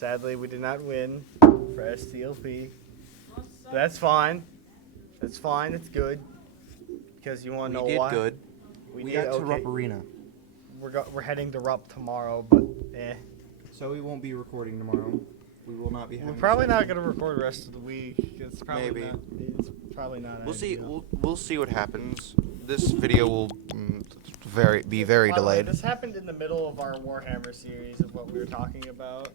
Sadly, we did not win for STLP. That's fine. That's fine. It's good. Because you want to know why? We did good. We got to Rupp Arena. We're heading to Rupp tomorrow, but So we won't be recording tomorrow. We will not be having. We're probably not going to record the rest of the week. It's probably Maybe. It's probably not. We'll see. We'll see what happens. This video will be very delayed. This happened in the middle of our Warhammer series of what we were talking about.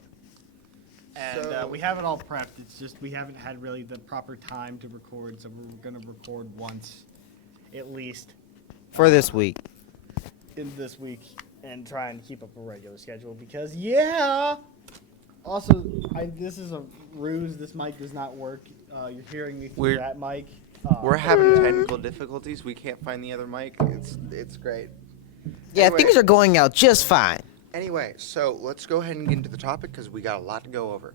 And we have it all prepped. It's just we haven't had really the proper time to record, so we're going to record once, at least. For this week. In this week, and try and keep up a regular schedule because, yeah! Also, this is a ruse. This mic does not work. You're hearing me through that mic. We're having technical difficulties. We can't find the other mic. It's great. Yeah, Anyway. things are going out just fine. Anyway, so let's go ahead and get into the topic because we got a lot to go over.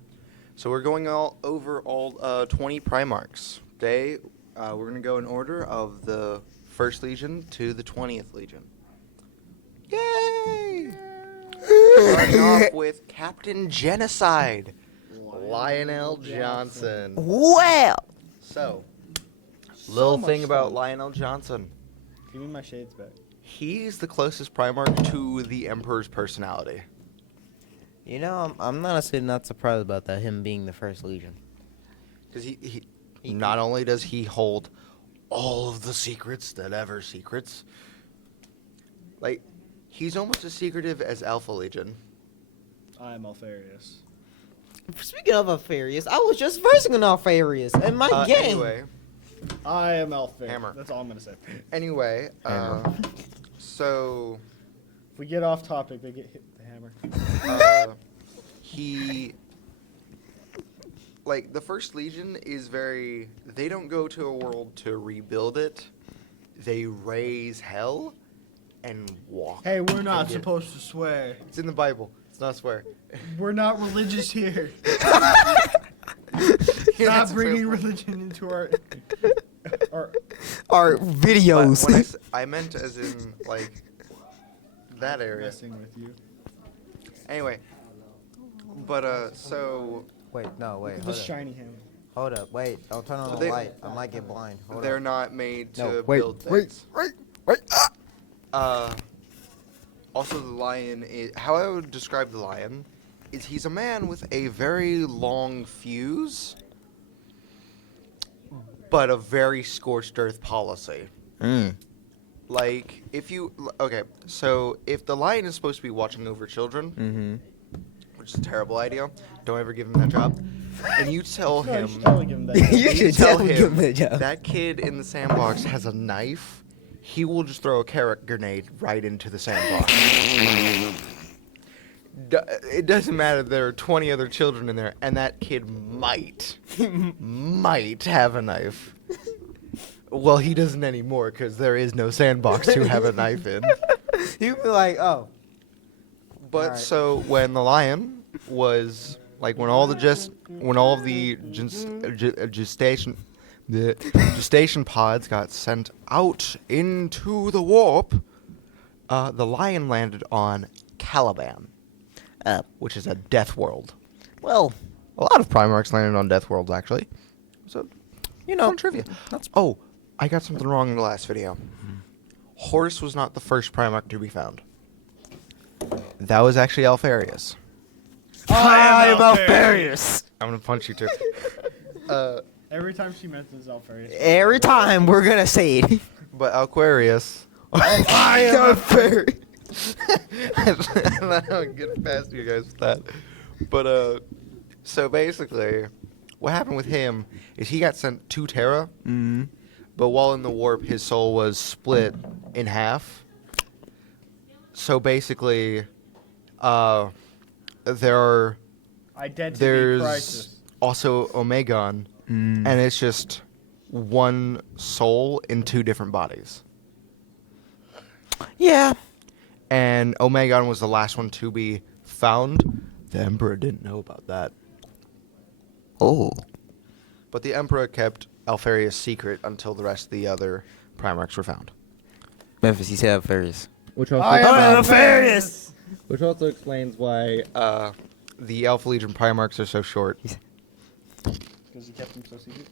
So we're going over all 20 Primarchs. Today, we're going to go in order of the 1st Legion to the 20th Legion. Yay! Starting off with Captain Genocide, Lionel Johnson. Well, So, So little much thing about fun. Lionel Johnson. Give me my shades back. He's the closest Primarch to the Emperor's personality. you know, I'm honestly not surprised about that, him being the 1st Legion. Because he not only does he hold all of the secrets that ever secrets, like, he's almost as secretive as Alpha Legion. I am Alfarius. Speaking of Alfarius, I was just versing an Alfarius in my game. Anyway, I am Alfarius. Hammer. That's all I'm going to say. Anyway, so If we get off topic, they get hit with the hammer. he, like, the 1st Legion is very, they don't go to a world to rebuild it. They raise hell and walk. Hey, we're not and get- supposed to swear. It's in the Bible. It's not a swear. We're not religious here. You're Stop not bringing supposed- religion into our Our But videos. when I meant as in, like, that area. messing with you. Anyway, but, so Wait, no, wait, The hold up. shiny hammer. Hold up, wait, I'll turn on So the they- light. I might get blind. Hold they're up. not made to No, wait, build wait, things. wait. Also, the lion is, how I would describe the lion is he's a man with a very long fuse, but a very scorched earth policy. Like, okay, so if the lion is supposed to be watching over children, which is a terrible idea, don't ever give him that job, and you tell No, you him, should totally give him that. You and should tell definitely give him that job. that kid in the sandbox has a knife, he will just throw a carrot grenade right into the sandbox. It doesn't matter. There are 20 other children in there, and that kid might have a knife. Well, he doesn't anymore because there is no sandbox to have a knife in. You'd be like, oh. But Alright. so when the lion was like when all of the gestation pods got sent out into the warp, the lion landed on Caliban, which is a death world. Well, A lot of Primarchs landed on death worlds, actually. So, fun trivia. Oh, I got something wrong in the last video. Horus was not the first Primarch to be found. That was actually Alfarius. I am Alfarius. I'm gonna punch you too. Every time she mentions Alfarius. Every time we're gonna say it. But Aquarius. I am Alfarius. I'm not gonna get past you guys with that. But so basically, what happened with him is he got sent to Terra. But while in the warp, his soul was split in half. So basically, there's Identity crisis. also Omegon, and it's just one soul in 2 different bodies. Yeah. And Omegon was the last one to be found. The Emperor didn't know about that. Oh. But the Emperor kept Alfarius secret until the rest of the other Primarchs were found. Memphis, he said Alfarius. Which also, I am Alfarius. which also explains why the Alpha Legion Primarchs are so short? Because you kept them so secret.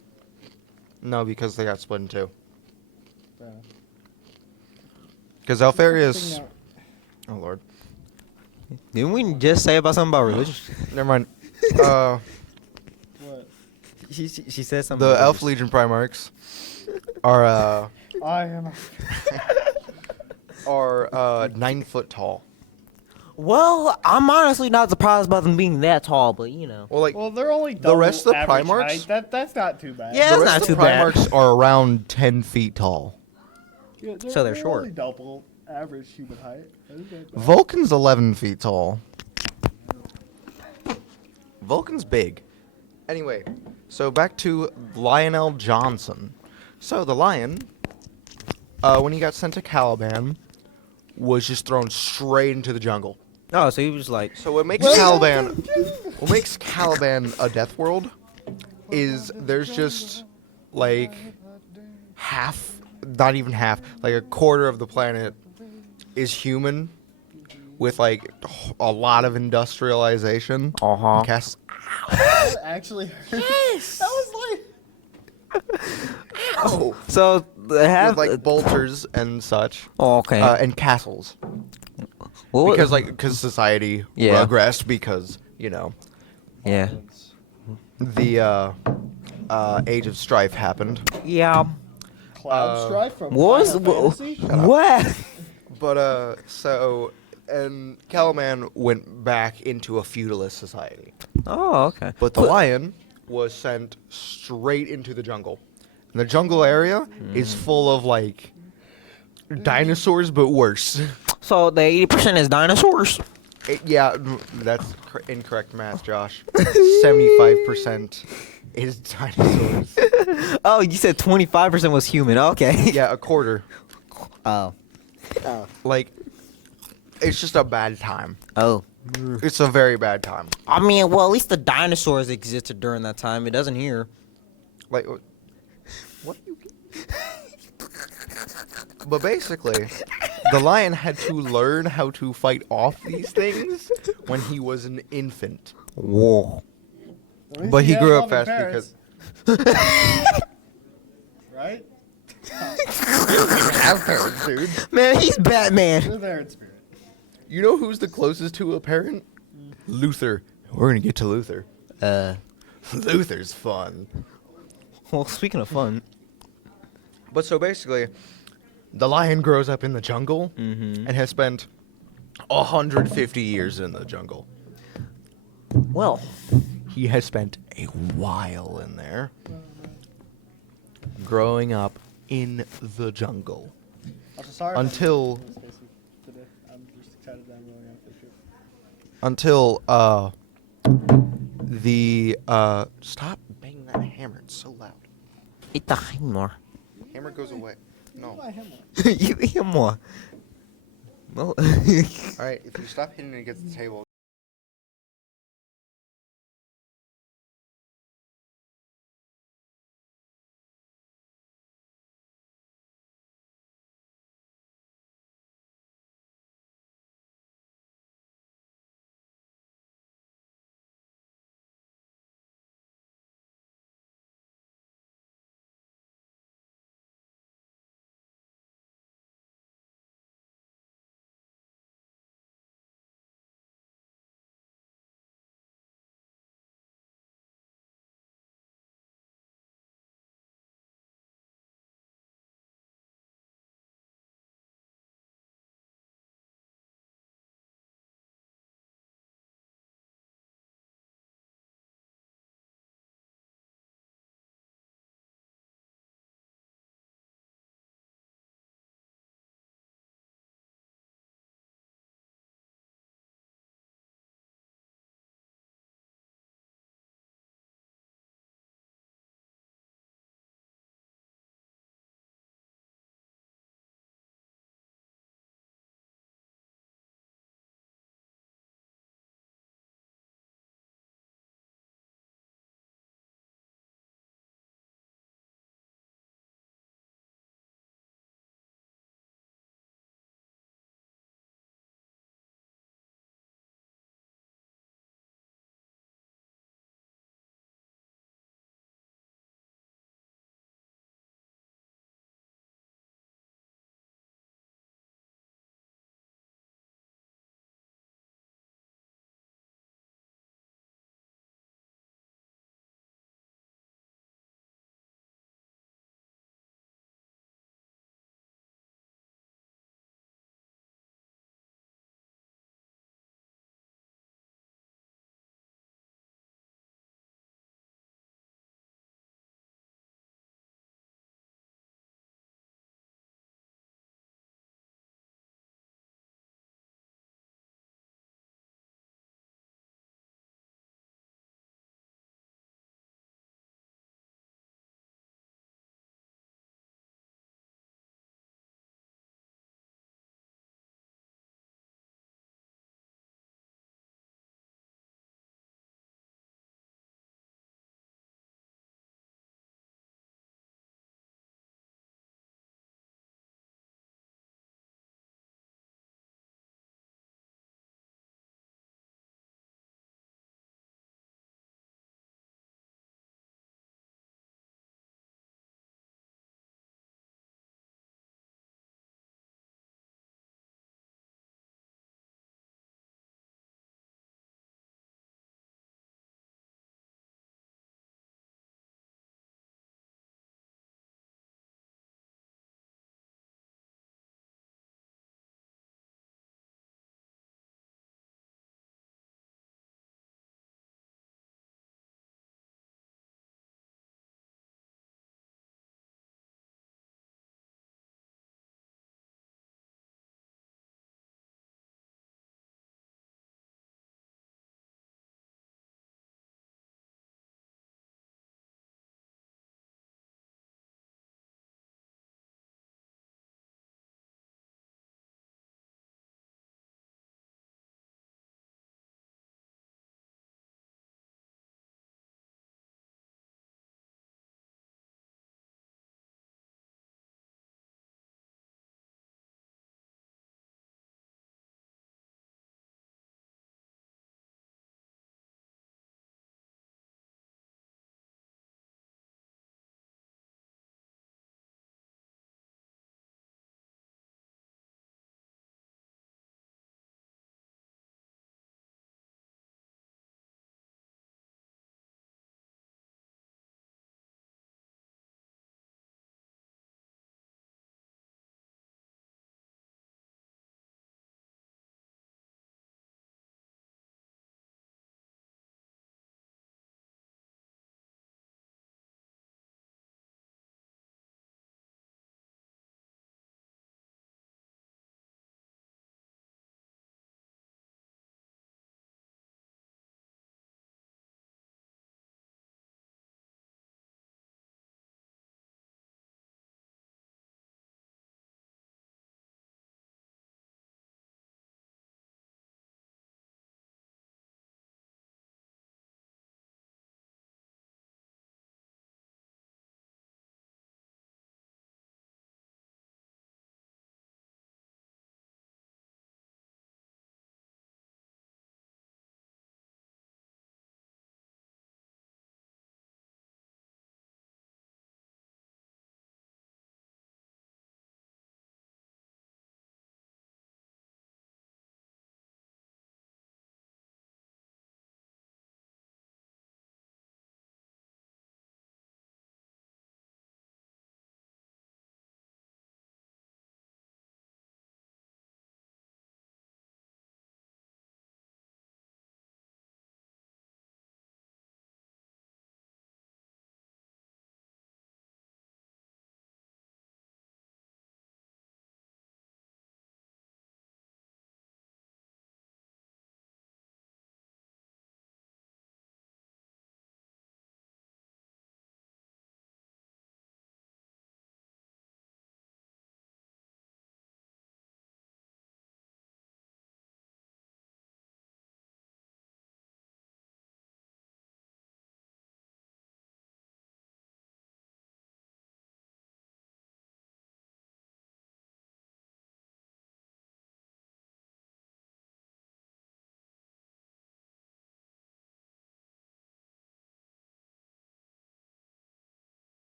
No, because they got split in two. Fair enough. Because Alfarius... Oh, Lord. Didn't we just say about something about religion? Never mind. What? She said something. The about Alpha Legion Primarchs are, I am. are 9 foot tall. Well, I'm honestly not surprised about them being that tall, but you know. Well, like, Well, they're only the rest of the average Primarchs? height. That's not too bad. Yeah. the that's rest not of too the bad. Primarchs are around 10 feet tall. Yeah, So they're short. Only double average human height. That isn't bad. Vulcan's 11 feet tall. Vulcan's big. Anyway, so back to Lionel Johnson. So the Lion, when he got sent to Caliban, was just thrown straight into the jungle. Oh, so he was like, So what makes Caliban a death world is there's just like half, not even half, like a quarter of the planet is human with like a lot of industrialization. Cas- That actually hurt. Yes. That was like. Ow! so they have With like bolters and such, Oh, okay. and castles. Well, Because society Yeah. regressed because, you know, yeah, the Age of Strife happened. yeah. Cloud Strife from What was Final Fantasy? what? But so and Caliban went back into a feudalist society. Oh, okay. But the lion was sent straight into the jungle. And the jungle area is full of like dinosaurs, but worse. So the 80% is dinosaurs. Yeah, that's incorrect math, Josh. 75% is dinosaurs. Oh, you said 25% was human. Okay. Yeah, a quarter. Oh. Like, it's just a bad time. Oh. It's a very bad time. I mean, well, at least the dinosaurs existed during that time. It doesn't here. Like, what? But basically, the lion had to learn how to fight off these things when he was an infant. Whoa. At least But he has grew up loving fast parents. Right? have parents, dude. Man, he's Batman. They're there in spirit. You know who's the closest to a parent? Luther. We're gonna get to Luther. Luther's fun. Well, speaking of fun. But so basically, the lion grows up in the jungle Mm-hmm. and has spent 150 years in the jungle. Well, He has spent a while in there, growing up in the jungle. Also, sorry Until- if I'm Stacy today. I'm just excited that I'm going out for sure. Until, stop banging that hammer, it's so loud. eat the hammer. Hammer goes away. No. My hammer. You eat more. Well. Alright, if you stop hitting it against the table,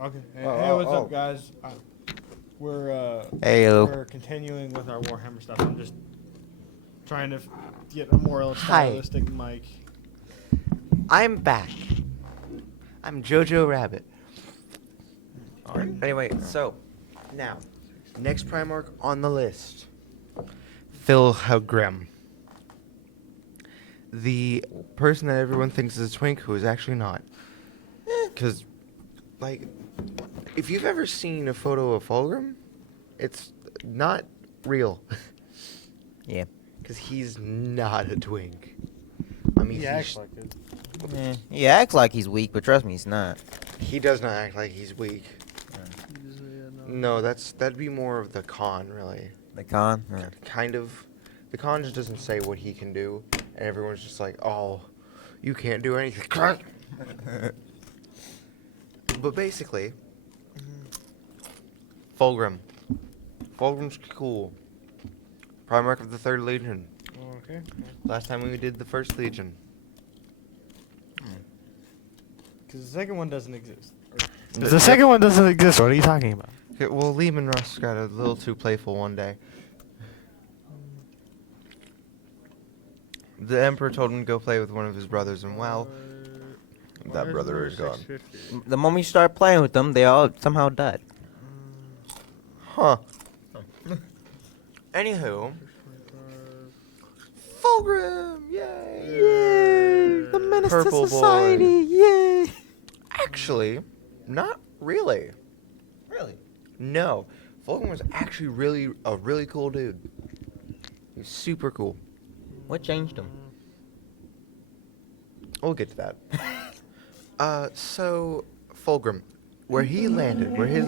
Okay. Hey, Oh, hey, oh, what's oh. up, guys? We're Heyo. we're continuing with our Warhammer stuff. I'm just trying to get a more Hi. stylistic mic. I'm back. I'm Jojo Rabbit. Anyway, so now, next Primarch on the list, Phil Hellgrim. The person that everyone thinks is a twink who is actually not. Because, like, if you've ever seen a photo of Fulgrim, it's not real. Yeah. Because he's not a twink. I mean, He acts like it. He acts like he's weak, but trust me, he's not. he does not act like he's weak. No, that'd be more of the con, really. The con? Kind of. The con just doesn't say what he can do, and everyone's just like, oh, you can't do anything. But basically, Fulgrim. Fulgrim's cool. Primarch of the 3rd Legion. Okay. Last time we did the 1st Legion. Because the second one doesn't exist. The second one doesn't exist. What are you talking about? Okay, well, Lehman Russ got a little too playful one day. The Emperor told him to go play with one of his brothers, and well, that brother is gone. The moment you start playing with them, they all somehow died. Huh. Anywho, Fulgrim, yay! Yay! The menace Purple to society, boy. yay! Actually, not really. Really? No, Fulgrim was actually a really cool dude. He's super cool. What changed him? We'll get to that. So Fulgrim, where he landed, where his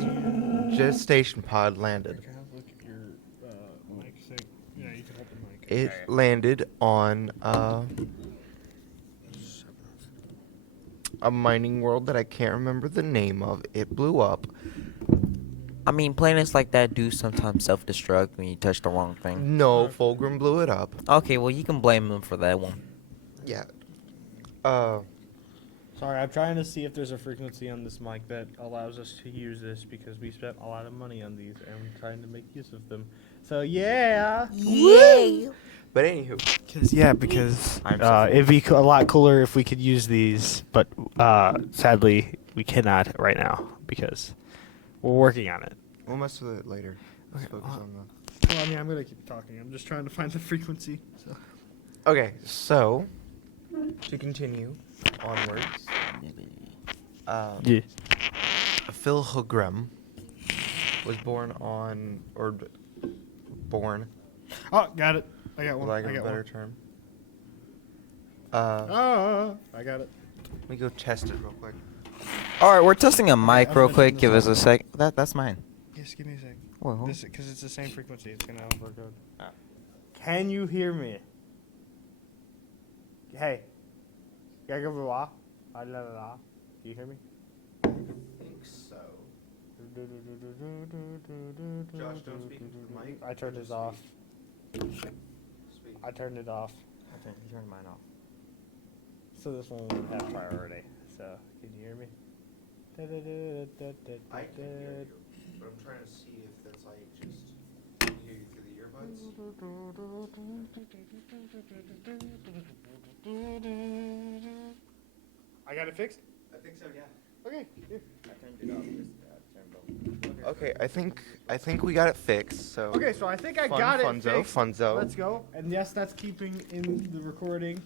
gestation pod landed, Can I look at your mic? Yeah, you can hold the mic. it landed on a mining world that I can't remember the name of. It blew up. I mean, planets like that do sometimes self-destruct when you touch the wrong thing. No, Fulgrim blew it up. Okay, well, you can blame him for that one. Yeah. Sorry, I'm trying to see if there's a frequency on this mic that allows us to use this because we spent a lot of money on these and I'm trying to make use of them. So yeah. But anywho, Because I'm so it'd be a lot cooler if we could use these, but sadly we cannot right now because we're working on it. we'll mess with it later. Let's Okay, focus uh, on Well, I mean, I'm gonna keep talking. I'm just trying to find the frequency. So. the. Okay, so to continue onwards, Yeah. Phil Hellgrim was born on, or born, Oh, got it. I got one. like I a got better one. term. I got it. Let me go test it real quick. All right, we're testing a mic I'm real gonna quick. turn Give this us a sec. That's mine. Yes, give me a sec. Well, This because it's the same frequency. It's gonna overcode. Can you hear me? Hey. Do you hear me? I think so. Josh, don't speak into the mic. I turned it off. Speak. I turned it off. you turned mine off. So this one would have priority. So can you hear me? I can hear you, but I'm trying to see if that's like just can you hear you through the earbuds. I got it fixed? I think so, yeah. Okay. Here. Okay, I think we got it fixed. So Okay, so I think I Fun, got it funzo, fixed. funzo. Let's go. And yes, that's keeping in the recording.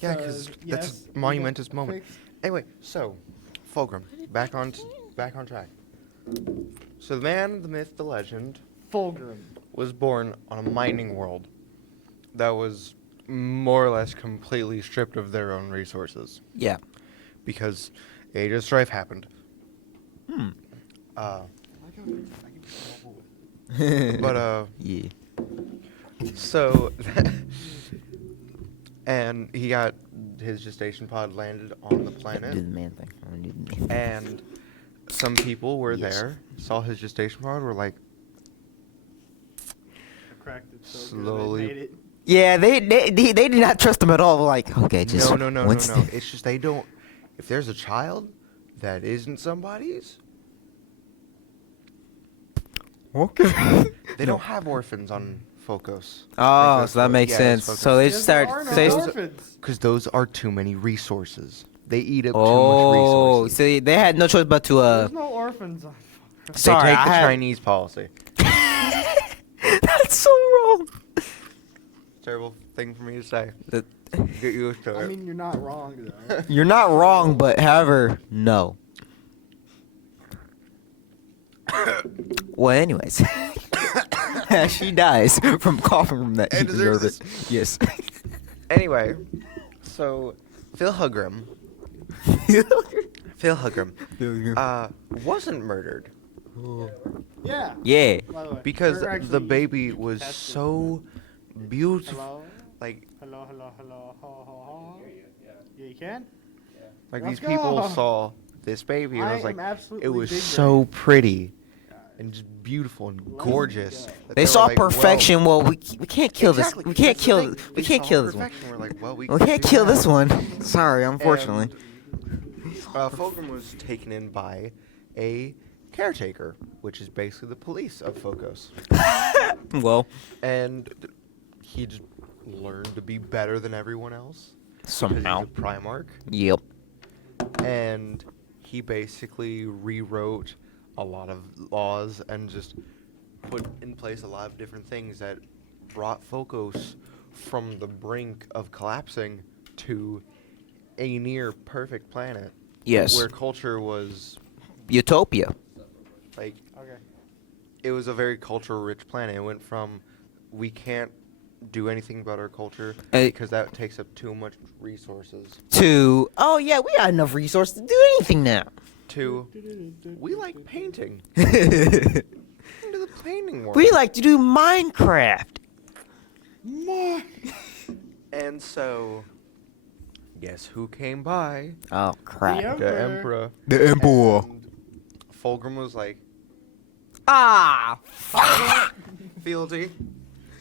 Yeah, 'cause that's yes, a monumentous we got moment. fixed. Anyway, so Fulgrim, back on track. So the man, the myth, the legend Fulgrim. was born on a mining world that was more or less completely stripped of their own resources Yeah. because Age of Strife happened. But yeah. so and he got his gestation pod landed on the Do the planet, man thing. I'm gonna do the man. and some people were Yes. there, saw his gestation pod, were like, I cracked it so Slowly. good. I made it. Yeah, they did not trust him at all. Like, okay, just no. Winston. It's just they don't. If there's a child that isn't somebody's, Okay. They don't have orphans on Focus. Oh, so that makes sense. So they Yes, start. there are no They, orphans. Because those are too many resources. They eat up too oh, much resources. see, they had no choice but to There's no orphans on. They Sorry, take I the had- Chinese policy. That's so wrong. Terrible thing for me to say. That- Get used to it. I mean, you're not wrong though. You're not wrong, but however, no. Well, anyways, she dies from coughing from that. I She deserve deserves it. Yes. Anyway, so Phil Hugrim wasn't murdered Yeah. Yeah. By the way. because Or actually, the you baby can was test it. so beautiful. Hello. Like Hello. Hello. Hello. Ho, ho, ho. Yeah, you can. like Let's these people go. saw this baby and I was am like, absolutely it was big so brain. pretty and just beautiful and Let's gorgeous. go. that They were saw like, well, perfection. Well, we can't kill exactly, this. We can't that's the kill. thing. We They can't saw kill this one. perfection. We're like, well, We can't do kill that. this one. Sorry, unfortunately. Fulcrum was taken in by a caretaker, which is basically the police of Focus. Well, And he just learned to be better than everyone else. somehow. Because he's a Primarch. Yep. And he basically rewrote a lot of laws and just put in place a lot of different things that brought Focus from the brink of collapsing to a near perfect planet. Yes. Where culture was Utopia. like Okay. it was a very culture rich planet. It went from we can't do anything about our culture because that takes up too much resources To yeah, we got enough resources to do anything now. to we like painting. Into the painting world. We like to do Minecraft. And so guess who came by? Oh crap. The The Emperor. Emperor. The Emperor. And Fulgrim was like, Ah. Fealty,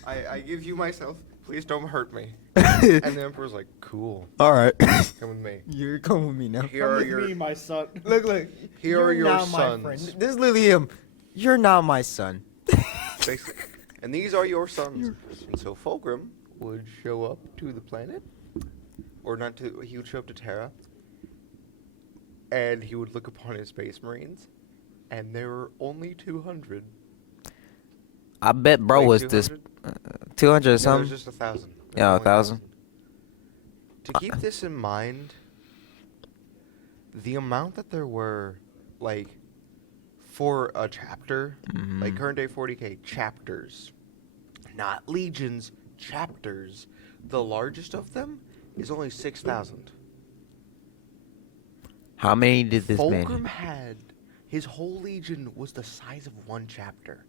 I give you myself. Please don't hurt me. And the Emperor's like, cool. All right. Come with me. You're coming with me now. Here Come are with your me, my son. Look. Here You're are your now my sons. friend. This is literally him. You're now my son. Basically. And these are your sons. And so Fulgrim would show up to the planet, or not to, he would show up to Terra, and he would look upon his space marines, and there were only 200. I bet bro Wait, was this 200 or No, it was something. just 1,000. Yeah, 1,000. To keep this in mind, the amount that there were, like, for a chapter, like current day 40k chapters, not legions, chapters, the largest of them is only 6,000. How many did this Fulgrim man? had, his whole legion was the size of one chapter.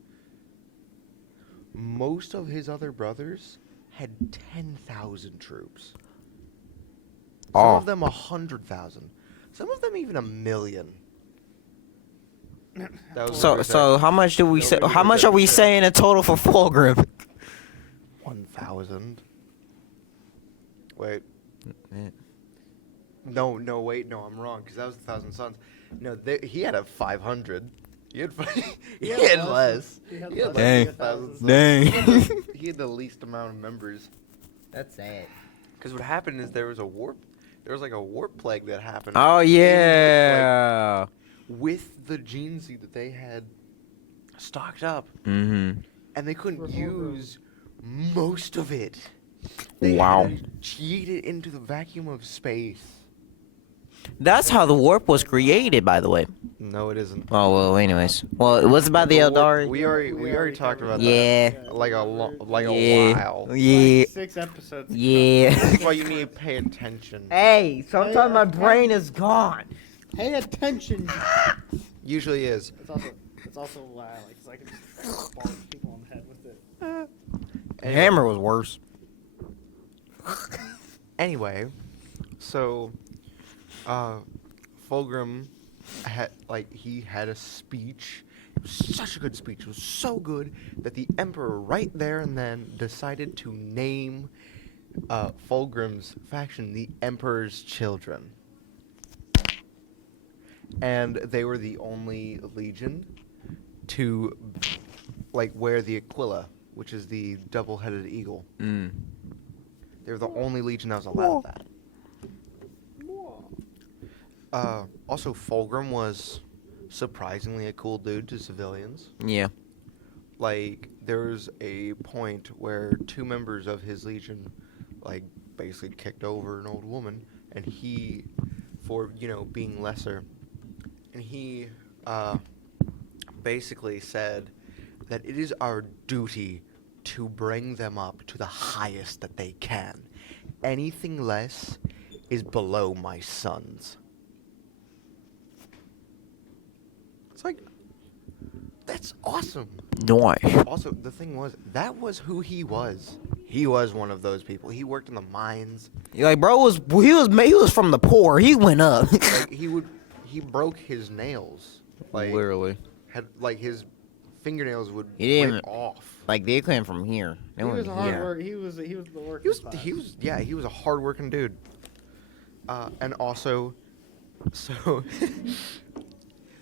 Most of his other brothers had 10,000 troops. Some Oh. of them 100,000. Some of them even 1,000,000. That was So how much do we say? Nobody How was much at are we the- saying in total for Fulgrim? 1,000. Wait. No, wait, no, I'm wrong, because that was 1,000 sons. No, he had a 500. He had, he had less. He had He had less Dang. like 1,000 sons. Dang. He had the least amount of members. That's sad. Because what happened is there was like a warp plague that happened. Oh in, yeah. like, with the gene seed that they had stocked up, Mm-hmm. and they couldn't For Fulgrim. use most of it. They Wow. had to cheat it into the vacuum of space. That's how the warp was created, by the way. No, it isn't. Oh well. Anyways, well, it was about the The warp- Eldari. We already talked about Yeah. that. Like a Yeah. while. Yeah. Like 6 episodes. ago. Yeah. That's why you need to pay attention. Hey, sometimes my brain is gone. Pay attention. Usually is. It's also why I like, 'cause I can just bonk people on the head with it. Anyway. Hammer was worse. Anyway, so Fulgrim he had a speech. It was such a good speech. It was so good that the Emperor right there and then decided to name Fulgrim's faction the Emperor's Children. And they were the only legion to like wear the Aquila, which is the double-headed eagle. Mm. They were the only legion that was allowed that. Also, Fulgrim was surprisingly a cool dude to civilians. Yeah. Like, there was a point where 2 members of his legion, like, basically kicked over an old woman, and he, for, being lesser, and he, basically said that it is our duty to bring them up to the highest that they can. Anything less is below my sons. It's like, that's awesome. Nice. Also, the thing was, that was who he was. He was one of those people. He worked in the mines. Like, bro he was from the poor. He went up. Like, he broke his nails. Like, Literally. his fingernails would He break didn't- off. Like, they came from here. They He was weren't a hard here. work. He was the work. He was a hardworking dude. And also, so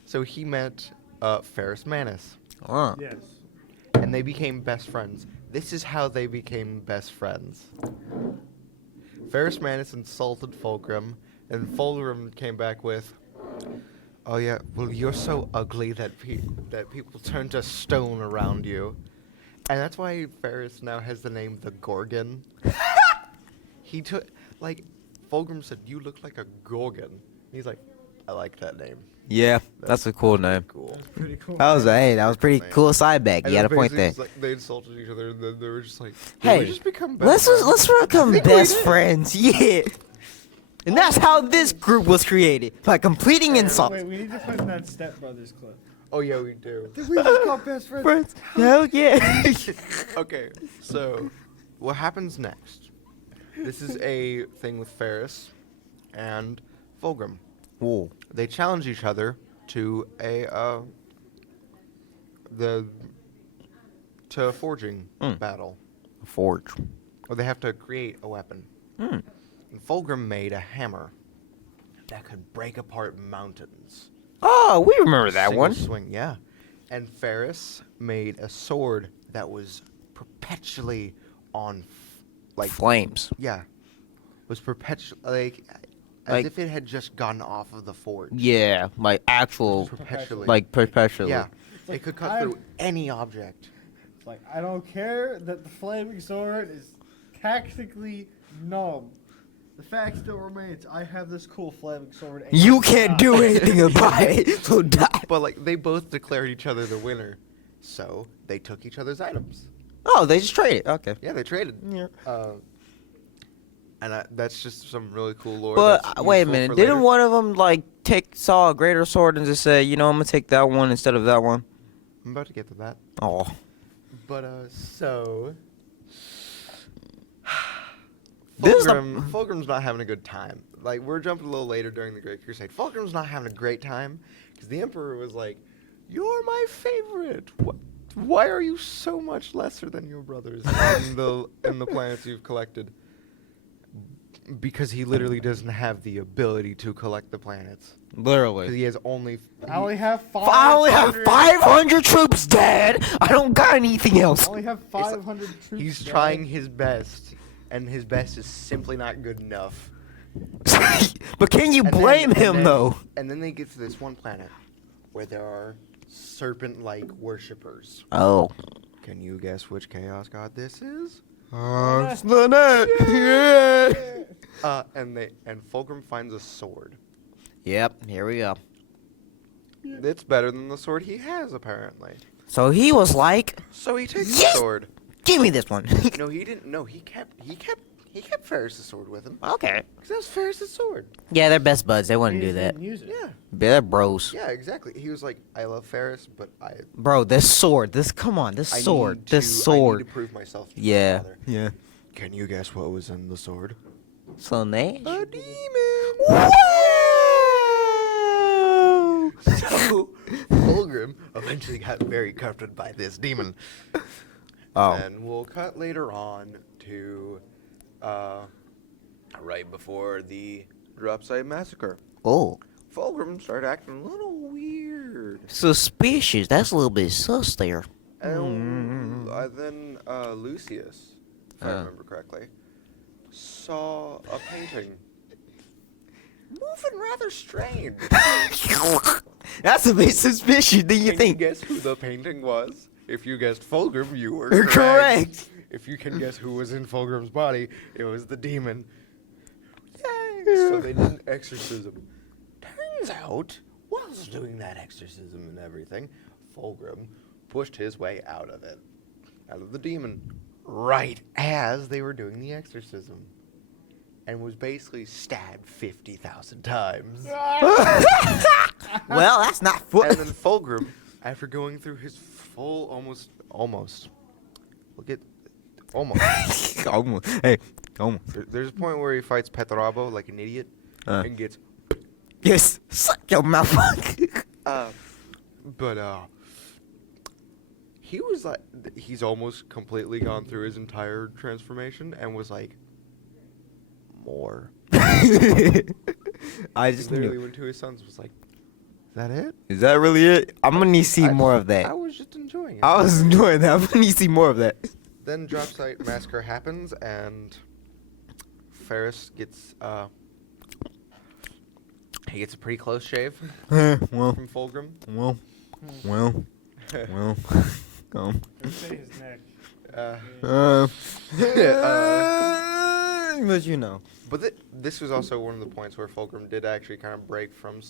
so he met Ferrus Manus, Huh. Yes. and they became best friends. This is how they became best friends. Ferrus Manus insulted Fulgrim, and Fulgrim came back with, "Oh yeah, well you're so ugly that people turn to stone around you," and that's why Ferrus now has the name the Gorgon. He took Fulgrim said, "You look like a Gorgon." He's like, "I like that name." Yeah, that's a cool name. Cool. Pretty cool. That was pretty Man. cool side back. And You then had a point basically there. it's like they insulted each other, and then they were just like, Hey, "Did we just become best Let's friends?" become think we best did. friends. Yeah. And that's how this group was created, by completing insults. Wait, we need to put in that Step Brothers clip. Oh yeah, we do. We just got best friends. Friends. Hell yeah. Okay, so what happens next? This is a thing with Ferrus and Fulgrim. Whoa. They challenge each other to a forging battle. Forge. Or they have to create a weapon. Hmm. And Fulgrim made a hammer that could break apart mountains. Oh, we remember that Single one. swing, yeah. And Ferrus made a sword that was perpetually on, Flames. yeah, was perpetually as Like- if it had just gotten off of the forge. Yeah, like actual, Perpetually. perpetually. Yeah, like, it could cut I'm- through any object. It's like, I don't care that the flaming sword is tactically numb. The fact still remains, I have this cool flaming sword. And You can't do anything about it, so die. But they both declared each other the winner, so they took each other's items. Oh, they just traded. Okay. Yeah, they traded. Yeah. And that's just some really cool lore. But that's wait a useful minute, for didn't later. one of them saw a greater sword and just say, I'm gonna take that one instead of that one? I'm about to get to that. Oh. But so This is the- Fulgrim's not having a good time. Like, we're jumping a little later during the Great Crusade. Fulgrim's not having a great time because the Emperor was like, "You're my favorite. Why are you so much lesser than your brothers in the planets you've collected?" Because he literally doesn't have the ability to collect the planets. Because Literally. he has only. I only have I only have 500 500 troops, Dad. I don't got anything else. I only have 500 troops. He's Dad. trying his best, and his best is simply not good enough. But can you And blame then- him and then- though? And then they get to this one planet where there are serpent-like worshippers. Oh. Can you guess which chaos god this is? And Fulgrim finds a sword. Yep, here we go. It's better than the sword he has, apparently. So he was like, So he takes Yes! the sword. give me this one. No, he didn't. No, he kept Ferrus' sword with him. Okay. Because that was Ferrus' sword. Yeah, they're best buds. They He wouldn't do just that. didn't use it. Yeah. They're bros. Yeah, exactly. He was like, I love Ferrus, but Bro, this sword. Come on, this I sword. need This to- sword. I need to prove myself to my Yeah. father. Yeah. Can you guess what was in the sword? So they. A demon. Wow! So Fulgrim eventually got very comforted by this demon. Oh. And we'll cut later on to right before the Dropsite Massacre. Oh. Fulgrim started acting a little weird. Suspicious. That's a little bit sus there. And then Lucius, if I remember correctly, saw a painting moving rather strange. That's a bit suspicious. Do you Can think? you guess who the painting was? If you guessed Fulgrim, you were Correct. If you can guess who was in Fulgrim's body, it was the demon. Yay! So they did an exorcism. Turns out, whilst doing that exorcism and everything, Fulgrim pushed his way out of it. Out of the demon. Right as they were doing the exorcism. And was basically stabbed 50,000 times. Well, that's not And then Fulgrim, after going through his full almost, look at, almost. Almost. Hey, almost. There's a point where he fights Petrabo like an idiot and gets, Yes. Suck your mouth. he was like, he's almost completely gone through his entire transformation and was like, more. I He just literally knew. went to his sons was like, is that it? Is that really it? I'm gonna need to see more of that. I was just enjoying it. I was enjoying that. I'm gonna need to see more of that. Then Drop Site Massacre happens, and Ferris gets he gets a pretty close shave well, from Fulgrim. well. Say his neck. But you know. But this was also one of the points where Fulgrim did actually kind of break from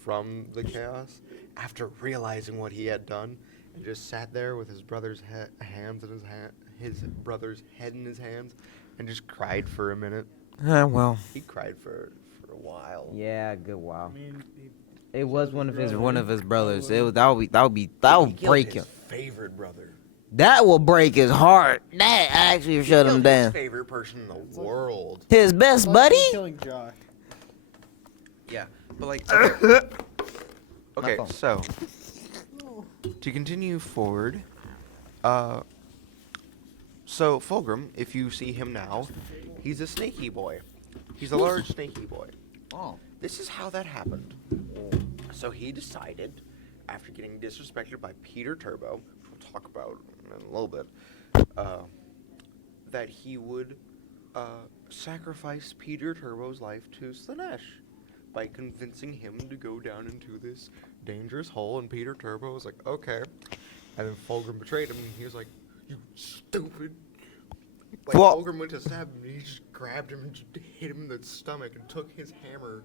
from the chaos after realizing what he had done, and just sat there with his brother's hands in his brother's head in his hands, and just cried for a minute. Well. He cried for a while. Yeah, a good I while. mean, It was one of his brother. brothers. That would He killed break his him. favorite brother. That will break his heart. That actually shut him Killed down. His favorite person in the world. His best like buddy. killing Josh. Yeah, but like. Okay, My phone. so to continue forward, so Fulgrim, if you see him now, he's a snaky boy. He's a large snaky boy. Oh. This is how that happened. So he decided, after getting disrespected by Peter Turbo, which we'll talk about in a little bit, that he would sacrifice Peter Turbo's life to Slanesh by convincing him to go down into this dangerous hole. And Peter Turbo was like, okay. And then Fulgrim betrayed him, and he was like, you stupid. Like, Well- Fulgrim went to stab him, and he just grabbed him and just hit him in the stomach and took his hammer,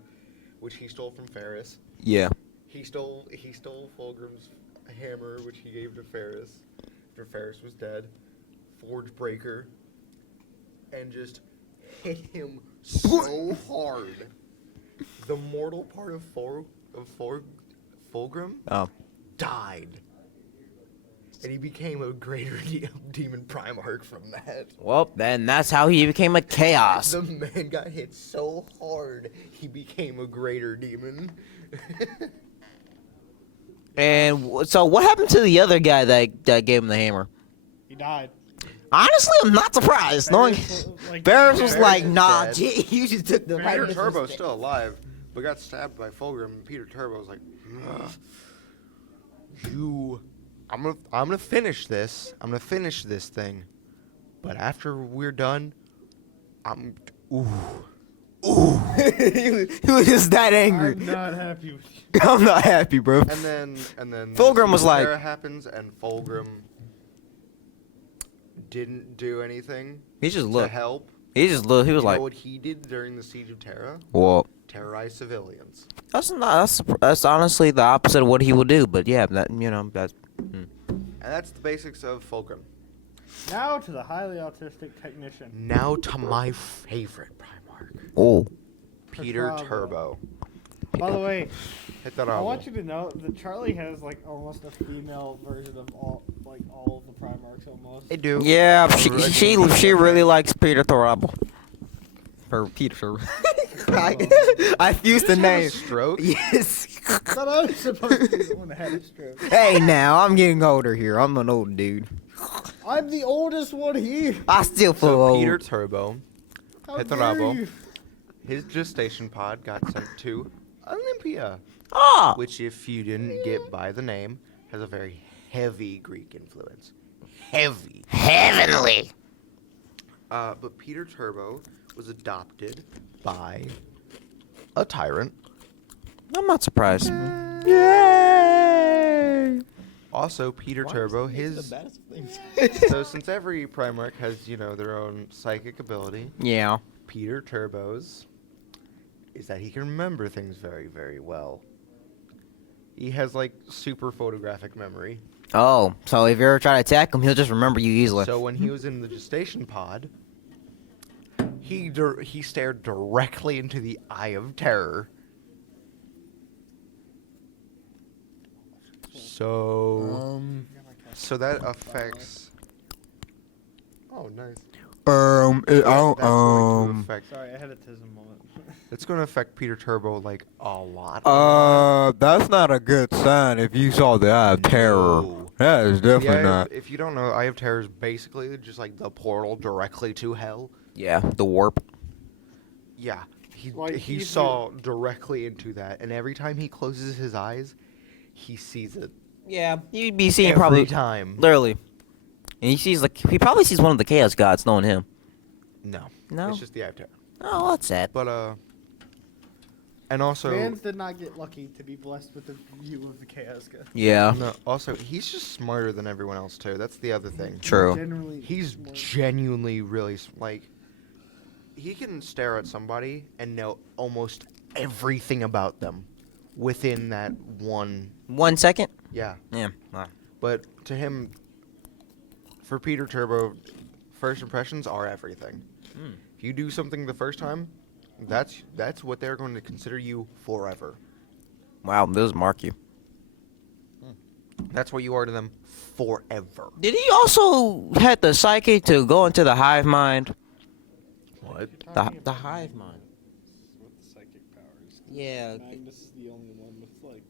which he stole from Ferris. Yeah. He stole Fulgrim's hammer, which he gave to Ferris after Ferris was dead. Forge Breaker, and just hit him so hard. The mortal part of Fulgrim Oh. died, and he became a greater demon Primarch from that. Well, then that's how he became a chaos. The man got hit so hard, he became a greater demon. And so, what happened to the other guy that gave him the hammer? He died. Honestly, I'm not surprised. Knowing Barris was Ferris like, is "Nah, dead. gee, you just took the Peter right Turbo's still alive, but got stabbed by Fulgrim. And Peter Turbo was like, "Ugh. I'm gonna finish this. I'm gonna finish this thing, but after we're done, ooh." he was just that angry. I'm not happy with you. I'm not happy, bro. And then Fulgrim was like- Terra happens, and Fulgrim didn't do anything He just to looked. help. He just looked. He was You like, know what he did during the siege of Terra? "Well, Terrorize civilians. that's honestly the opposite of what he would do." But yeah, that's. And that's the basics of Fulgrim. Now to the highly autistic technician. Now to my favorite Primarch, Oh. Peter Petravo. Turbo. By the way, Hit that I up. want you to know that Charlie has like almost a female version of all of the Primarchs almost. I do. Yeah, she really likes Peter Thorable. Or Peter. I fused the Did you just have a name. stroke? Yes. But I was supposed to be the one that had a stroke. Hey, now I'm getting older here. I'm an old dude. I'm the oldest one here. I still feel So old. Peter Turbo, How Petravo. dare you? his gestation pod got sent to Olympia, Ah. which, if you didn't get by the name, has a very heavy Greek influence. Heavy. Heavenly. But Peter Turbo was adopted by a tyrant. I'm not surprised. Yay! Also, Peter Turbo, so since every Primarch has, their own psychic ability, Yeah. Peter Turbo's is that he can remember things very, very well. He has, like, super photographic memory. Oh, so if you ever try to attack him, he'll just remember you easily. So when he was in the gestation pod, he stared directly into the eye of terror. So that affects. Oh, nice. That's going to affect. Sorry, I had a tism moment. It's going to affect Peter Turbo like a lot. That's not a good sign if you saw the Eye of Terror. No. That is definitely not. If you don't know, Eye of Terror is basically just like the portal directly to hell. Yeah, the warp. Yeah, Like, he he's saw directly into that, and every time he closes his eyes, he sees it. Yeah, you'd be seeing Every probably time. literally. And he probably sees one of the Chaos Gods, knowing him. No, No? it's just the Eye of Terror. Oh, that's sad. But and also, Fans did not get lucky to be blessed with the view of the Chaos God. Yeah, no, also he's just smarter than everyone else too. That's the other thing. true. Generally, He's smart. genuinely really like. He can stare at somebody and know almost everything about them within that one. 1 second. Yeah, Yeah. Wow. but to him, for Peter Turbo, first impressions are everything. Hmm. If you do something the first time, that's what they're going to consider you forever. Wow, those mark you. That's what you are to them forever. Did he also had the psychic to go into the hive mind? What? The hive mind. With the psychic powers. Yeah. Magnus is the only one with like.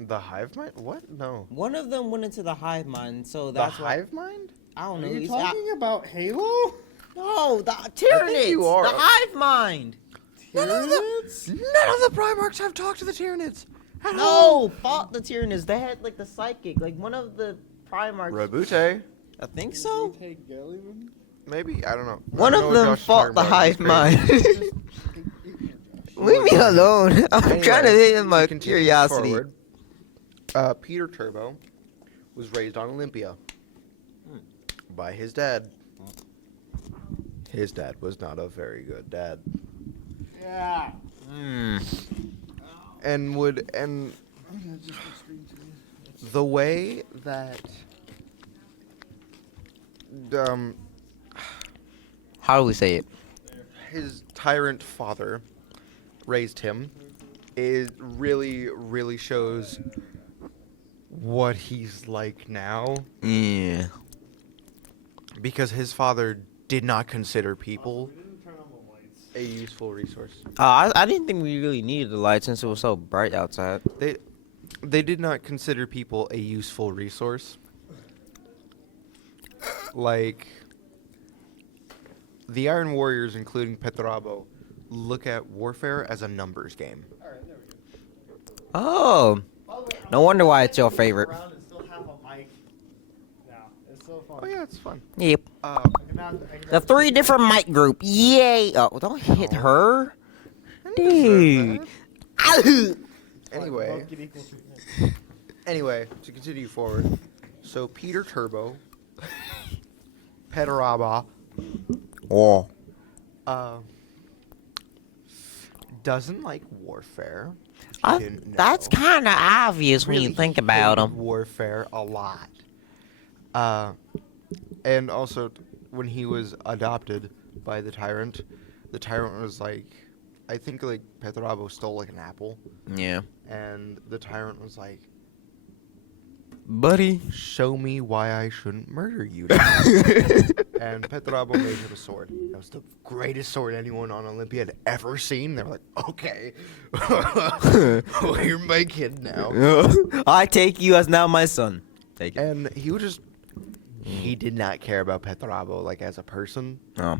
The hive mind? What? No. One of them went into the hive mind, so The that's why hive mind? I don't know. Are you he's talking about Halo? no, the think Tyranids. you are. The hive mind. None of the Primarchs have talked to the Tyranids. at all. No, fought the Tyranids. They had like the psychic, like one of the Primarchs. Rabute. I think so. Take Gilliman? Maybe? I don't know. I One don't know of what them Josh is fought talking the about. He's hive mind. crazy. Leave me alone. I'm Anyway, trying to hit to my continue curiosity. forward, Peter Turbo was raised on Olympia by his dad. His dad was not a very good dad, Yeah. and the way that How do we say it? his tyrant father raised him is really shows what he's like now, Yeah. because his father did not consider people a useful resource. I didn't think we really needed the light since it was so bright outside. They did not consider people a useful resource. Like, the Iron Warriors, including Petrabo, look at warfare as a numbers game. Oh, no wonder why it's your favorite. Around and still have a mic. No, it's so fun. Oh yeah, it's fun. Yep. The The 3 different mic group. Yay! Oh, don't hit her, dude. Anyway, to continue forward. So Peter Turbo, Petraba, Oh. doesn't like warfare. Didn't know. That's kind of obvious when you Really think about hated him. warfare a lot. And also, when he was adopted by the tyrant was like, I think like Petrabo stole like an apple, Yeah. and the tyrant was like, Buddy. "Show me why I shouldn't murder you." now." And Petrabo made him a sword. That was the greatest sword anyone on Olympia had ever seen. They were like, "Okay, well, you're my kid now." I take you as now my son. Take it. And he did not care about Petrabo like as a person. Oh.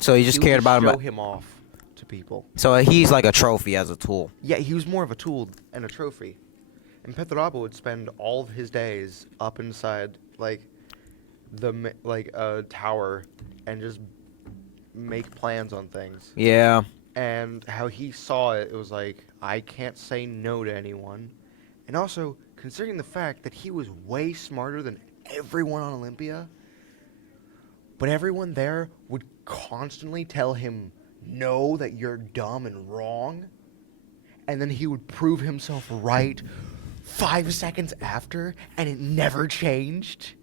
So he just He would cared about show him. him off to people. So he's like a trophy as a tool. Yeah, he was more of a tool and a trophy. And Petrarabo would spend all of his days up inside a tower and just make plans on things. Yeah. And how he saw it, it was like, I can't say no to anyone. And also, considering the fact that he was way smarter than everyone on Olympia, but everyone there would constantly tell him, no, that you're dumb and wrong. And then he would prove himself right 5 seconds after, and it never changed.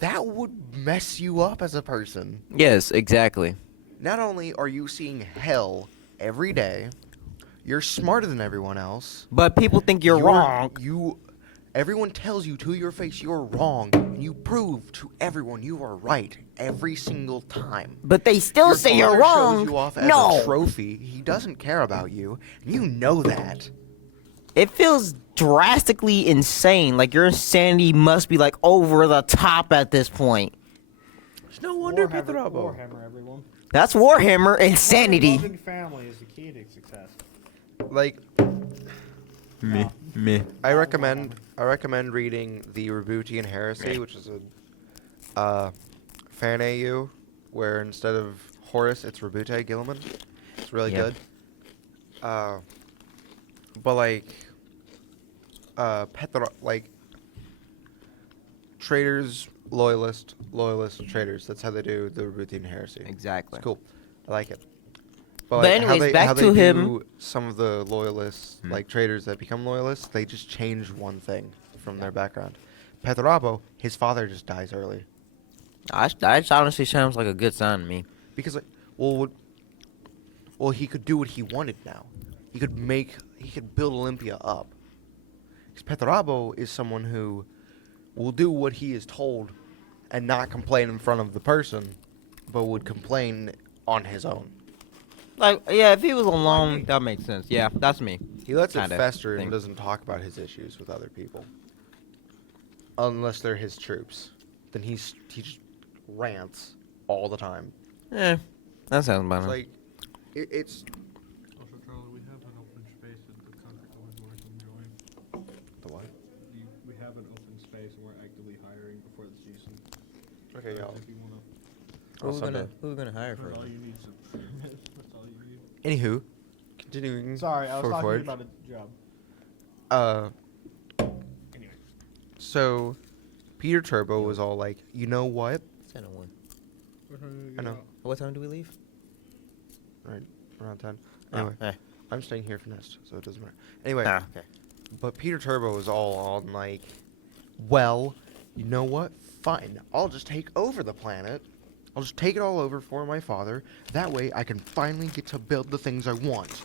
That would mess you up as a person. Yes, exactly. Not only are you seeing hell every day, you're smarter than everyone else. But people think you're wrong. Everyone tells you to your face you're wrong, and you prove to everyone you are right every single time. But they still say you're father wrong. Shows you off as No. a trophy. He doesn't care about you, and you know that. It feels drastically insane. Like your insanity must be like over the top at this point. It's no wonder Warhammer, Petrarabo. Warhammer, everyone. That's Warhammer insanity. Loving family is the key to success. Like, Me. I recommend reading the Rebutian Heresy, which is a fan AU, where instead of Horus, it's Rebute Gilliman. It's really Yep. good. But like traitors, loyalist, traitors. That's how they do the Rebutian Heresy. Exactly. It's cool. I like it. But like, anyways, back how to they him. do some of the loyalists, like traitors that become loyalists, they just change one thing from their background. Petrarabo, his father just dies early. That honestly sounds like a good sign to me. Because, he could do what he wanted now. He could build Olympia up. Because Petrarabo is someone who will do what he is told and not complain in front of the person, but would complain on his own. Like, yeah, if he was alone, that makes sense. Yeah, that's me. He lets it Kinda fester thing. and doesn't talk about his issues with other people. Unless they're his troops. Then he just rants all the time. Yeah, that sounds It's better. like, it's... Also, Charlie, we have an open space at the country always where I can join. The what? We have an open space and we're actively hiring before the season. Okay, y'all. If you wanna, Who we gonna hire that's all you need. That's all you need. Anywho, continuing. Sorry, I was talking forward. about a job. Anyway. So, Peter Turbo was all like, you know what? I know. What time do we leave? Right, around 10. Anyway, Oh, I'm staying here for Nest, so it doesn't matter. Anyway, okay. but Peter Turbo was all on like, well, you know what? Fine, I'll just take over the planet. I'll just take it all over for my father. That way I can finally get to build the things I want.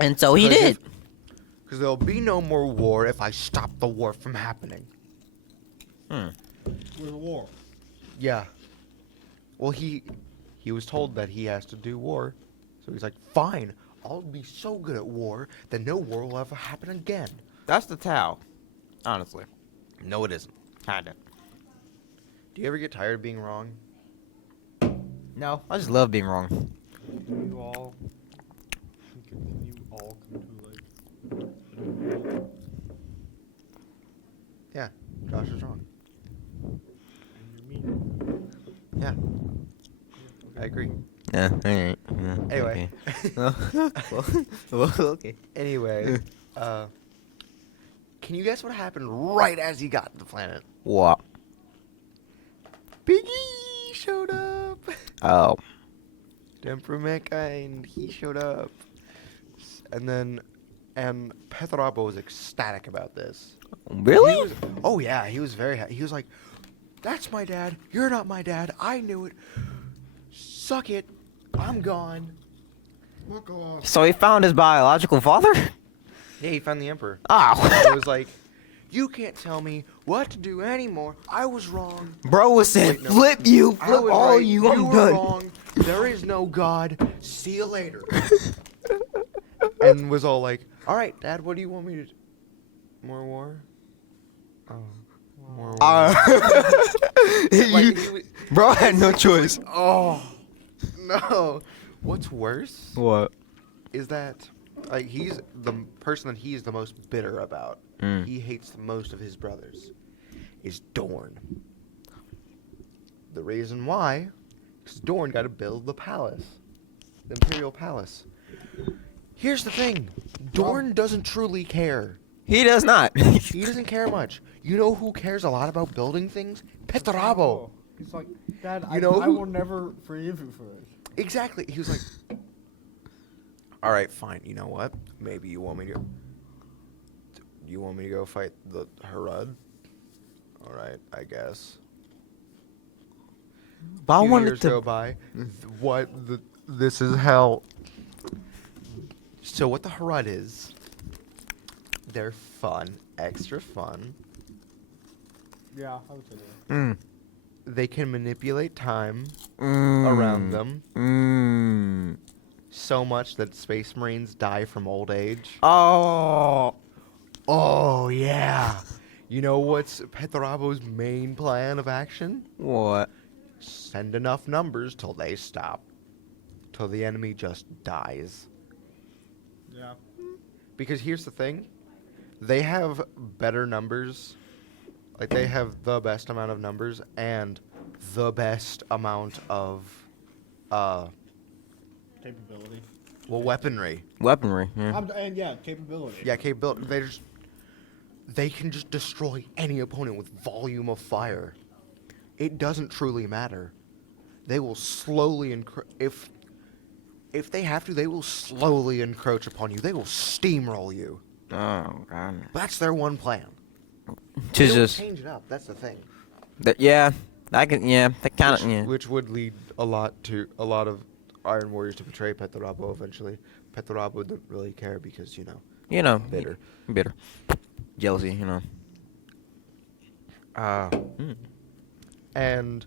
And so he did. Because there'll be no more war if I stop the war from happening. With a war. Yeah. Well, he was told that he has to do war. So he's like, fine, I'll be so good at war that no war will ever happen again. That's the Tao. Honestly. No, it isn't. Kinda. Do you ever get tired of being wrong? No, I just love being wrong. Can you all come to like Yeah, Josh is wrong. and you're mean? Yeah, I agree. Yeah, alright. Yeah, Anyway. well, okay. Anyway, can you guess what happened right as he got to the planet? What? Biggie showed up. Oh. Emperor Mankind, he showed up. And Petrarabo was ecstatic about this. Really? Oh yeah, he was very happy. He was like, that's my dad, you're not my dad, I knew it. Suck it, I'm gone. Fuck off. So he found his biological father? Yeah, he found the Emperor. Oh. It was like, you can't tell me what to do anymore, I was wrong. Bro was saying, Wait, no. flip you, I flip was all right, you, I'm were done. wrong, there is no God, see you later. And was all like, alright, Dad, what do you want me to do? More war? Oh, more war. Like, he was- Bro had no choice. Oh, no. What's worse What? is that, like, he's the person that he's the most bitter about he hates the most of his brothers is Dorn. The reason why, because Dorn got to build the palace, the Imperial Palace. Here's the thing, Dorn doesn't truly care. He does not. He doesn't care much. You know who cares a lot about building things? Petrabo. He's like, Dad, You know I who- will never forgive you for this. Exactly. He was like, all right, fine. You know what? Maybe you want me to. You want me to go fight the Harad? All right, I guess. But I Few wanted years to. go by. This is hell. So what the Harad is? They're fun, extra fun. Yeah, I would say that. Mm. They can manipulate time around them so much that Space Marines die from old age. Oh. Oh yeah. You know what's Petrabo's main plan of action? What? Send enough numbers till they stop. Till the enemy just dies. Yeah. Because here's the thing. They have better numbers. Like, they have the best amount of numbers and the best amount of, Capability. weaponry. Weaponry. Yeah. And yeah, capability. Yeah, capability. They can just destroy any opponent with volume of fire. It doesn't truly matter. They will slowly if they have to, they will slowly encroach upon you. They will steamroll you. Oh God. That's their one plan. To They don't just. change it up. That's the thing. Yeah. I can. Yeah. That kind of. Yeah. Which would lead a lot of Iron Warriors to betray Petrabo eventually. Petrabo didn't really care because, you know, You know. bitter. Bitter. Jealousy. You know. And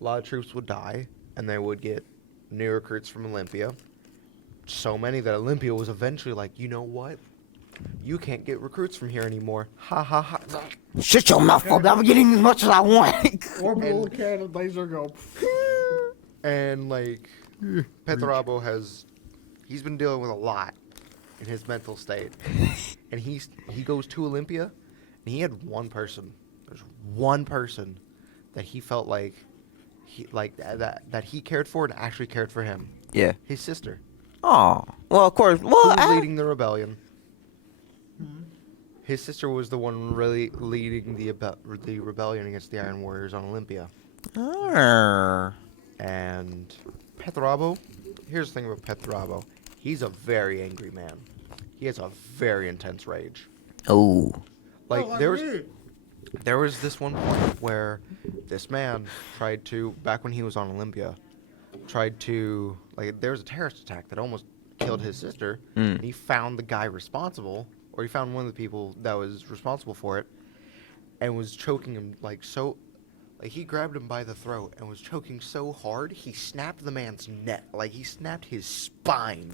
a lot of troops would die, and they would get new recruits from Olympia. So many that Olympia was eventually like, you know what? You can't get recruits from here anymore. Ha ha ha. Shut your mouth up. I'm getting as much as I want. Orbital cannon laser go. And like, Petrabo he's been dealing with a lot in his mental state. And he goes to Olympia, and he had one person. There's one person that he felt like that he cared for and actually cared for him. Yeah. His sister. Oh. Well, of course. Who Well, was leading the rebellion. His sister was the one really leading the rebellion against the Iron Warriors on Olympia. And Petrabo, here's the thing about Petrabo. He's a very angry man. He has a very intense rage. Oh. Like, there was this one point where this man tried to, back when he was on Olympia, there was a terrorist attack that almost killed his sister, and he found the guy responsible, or he found one of the people that was responsible for it, and was choking him he grabbed him by the throat and was choking so hard, he snapped the man's neck, he snapped his spine.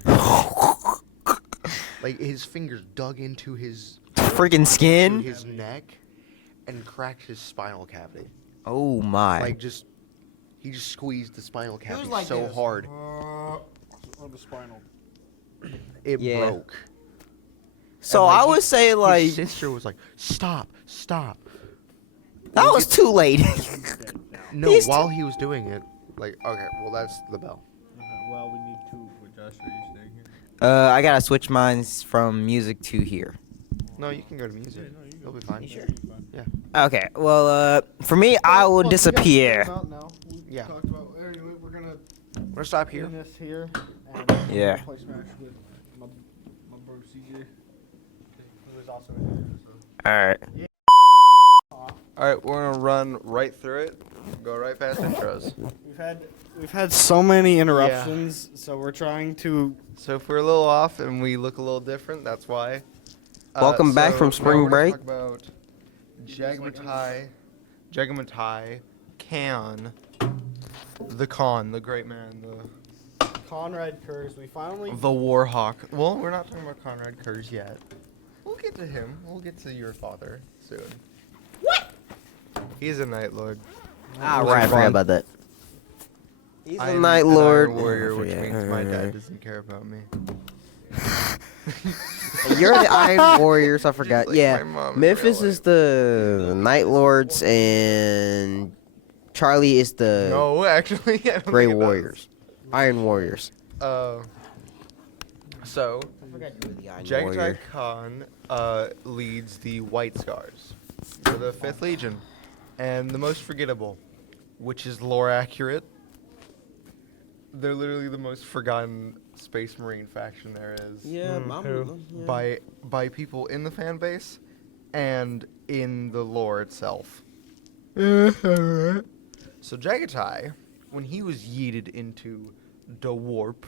Like, his fingers dug into his Freaking skin. his neck and cracked his spinal cavity. Oh my. He just squeezed the spinal cavity like so this. hard On the spinal. it Yeah. broke. So And, I would say like his sister was like, "Stop, stop." that was too late. No, He's while he was doing it, okay, well that's the bell. Well, we need two for Josh. Are you staying here? I gotta switch mine from music to here. No, you can go to music. You'll be fine. sure? Yeah. Okay. Well, for me, I will disappear. Yeah. Talked about, anyway, we're gonna We're gonna stop here. end this here. And Yeah. Play Smash with my bro CJ, who is also in here. So. All right. All right, we're gonna run right through it. Go right past intros. We've had so many interruptions, so we're trying to. So if we're a little off and we look a little different, that's why. Welcome back from now spring we're gonna break. Talk about Jagamatai Khan, the great man, Conrad Kurz, we finally. the Warhawk. Well, we're not talking about Conrad Kurz yet. We'll get to him. We'll get to your father soon. What? He's a Night Lord. All Those are right. I forgot fun. about that. He's a I'm Night an Lord. Iron Warrior, which Yeah, means my right. dad doesn't care about me. You're the Iron Warriors. I forgot. like Yeah, my mom in Memphis real is the Night Lords, and Charlie is the No, actually, I don't Grey think it does. Warriors. Iron Warriors. So I forgot you were the Iron Jagatai Warrior. Khan leads the White Scars for the 5th Legion, and the most forgettable, which is lore accurate. They're literally the most forgotten Space Marine faction there is. Yeah, By people in the fan base and in the lore itself. So Jagatai, when he was yeeted into the warp,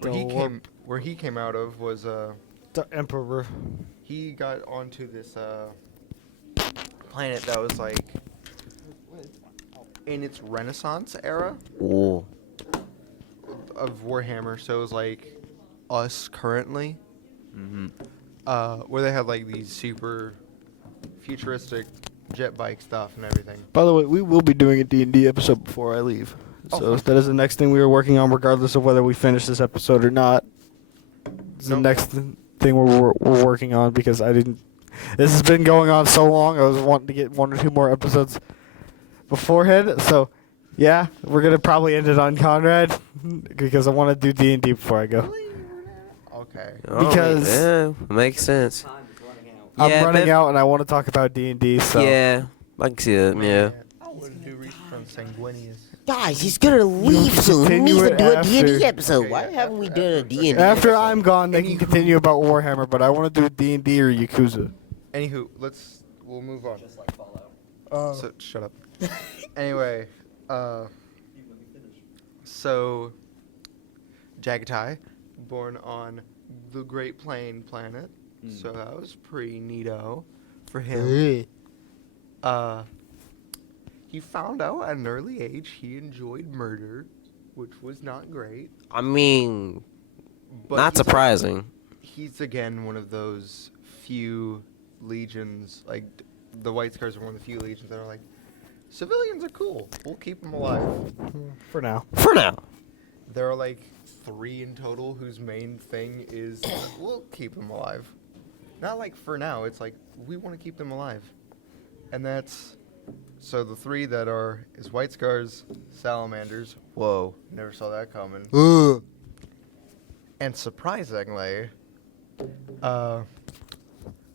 where he came out of was The Emperor. he got onto this planet that was like in its Renaissance era Ooh. of Warhammer. So it was like us currently, where they had like these super futuristic jet bike stuff and everything. By the way, we will be doing a D&D episode before I leave. Oh, So fun. that is the next thing we are working on, regardless of whether we finish this episode or not. It's the No. next thing we're working on because I didn't. This has been going on so long. I was wanting to get 1 or 2 more episodes beforehand. So, yeah, we're gonna probably end it on Conrad because I want to do D&D before I go. Okay. Because- yeah, makes sense. I'm Yeah, running but- out and I want to talk about D&D. So Yeah, I can see that. Yeah. I want to do research on Sanguinius. Guys, he's gonna leave soon. He continue needs to it do a after. D&D episode. Okay, Why yeah, haven't we after- done a after- D&D? after I'm gone, they can Anywho. continue about Warhammer. But I want to do D&D or Yakuza. Anywho, we'll move on. So shut up. Anyway, so Jagatai, born on the Great Plain planet, so that was pretty neato for him. He found out at an early age he enjoyed murder, which was not great. I mean, But not he's surprising. He's again one of those few legions, like the White Scars are one of the few legions that are like, civilians are cool. We'll keep them alive. For now. For now. There are like 3 in total whose main thing is we'll keep them alive. Not like for now. It's like we want to keep them alive, and that's so the 3 that are is White Scars, Salamanders. Whoa, never saw that coming. And surprisingly,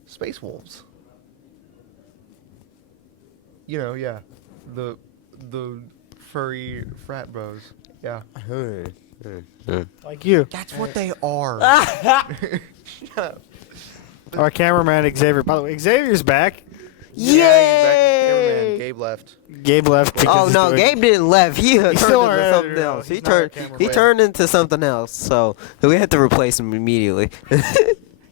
Space Wolves. You know, yeah, the furry frat bros. Yeah, Like you. that's what they are. Shut up. Our cameraman Xavier. By the way, Xavier's back. Yeah, he's back. Cameraman, Gabe left. Gabe left. because Oh he's no, doing- Gabe didn't left. He turned still our into editor, something though. else. He's He not our turned. cameraman. He turned into something else. So we had to replace him immediately.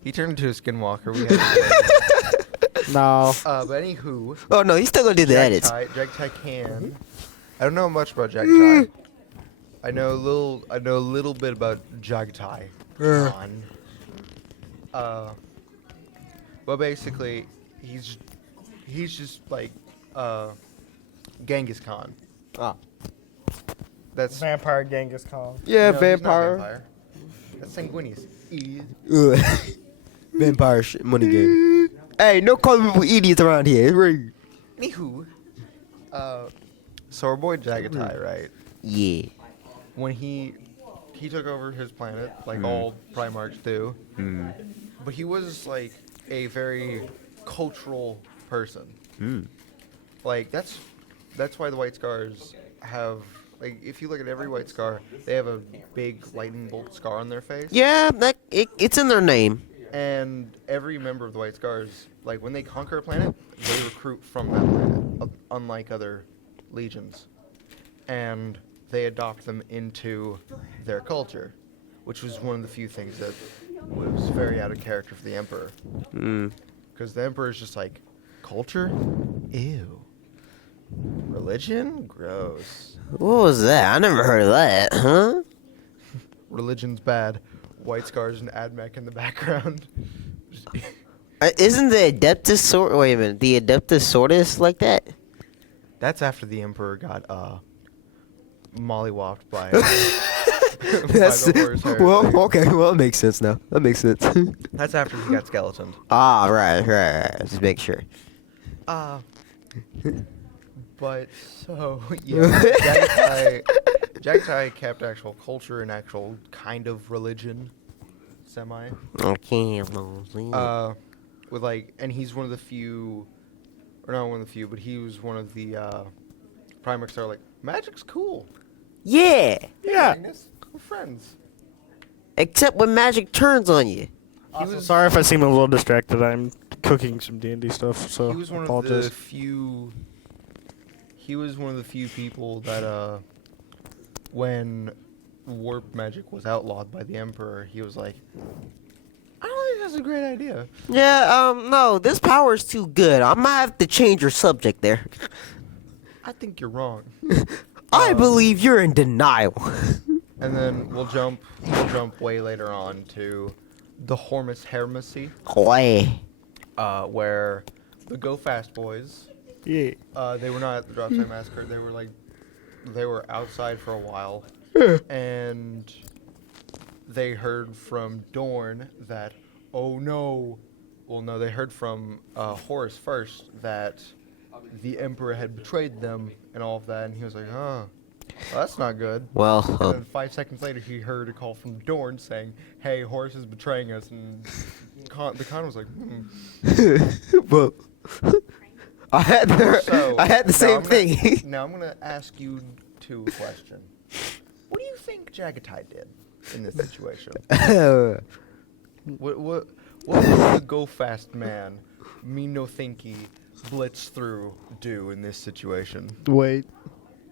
He turned into a skinwalker. We had No. but anywho, Oh no, he's still gonna do the edits. Jagatai can. I don't know much about Jagatai. I know a little bit about Jagatai Khan. Well, basically, he's just like Genghis Khan. Ah. That's Vampire Genghis Khan. Yeah, no, he's not vampire. That's Sanguinius. Vampire shit, money game. Hey, no calling people idiots around here. It's rude. Anywho, so our boy Jagatai, right? Yeah. When he took over his planet, like all Primarchs do, but he was like a very cultural person. Like that's why the White Scars have like if you look at every White Scar, they have a big lightning bolt scar on their face. Yeah, it's in their name. And every member of the White Scars, like when they conquer a planet, they recruit from that planet, unlike other legions. And they adopt them into their culture, which was one of the few things that was very out of character for the Emperor. Because the Emperor is just like, culture? Ew. Religion? Gross. What was that? I never heard of that, huh? Religion's bad. White Scars and Admech in the background. Isn't the Adeptus Sword? Wait a minute. The Adeptus Swordus like that? That's after the Emperor got mollywopped by That's the horse heresy. well, okay. Well, that makes sense now. That makes sense. That's after he got skeletoned. Ah, right. Just make sure. But so yeah, Jagatai kept actual culture and actual kind of religion, semi. Okay. With like, and he's one of the few, or not one of the few, but he was one of the Primarchs that are like, magic's cool. Yeah. Yeah. Magnus, we're friends. Except when magic turns on you. Also, sorry if I seem a little distracted. I'm cooking some D&D stuff, so He was one of the few. He was one of the few people that, when warp magic was outlawed by the Emperor, he was like, I don't think that's a great idea. Yeah. No, this power is too good. I might have to change your subject there. I think you're wrong. I believe you're in denial. And then we'll jump way later on to the Hormus Heresy, Oi. where the Go Fast boys. Yeah. They were not at the Drop Site Massacre. They were outside for a while, and they heard from Dorn that, oh no, well no, they heard from Horus first that the Emperor had betrayed them and all of that, and he was like, well, that's not good. Well, And then 5 seconds later, he heard a call from Dorn saying, hey, Horus is betraying us, and the Khan was like, But I had the now same I'm gonna- thing. Now I'm going to ask you two a question. What do you think Jagatai did in this situation? What would the Go Fast man, me no thinky, blitz through do in this situation? Wait.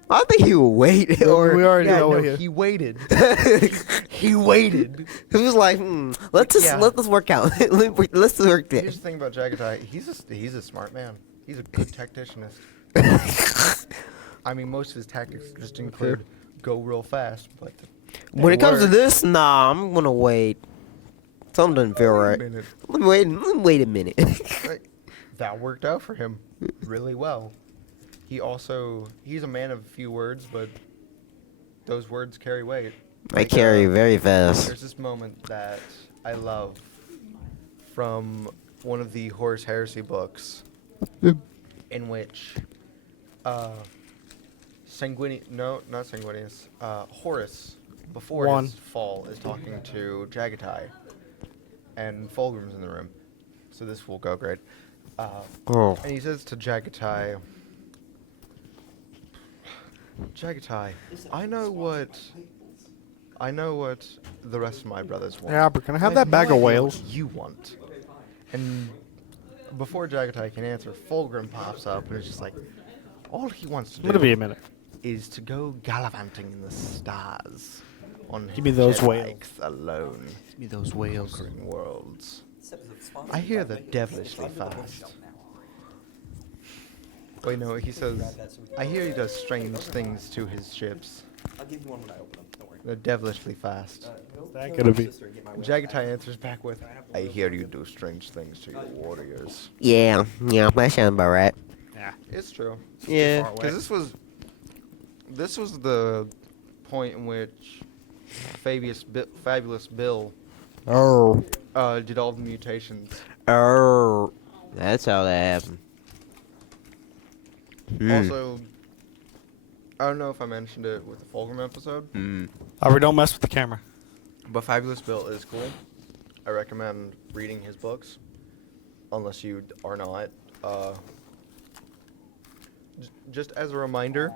I think he would wait, or we already Yeah, know no, what he. he waited. He waited. he was like, let Yeah. this work out. Let's work there. Here's the thing about Jagatai. He's a smart man. He's a good tacticianist. I mean, most of his tactics just include go real fast, but When it comes to work. this, nah, I'm gonna wait. Something doesn't feel right. minute. Let me wait a minute. Right. That worked out for him really well. He's a man of few words, but those words carry weight. I carry very fast. There's this moment that I love from one of the Horus Heresy books, in which Horus, before One. his fall, is talking to Jagatai, and Fulgrim's in the room, so this will go great. Oh. And he says to Jagatai, I know what the rest of my brothers want. Hey, Albert, can I have but that bag no of idea whales? what you want. And before Jagatai can answer, Fulgrim pops up and is just like, all he wants to I'm gonna be a do minute. is to go gallivanting in the stars on Give me those jet whales. bikes alone, Give me those whales. conquering worlds. I hear they're devilishly fast. Wait, no, he says, I hear he does strange things to his ships. I'll give you one when I open them. Don't worry. They're devilishly fast. That gonna be. Jagatai answers back with, I hear you do strange things to your warriors. Yeah, that sounds about right. Yeah. It's true. Yeah. Far away. Because this was the point in which Fabulous Bill Oh. did all the mutations. Oh, that's how that happened. Also, I don't know if I mentioned it with the Fulgrim episode, Albert, don't mess with the camera. but Fabulous Bill is cool. I recommend reading his books, unless you are not. Just as a reminder,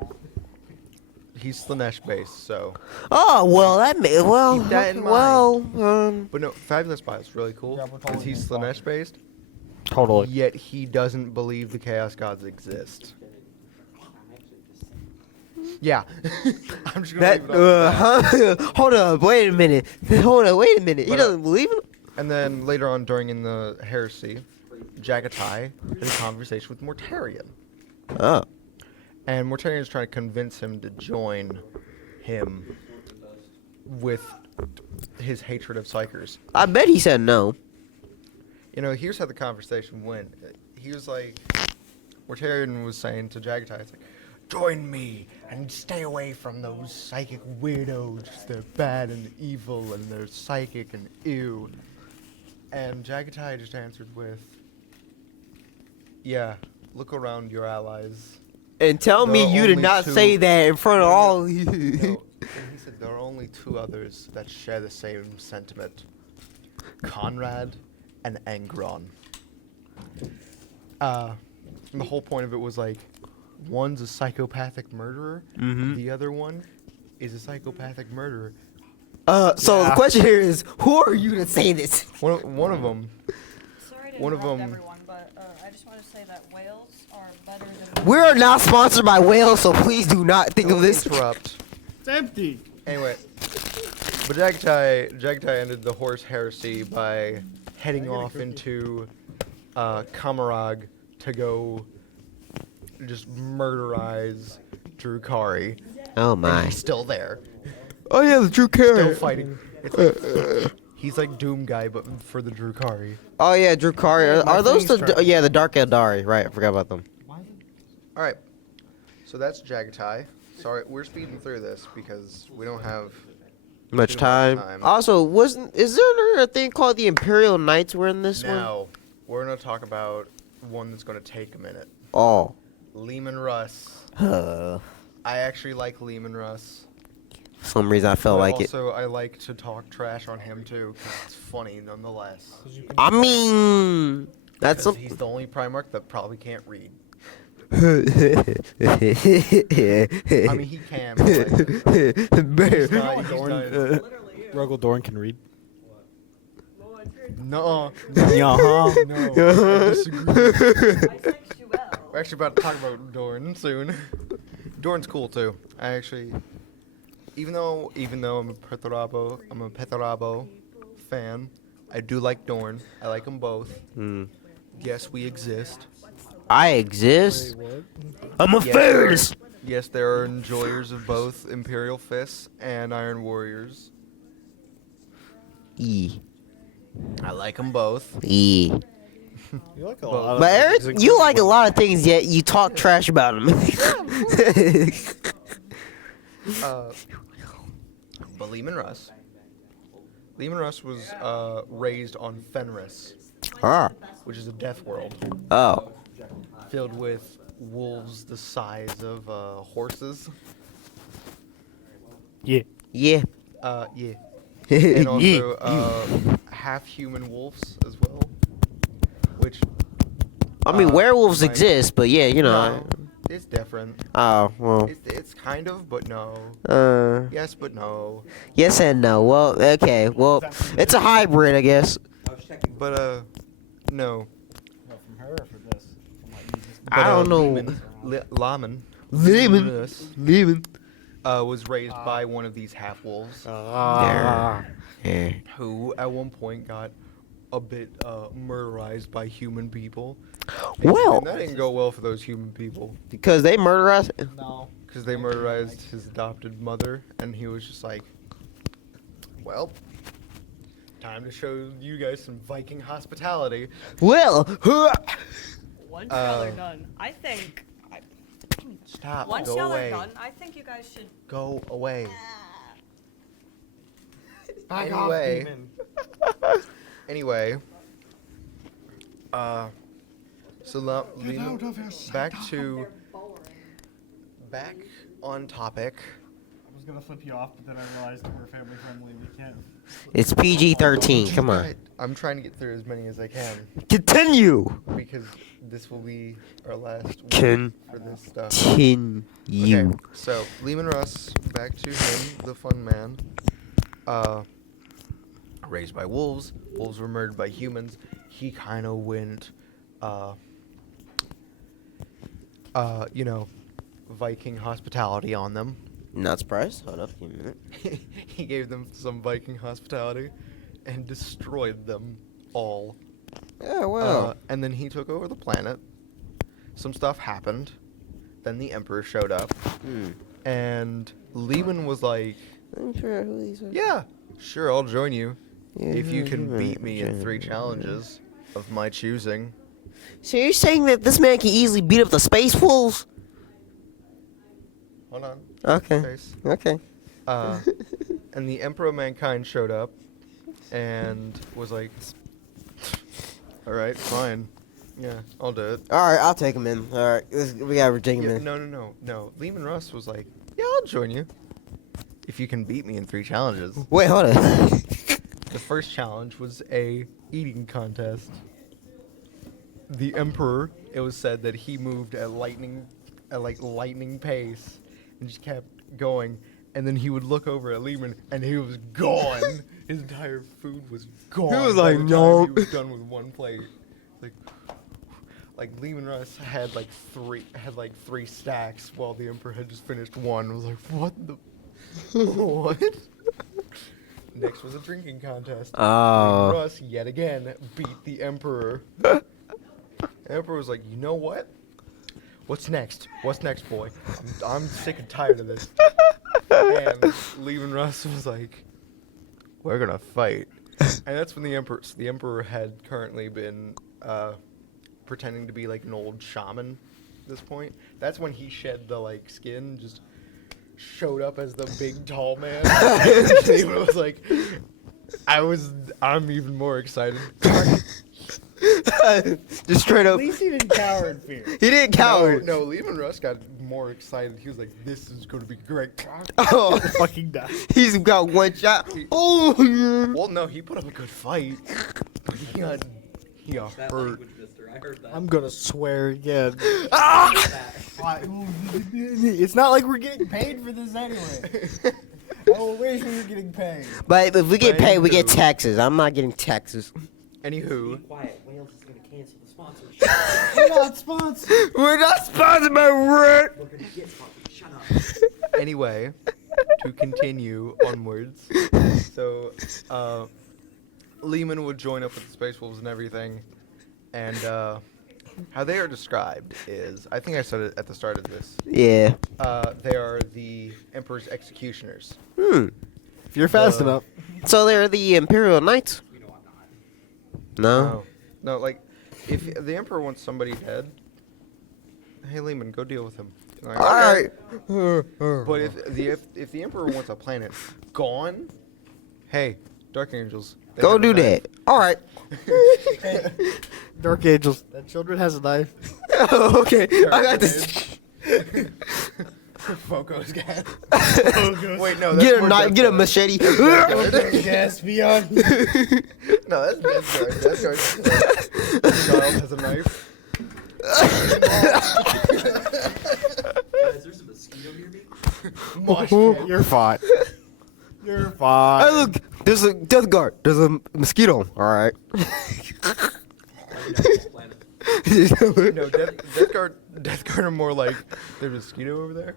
he's Slanesh based, so. Oh well, well, Keep that in well, But no, Fabulous Bill is really cool because he's Slanesh based, Totally. yet he doesn't believe the Chaos Gods exist. Yeah, I'm just gonna That, leave it off at that. hold up, wait a minute. Hold up, wait a minute. He But, doesn't believe it? And then later on, during in the heresy, Jagatai has a conversation with Mortarion, oh, and Mortarion is trying to convince him to join him with his hatred of Psychers. I bet he said no. You know, here's how the conversation went. He was like, Mortarion was saying to Jagatai, it's like, join me and stay away from those psychic weirdos. They're bad and evil and they're psychic and ew. And Jagatai just answered with, yeah, look around your allies. And tell me There are you did only not two- say that in front of all of you. No, and he said there are only two others that share the same sentiment. Conrad and Angron. And the whole point of it was like, one's a psychopathic murderer, the other one is a psychopathic murderer. So the question here is, who are you to say this? One of them, Sorry to One of interrupt 'em- everyone, but I just want to say that whales are better than. We are not sponsored by whales, so please do not think of don't this. interrupt. It's empty. Anyway, but Jagatai ended the horse heresy by heading off into Kamarag to go just murderize Drukari. Oh And my. he's still there. Oh yeah, the Drew Still Carey. fighting. It's like, he's like Doom Guy, but for the Drukari. Oh yeah, Drew Carey. Are those thing's the trying- yeah the Dark Eldari? Right, I forgot about them. Alright. So that's Jagatai. Sorry, we're speeding through this because we don't have Much too time. Also, is there a thing called the Imperial Knights? Were in this one? Now, we're going to talk about one that's going to take a minute. Oh. Lehman Russ. For I actually like Lehman Russ. some reason I felt But like it. also, I like to talk trash on him too, because it's funny nonetheless. I mean, that's Because some. he's the only Primarch that probably can't read. I I mean, he can, but like, he's not, Ruggle Dorn can read. no, Yeah. no, I disagree. Bisexual. We're actually about to talk about Dorn soon. Dorn's cool too. I actually, even though I'm a Petarabo fan, I do like Dorn. I like them both. Yes, we exist. I exist. I'm a Yes, first. Yes, there are enjoyers of both Imperial Fists and Iron Warriors. E. I like them both. E. You like a But- lot of But Eric, things, you like a lot of things, yet you talk trash about them. But Lehman Russ. Lehman Russ was raised on Fenris, Ah. which is a death world Oh. filled with wolves the size of horses. Yeah. Yeah. Yeah. And Yeah. also half human wolves as well. Which I mean, werewolves like- exist, but yeah, you know. no, it's different. Oh well. It's kind of, but no. Yes, but no. Yes and no. Well, okay. Well, it's a hybrid, I guess. But no. No, from her or for this? From what you just- I don't know. Laman. Leaving. Was raised by one of these half wolves, Yeah. who at one point got a bit murderized by human people. Well, And that didn't go well for those human people, because they murder us. No. because they murderized his adopted mother, and he was just like, well, time to show you guys some Viking hospitality. Well, Once y'all are done, I think. Stop, Once go y'all away, are done, I think you guys should. go away. Back off, Anyway. demon. Anyway, so back on topic. I was gonna flip you off, but then I realized we're family friendly. We can't. it's PG-13. Come on. I'm trying to get through as many as I can Continue. because this will be our last week Continue. for this stuff. Continue. Okay, so Lehman Russ, back to him, the fun man. Raised by wolves. Wolves were murdered by humans. He kind of went, Viking hospitality on them. Not surprised. Hold up. Give me a minute. He gave them some Viking hospitality and destroyed them all. Yeah, well. And then he took over the planet. Some stuff happened. Then the Emperor showed up. And Lehman was like, I'm sure who these are. yeah, sure, I'll join you. Yeah, If you yeah, can yeah, beat me in yeah. 3 challenges of my choosing. So you're saying that this man can easily beat up the space wolves? Hold on. Okay. Face. Okay. And the Emperor of Mankind showed up and was like, all right, fine. Yeah, I'll do it. All right, I'll take him in. All right, we gotta take him Yeah, in. no. Lehman Russ was like, yeah, I'll join you. If you can beat me in 3 challenges. Wait, hold on. The first challenge was a eating contest. The Emperor, it was said that he moved at lightning pace and just kept going. And then he would look over at Lehman and he was gone. His entire food was gone. He was by like, the time "Nope." He was done with 1 plate. Like Lehman Russ had like 3 stacks while the Emperor had just finished 1. I was like, what the what? Next was a drinking contest. Oh. Russ yet again beat the Emperor. The Emperor was like, you know what? What's next? What's next, boy? I'm sick and tired of this. And Lehman Russ was like, we're gonna fight. And that's when the Emperor had currently been pretending to be like an old shaman at this point. That's when he shed the like skin, just showed up as the big tall man. He was like, I'm even more excited. Just straight At up. least he didn't cower in fear. He didn't cower. No, Lehman Russ got more excited. He was like, this is going to be great. Oh, Fucking die. he's got 1 shot. Oh, Well, no, he put up a good fight. But he got hurt. I'm gonna swear again. It's not like we're getting paid for this anyway. I wish we were getting paid. but if we get But paid, we get anywho. taxes. I'm not getting taxes. Anywho, Quiet. Wales is going to cancel the sponsorship. We're not sponsored. We're not sponsored by Rent. We're going to get sponsored. Shut up. anyway, to continue onwards. So, Lehman would join up with the Space Wolves and everything. And how they are described is, I think I said it at the start of this, Yeah. they are the Emperor's executioners. If you're fast Uh, enough. So they're the Imperial Knights? You know I'm not. No. No, like, if the Emperor wants somebody dead, hey Lehman, go deal with him. Like, All right. But if the Emperor wants a planet gone, hey, Dark Angels, they Go have a do knife. that. All right. Dark Angels. That children has a knife. Okay. I got this. Foco's got. Wait, no, that's Get a more knife. Death Get a Guard. machete. Yes, beyond. No, that's Death Guard. Death Guard. Child has a knife. Guys, there's a mosquito near me. You're fine. You're fine. Hey, look. There's a death guard. There's a mosquito. All right. No, Death Guard are more like there's a mosquito over there.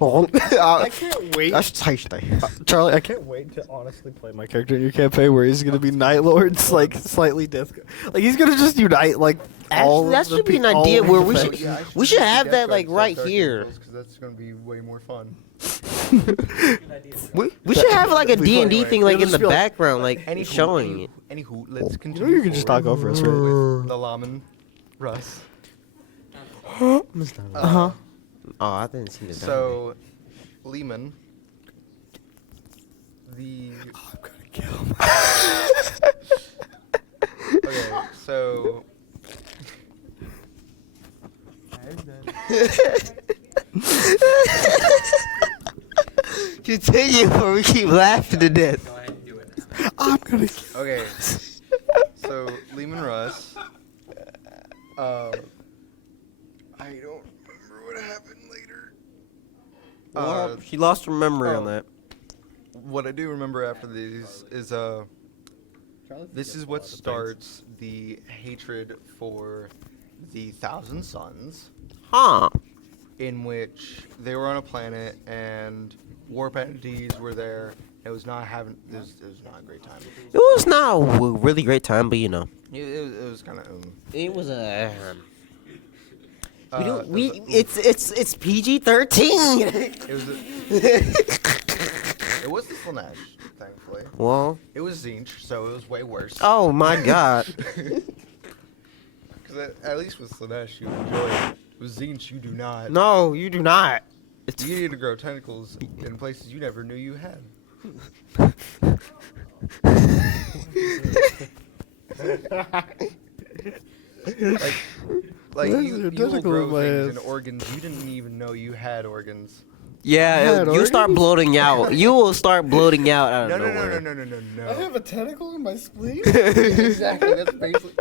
I can't wait. That's tasty. Charlie, I can't wait to honestly play my character in your campaign where he's gonna be Night Lords, like slightly death. Like he's gonna just unite like all. Actually, that of the should be an all idea of where the we factions. should we should have that like right here. Because that's gonna be way more fun. We should have like a We D and D anyway. thing like It'll in just the be like- background, like Anywho, showing it. Anywho, let's You continue. know you can just talk over us, right? with the Laman Russ. Uh huh. Oh, I didn't see the. So, Lehman, the I'm gonna kill him. okay, so Continue, or we keep laughing to death. Go ahead and do it now. I'm gonna. Kill okay, so Lehman Russ. I don't remember what happened later. Well, she lost her memory on oh. that. What I do remember after these is this is what starts the hatred for the Thousand Suns, Huh. in which they were on a planet and warp entities were there. It was not it was not a great time. It was not a really great time, but you know, It was kind of it was a. uh, It's PG-13. it was it was the Slanesh, thankfully. Well, It was Zinch, so it was way worse. oh my God. Because at least with Slanesh you enjoy it. With Zinch you do not. No, you do not. You need to grow tentacles in places you never knew you had. like Why is you there a will tentacle grow in my things ass? and organs you didn't even know you had organs. Yeah, had you start organs? bloating out. You will start bloating out out No, of no, no, nowhere. no, no, no, no, I no. have a tentacle in my spleen. Exactly. That's basically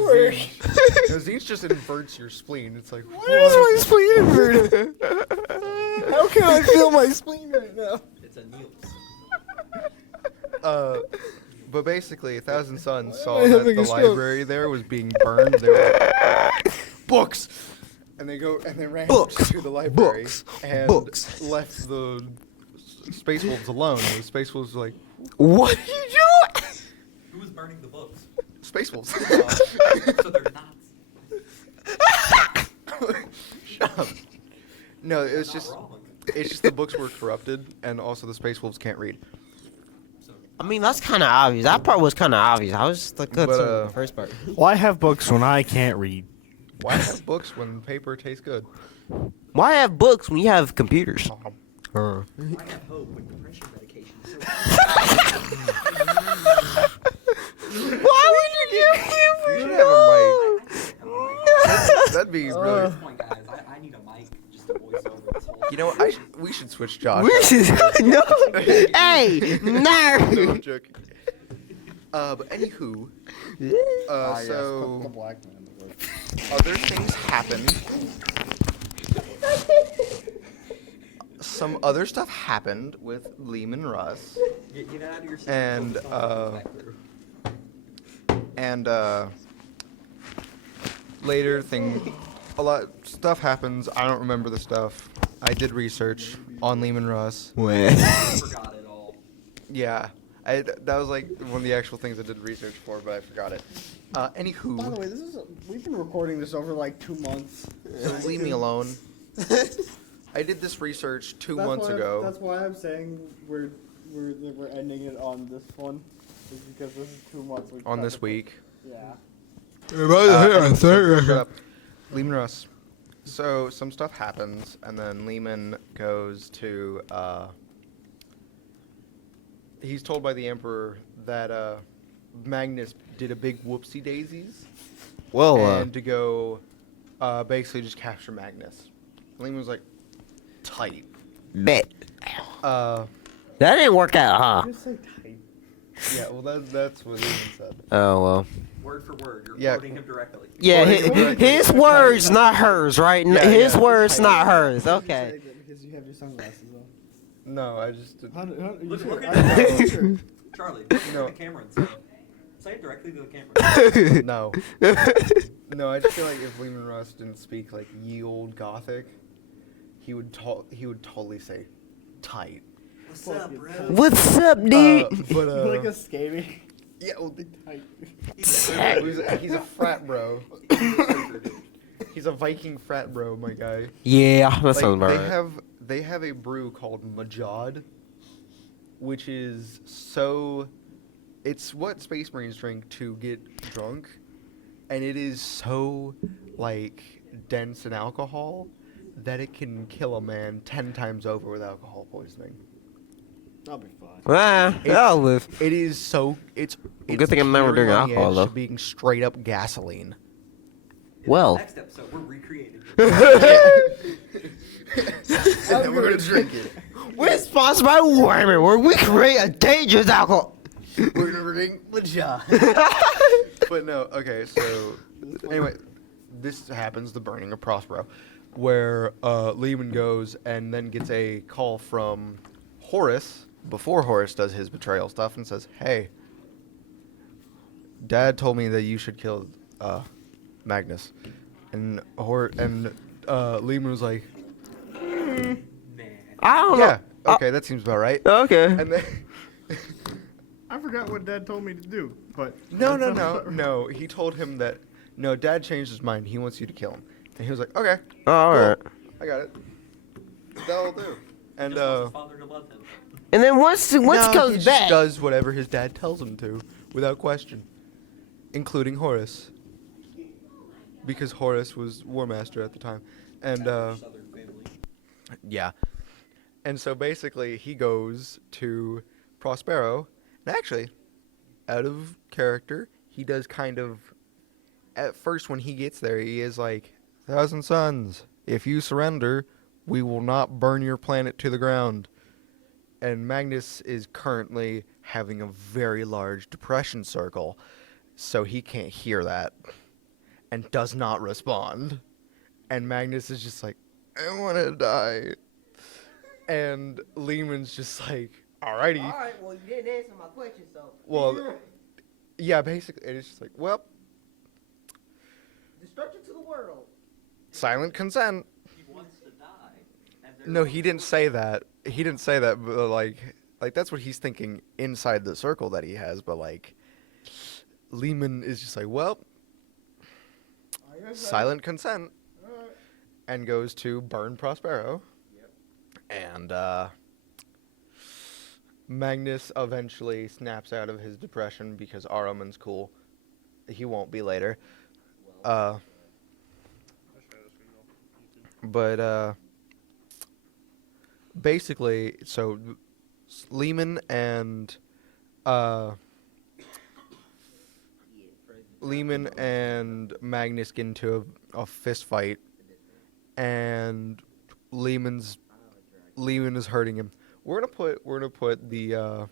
work? Zinch. No, Zinch just inverts your spleen. It's like, Why is my spleen inverted? How can I feel my spleen right now? It's a Niels. But basically, 1,000 Suns saw I that having the a stroke? library there was being burned. They were like, books! And they ran Books. to the library Books. and Books. left the Space Wolves alone. And the Space Wolves were like, What are you doing? Who was burning the books? Space Wolves. So they're not. Shut up. No, it's Not just wrong. the books were corrupted, and also the Space Wolves can't read. So I mean, that's kind of obvious. That part was kind of obvious. I was like, that's But, the first part. Why have books when I can't read? Why have books when paper tastes good? Why have books when you have computers? I have hope with depression medication. So Why would you give You should have a mic. That'd be really. At this point, guys, I need a mic just to voice over this whole. You know what? We should switch Josh. We out. should no. Hey, No, no. I'm joking. But anywho, so black man. other things happened. Some other stuff happened with Lehman Russ, Get out of your seat. And, Focus on the back through. and later a lot stuff happens. I don't remember the stuff. I did research on Lehman Russ. I forgot it all. Yeah, that was like one of the actual things I did research for, but I forgot it. Anywho. By the way, we've been recording this over like 2 months. So leave me alone. I did this research 2 months ago. That's why I'm saying we're ending it on this one, is because this is 2 months. On this week. Yeah. Shut up. Lehman Russ. So some stuff happens, and then Lehman goes to. He's told by the Emperor that Magnus did a big whoopsie daisies, Whoa. and to go basically just capture Magnus. Lehman was like, tight. Bet. Uh, That didn't work out, huh? Just say tight. yeah. Well, that's what Lehman said. Oh well. Word for word, you're Yeah. quoting him directly. Yeah, Well, his words, not hers, right? Yeah, His yeah. words, not hers. Okay. Because you have your sunglasses on. No, I just. Look at it. Charlie, look No. at the camera and say it directly to the camera. No. No, I just feel like if Lehman Russ didn't speak like ye old Gothic, he would totally say tight. What's up, bro? What's up, dude? But Like a skating. yeah, well, Tight. he's a frat bro. He's a Viking frat bro, my guy. Yeah, that Like, sounds about right. they have a brew called Majad, which is so. It's what Space Marines drink to get drunk, and it is so like dense in alcohol that it can kill a man 10 times over with alcohol poisoning. I'll be fine. Ah, I'll live. It is so. It's Good thing I'm never teetering doing on the alcohol, edge though. to being straight up gasoline. Well. Next episode, we're recreating. And then we're gonna drink it. We're sponsored by Warhammer, where we create a dangerous alcohol. We're gonna drink Majad. But no, okay, so anyway, this happens, the burning of Prospero, where Lehman goes and then gets a call from Horus, before Horus does his betrayal stuff, and says, hey, Dad told me that you should kill Magnus. And Lehman was like, Man. I don't yeah, know. okay, that seems about right. Okay. And then... I forgot what Dad told me to do, but No. He told him that no, Dad changed his mind. He wants you to kill him, and he was like, "Okay, All right. I got it. That'll do." And Just wants his father to love him. And then once no, comes he just back, does whatever his dad tells him to, without question, including Horus, because Horus was War Master at the time, and Southern family. Yeah. And so basically, he goes to Prospero. And actually, out of character, he does kind of. At first, when he gets there, he is like, "Thousand Suns, if you surrender, we will not burn your planet to the ground." And Magnus is currently having a very large depression circle, so he can't hear that and does not respond. And Magnus is just like, "I want to die." And Lehman's just like, "Alrighty." Alright, well, you didn't answer my question, so. Well, yeah, basically, it's just like, well, Destruction to the world. silent consent. He wants to die. No, he didn't say that. He didn't say that, but like that's what he's thinking inside the circle that he has. But like, Lehman is just like, well, silent consent, and goes to burn Prospero. And Magnus eventually snaps out of his depression because Aruman's cool. He won't be later. But basically, so Lehman and Magnus get into a fist fight, and Lehman is hurting him. We're gonna put the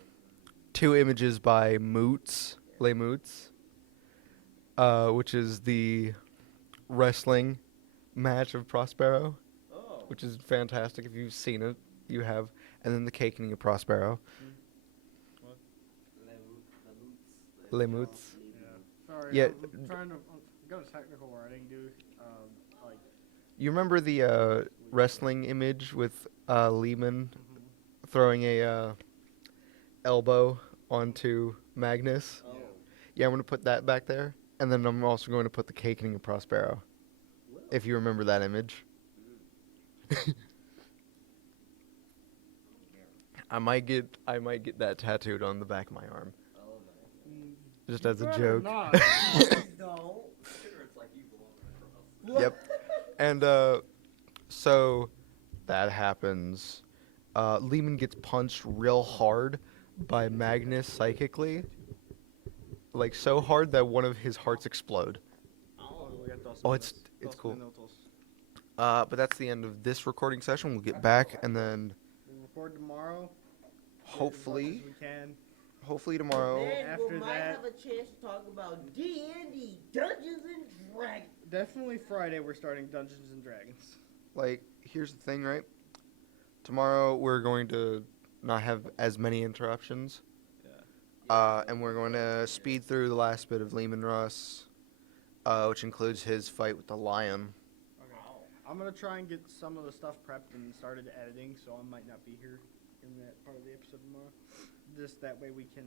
2 images by Les Moots, which is the wrestling match of Prospero, which is fantastic. If you've seen it, you have. And then the caking of Prospero. Les Moots. Sorry, Yeah. I'm trying to go to technical writing, dude. Like, You remember the wrestling image with Lehman throwing a elbow onto Magnus? Oh. Yeah, I'm going to put that back there. And then I'm also going to put the caking of Prospero. If you remember that image. I might get that tattooed on the back of my arm. Just as a joke. Don't. It's like you belong across. Yep. And so that happens. Lehman gets punched real hard by Magnus psychically. Like so hard that one of his hearts explode. Oh, it's cool. But that's the end of this recording session. We'll get back and then we'll record tomorrow. hopefully We can. tomorrow. Then After we might that- have a chance to talk about D&D, Dungeons and Dragons. Definitely Friday we're starting Dungeons and Dragons. Like, here's the thing, right? Tomorrow we're going to not have as many interruptions. And we're going to speed through the last bit of Lehman Russ, which includes his fight with the lion. Okay. I'm gonna try and get some of the stuff prepped and started editing, so I might not be here in that part of the episode tomorrow. Just that way we can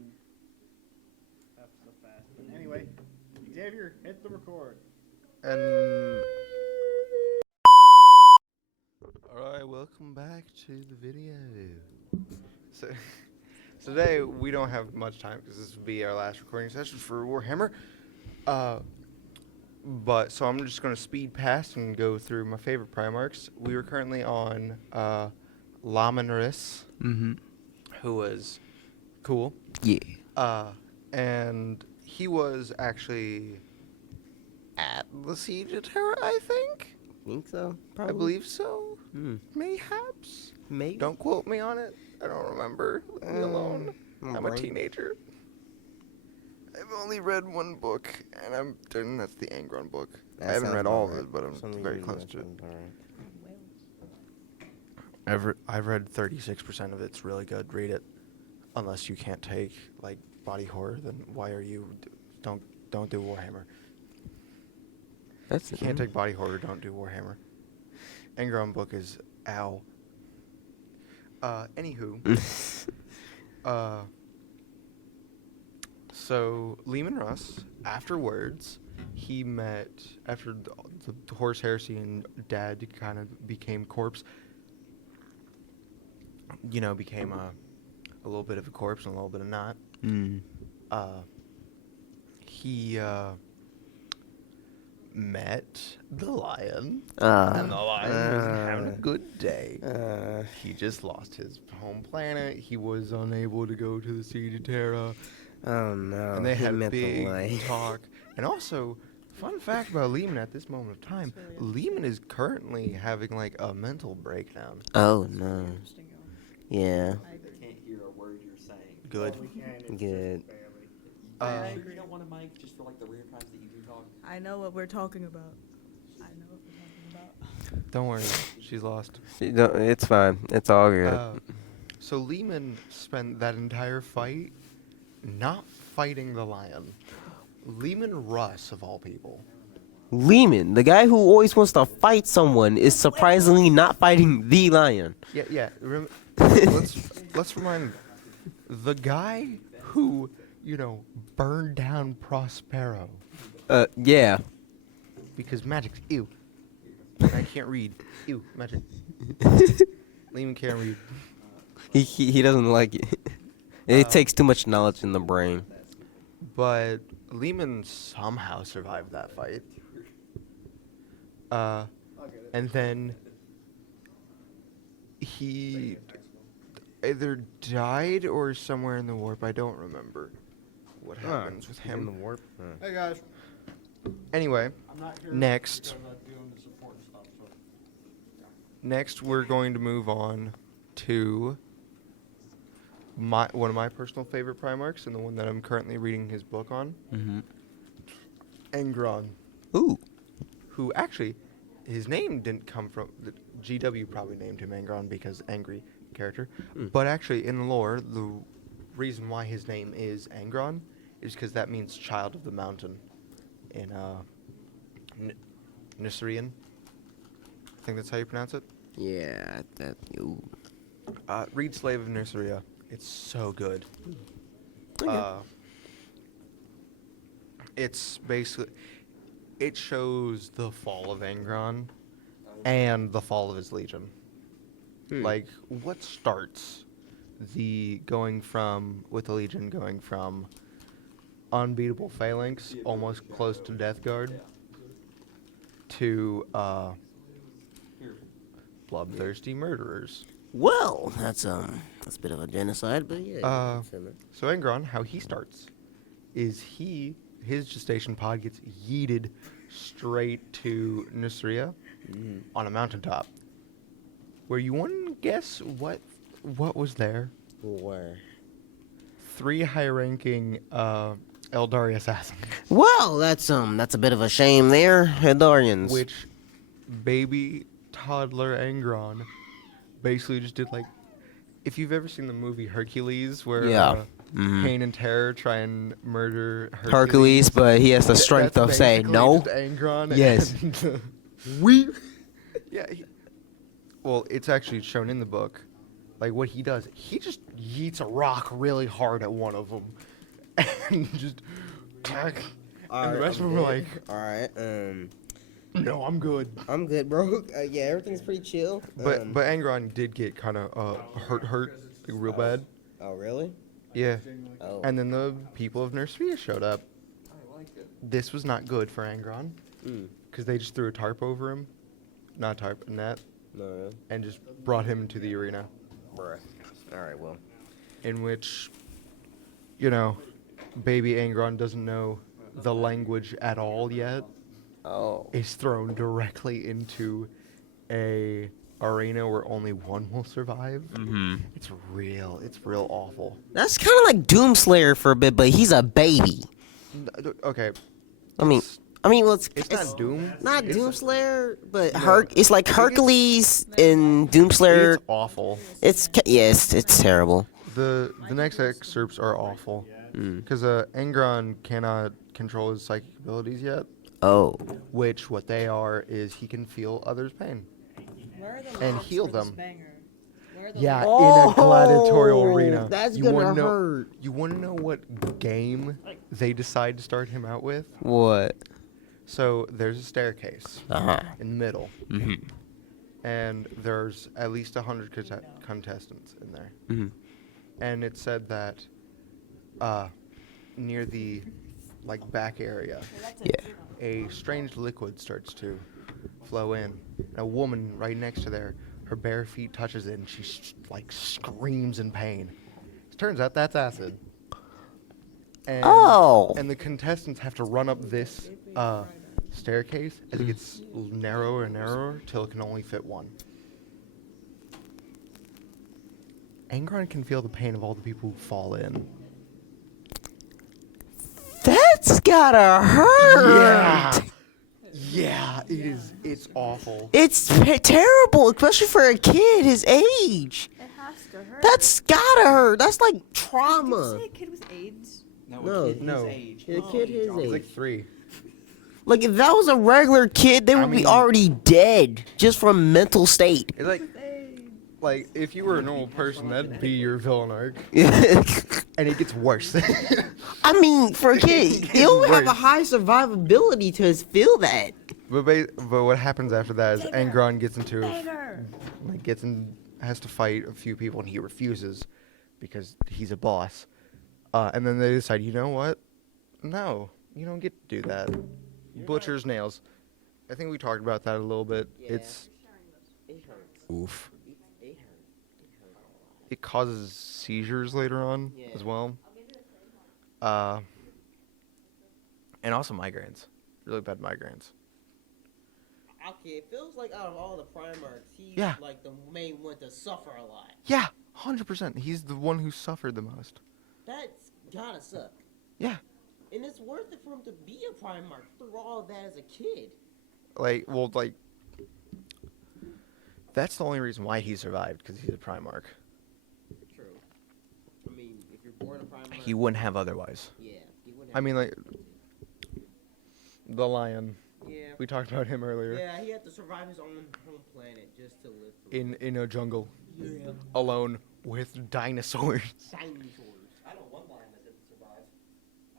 have stuff fast. But anyway, Xavier, hit the record. And alright, welcome back to the video. So today we don't have much time because this will be our last recording session for Warhammer. But so I'm just going to speed past and go through my favorite Primarchs. We were currently on Laminaris, who was cool. Yeah. And he was actually at the Siege of Terra, I think. Think so? I believe so. Hmm. Mayhaps. Maybe. Don't quote me on it. I don't remember. Leave me alone. I'm a right. teenager. I've only read one book, and that's the Angron book. I haven't read all of it, but I'm very close to it. I've read 36% of it. It's really good. Read it. Unless you can't take like body horror, then why are you? Don't do Warhammer. That's If you can't take body horror, don't do Warhammer. Angron book is ow. Anywho. So Lehman Russ, afterwards, he met after the Horse Heresy and Dad kind of became corpse. You know, became a little bit of a corpse and a little bit of not. He met the lion. And the lion wasn't having a uh, good day. He just lost his home planet. He was unable to go to the Sea of Terra. oh no. And they he had a meant the big lion. talk. And also, fun fact about Lehman at this moment of time, Lehman is currently having like a mental breakdown. Oh no. Yeah. They can't hear a word you're saying. Good. Good. Are you sure you don't want a mic just for like the rare times that you do talk? I know what we're talking about. I know what we're talking about. Don't worry, she's lost. It's fine. It's all good. So Lehman spent that entire fight not fighting the lion. Lehman Russ, of all people. Lehman, the guy who always wants to fight someone, is surprisingly not fighting the lion. Yeah. Let's remind the guy who, burned down Prospero Yeah. because magic's ew. I can't read. Ew, magic. Lehman can't read. He doesn't like it. It takes too much knowledge in the brain. But Lehman somehow survived that fight. And then he either died or somewhere in the warp. I don't remember what happens with him. In the warp. Hey guys. Anyway, I'm not here next. because I'm not doing the support stuff. So. Next, we're going to move on to one of my personal favorite Primarchs, and the one that I'm currently reading his book on, Angron. Ooh. Who actually, his name didn't come from the GW. Probably named him Angron because angry character, but actually in lore, the reason why his name is Angron is because that means child of the mountain in Nisrian. I think that's how you pronounce it. Yeah, that. Ooh. Read Slave of Nurseria. It's so good. It's basically, it shows the fall of Angron and the fall of his legion. Like, what starts with the legion going from unbeatable phalanx, almost close to Death Guard, to bloodthirsty murderers. Well, that's a bit of a genocide, but yeah. So Angron, how he starts, is his gestation pod gets yeeted straight to Nusria on a mountaintop. Where you wouldn't guess what was there? Where? 3 high-ranking Eldari assassins. Well, that's a bit of a shame there, Eldarians. Which baby toddler Angron basically just did like, if you've ever seen the movie Hercules, where Pain and Terror try and murder Hercules, but he has the strength that's of saying basically no. just Angron. Yes. And, yeah. Well, it's actually shown in the book. Like what he does, he just yeets a rock really hard at one of them, and just. And the rest of them are like, all right, no, I'm good. I'm good, bro. Yeah, everything's pretty chill. But Angron did get kind of hurt like, real bad. Oh, really? Yeah. Oh. And then the people of Nurseria showed up. This was not good for Angron, because they just threw a tarp over him, not a tarp, a net, and just brought him into the arena. Bruh. All right, well. In which, baby Angron doesn't know the language at all yet. Oh. Is thrown directly into a arena where only one will survive. It's real awful. That's kind of like Doomslayer for a bit, but he's a baby. Okay. I mean, well, it's not Doom. Not Doomslayer, but No. it's like Hercules in Doomslayer. It's awful. It's terrible. The next excerpts are awful because Angron cannot control his psychic abilities yet. Oh. Which what they are is he can feel others' pain Where are the and lyrics heal for this them. banger? Where are the Yeah, lyrics? in a gladiatorial arena. That's You gonna wanna know- hurt. You want to know what game they decide to start him out with? What? So there's a staircase in the middle, and there's at least 100 contestants in there. And it said that near the back area, a strange liquid starts to flow in, and a woman right next to there, her bare feet touches it, and she like screams in pain. It turns out that's acid. And, and the contestants have to run up this staircase as it gets narrower and narrower till it can only fit one. Angron can feel the pain of all the people who fall in. That's gotta hurt. Yeah, it is. It's awful. It's terrible, especially for a kid his age. It has to hurt. That's gotta hurt. That's like trauma. Did you say a kid with AIDS? No, No. Age. a kid his It's like age. 3. Like if that was a regular kid, they would be already dead just from mental state. It's like if you were a normal person, that'd be your villain arc. And it gets worse. I mean, for a kid, he'll have a worse. high survivability to feel that. But what happens after that is Angron gets has to fight a few people, and he refuses because he's a boss. And then they decide, you know what? No, you don't get to do that. Butcher's nails. I think we talked about that a little bit. It's oof. It causes seizures later on as well. And also migraines. Really bad migraines. Okay, it feels like out of all the Primarchs, he's Yeah. like the main one to suffer a lot. Yeah, 100%. He's the one who suffered the most. That's gotta suck. Yeah. And it's worth it for him to be a Primarch through all of that as a kid. That's the only reason why he survived, because he's a Primarch. True. I mean, if you're born a Primarch, He wouldn't have otherwise. yeah, he wouldn't I have mean, like, the lion. yeah. We talked about him earlier. Yeah, he had to survive his own home planet just to live through In a jungle, Yeah. alone, with dinosaurs. dinosaurs. I know one lion that didn't survive.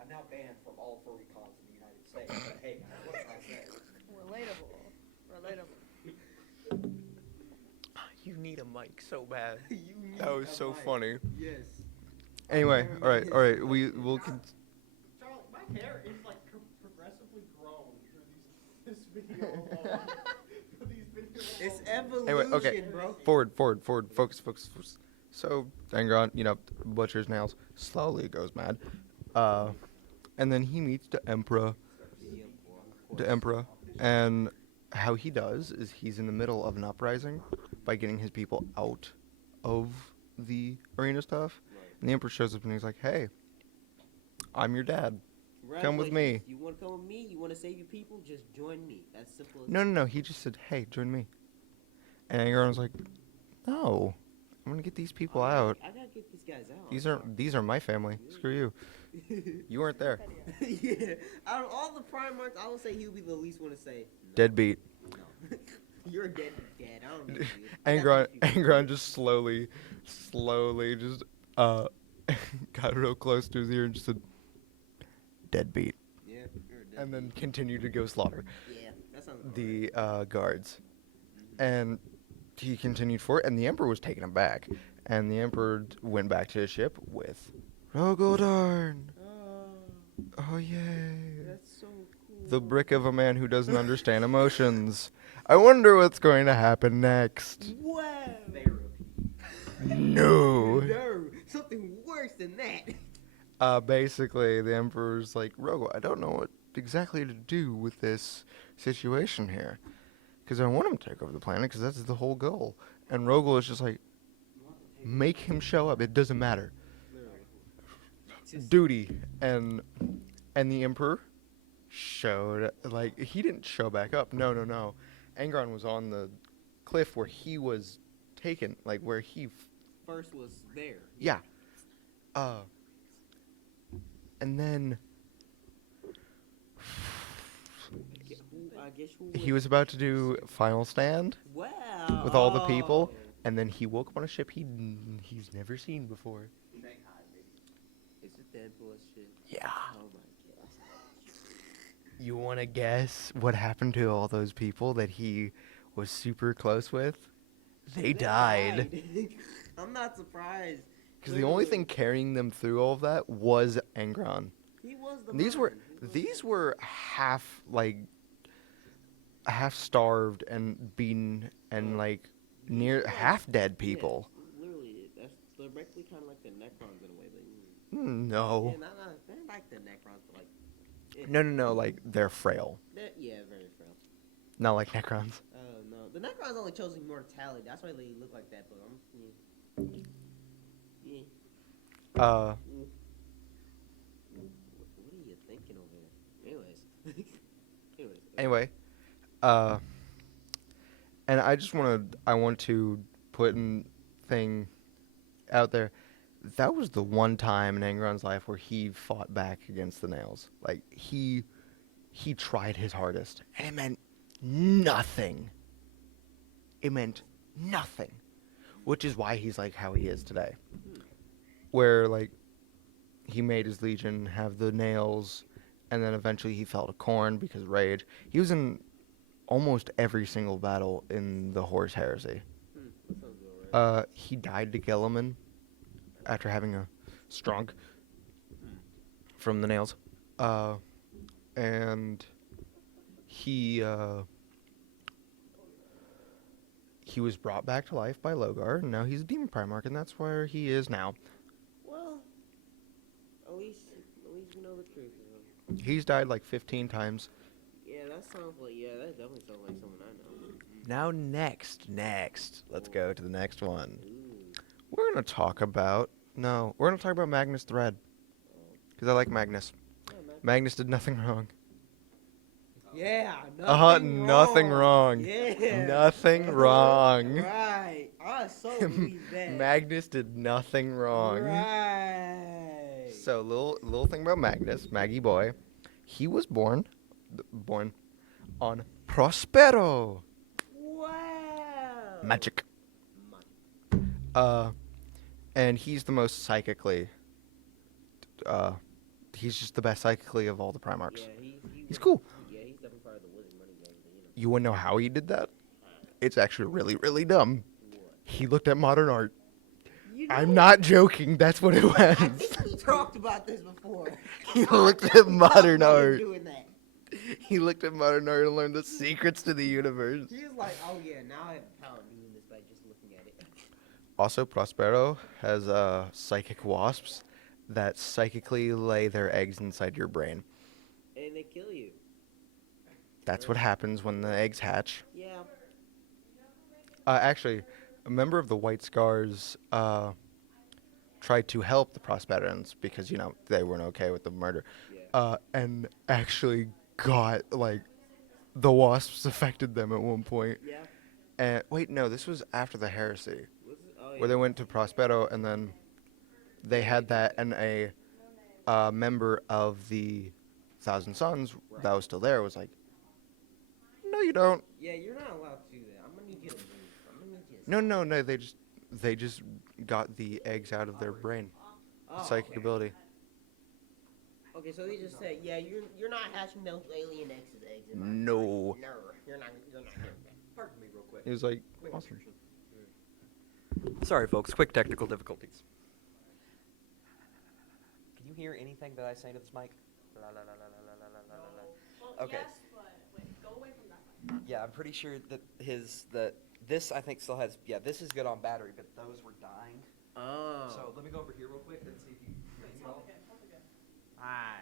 I'm now banned from all furry cons in the United States. But hey, what can I say? Relatable. You need a mic so bad. You need That was a so mic. funny. Yes. Anyway, all right. We'll. Charlie, my hair is like progressively grown through this video alone. It's evolution, Anyway, okay. bro. Forward. Focus. So, Angron, Butcher's nails, slowly goes mad. And then he meets the Emperor. And how he does is he's in the middle of an uprising by getting his people out of the arena stuff. And the Emperor shows up and he's like, hey, I'm your dad. Come with me. You want to come with me? You want to save your people? Just join me. That's simple. As No. He just said, hey, join me. And Angron was like, no. I'm going to get these people out. I gotta get these guys out. These are my family. Screw you. You weren't there. Yeah. Out of all the Primarchs, I would say he would be the least one to say. No. Deadbeat. No. You're a dead dad. I don't need you. Angron just slowly just got real close to his ear and just said, deadbeat. Yeah, you're a deadbeat. And then continued to go slaughter Yeah, that sounds about the guards. And he continued for it, and the Emperor was taken aback. And the Emperor went back to his ship with Rogodarn. Oh, yay. That's so cool. The brick of a man who doesn't understand emotions. I wonder what's going to happen next. Wow. No. No, something worse than that. Basically, the Emperor's like, Rogo, I don't know what exactly to do with this situation here. Because I want him to take over the planet, because that's the whole goal. And Rogel is just like, make him show up. It doesn't matter. Duty. And the Emperor showed, like, he didn't show back up. No. Angron was on the cliff where he was taken, like, where he First was there. yeah. And then I guess he was about to do final stand Wow. with all the people, and then he woke up on a ship he's never seen before. It's a Deadpool shit. Yeah. Oh my god. You want to guess what happened to all those people that he was super close with? They died. I'm not surprised. Because the only thing carrying them through all of that was Angron. He was the And these were half, like, half starved and beaten and like near half dead people. Literally, that's directly kind of like the Necrons in a way, but No. yeah, they're like the Necrons, but like No. Like they're frail, yeah, very frail. not like Necrons. Oh no, the Necrons only chose immortality. That's why they look like that. But yeah. Uh, What are you thinking over there? Anyways. anyway, and I want to put in thing out there. That was the one time in Angron's life where he fought back against the nails. Like he tried his hardest, and it meant nothing. It meant nothing, which is why he's like how he is today. Where like he made his legion have the nails, and then eventually he fell to Khorne because of rage. He was in almost every single battle in the Horse Heresy. He died to Gilliman after having a strong from the nails. And he was brought back to life by Logar, and now he's a demon Primarch, and that's where he is now. Well, at least we know the truth. He's died like 15 times. Yeah, that definitely sounds like someone I know. Now next, let's go to the next one. We're gonna talk about Magnus Thread, because I like Magnus. Magnus did nothing wrong. Yeah, Nothing wrong. Yeah. Nothing wrong. Right. I so believe that. Magnus did nothing wrong. Right. So little thing about Magnus, Maggie boy, he was born on Prospero. Wow. Magic. And he's the most psychically. He's just the best psychically of all the Primarchs. Yeah, he's cool. Yeah, he's definitely part of the Wizard Money Gang, but You wouldn't know how he did that? It's actually really, really dumb. He looked at modern art. I'm not joking. That's what it was. I think we talked about this before. He looked at modern art. Doing that. He looked at modern art and learned the secrets to the universe. He was like, oh yeah, now I have the power of doing this by just looking at it. Also, Prospero has psychic wasps that psychically lay their eggs inside your brain. And they kill you. That's what happens when the eggs hatch. Yeah. Actually, a member of the White Scars tried to help the Prosperans because, they weren't okay with the murder. Yeah. And actually got, the wasps affected them at one point. Yeah. And wait, no, this was after the heresy, Oh, where they went to Prospero, and then they had that, and a member of the Thousand Sons that was still there was like, no, you don't. Yeah, you're not allowed to do that. I'm gonna need you to move. I'm gonna need you to No, they just got the eggs out of their brain. Oh, Psychic okay. ability. Okay, so they just said, yeah, you're not hatching those alien eggs as eggs. in my No. brain. No, you're not doing that. Pardon me real quick. He was like, Quick awesome. instruction. Sorry, folks. Quick technical difficulties. Can you hear anything that I say to this mic? La, la, la, la, la, la, la, la, la. Okay. Yes, but wait, go away from that. Yeah, I'm pretty sure that this I think still has, this is good on battery, but those were dying. Oh. So let me go over here real quick and see if you can hear me well. Hi.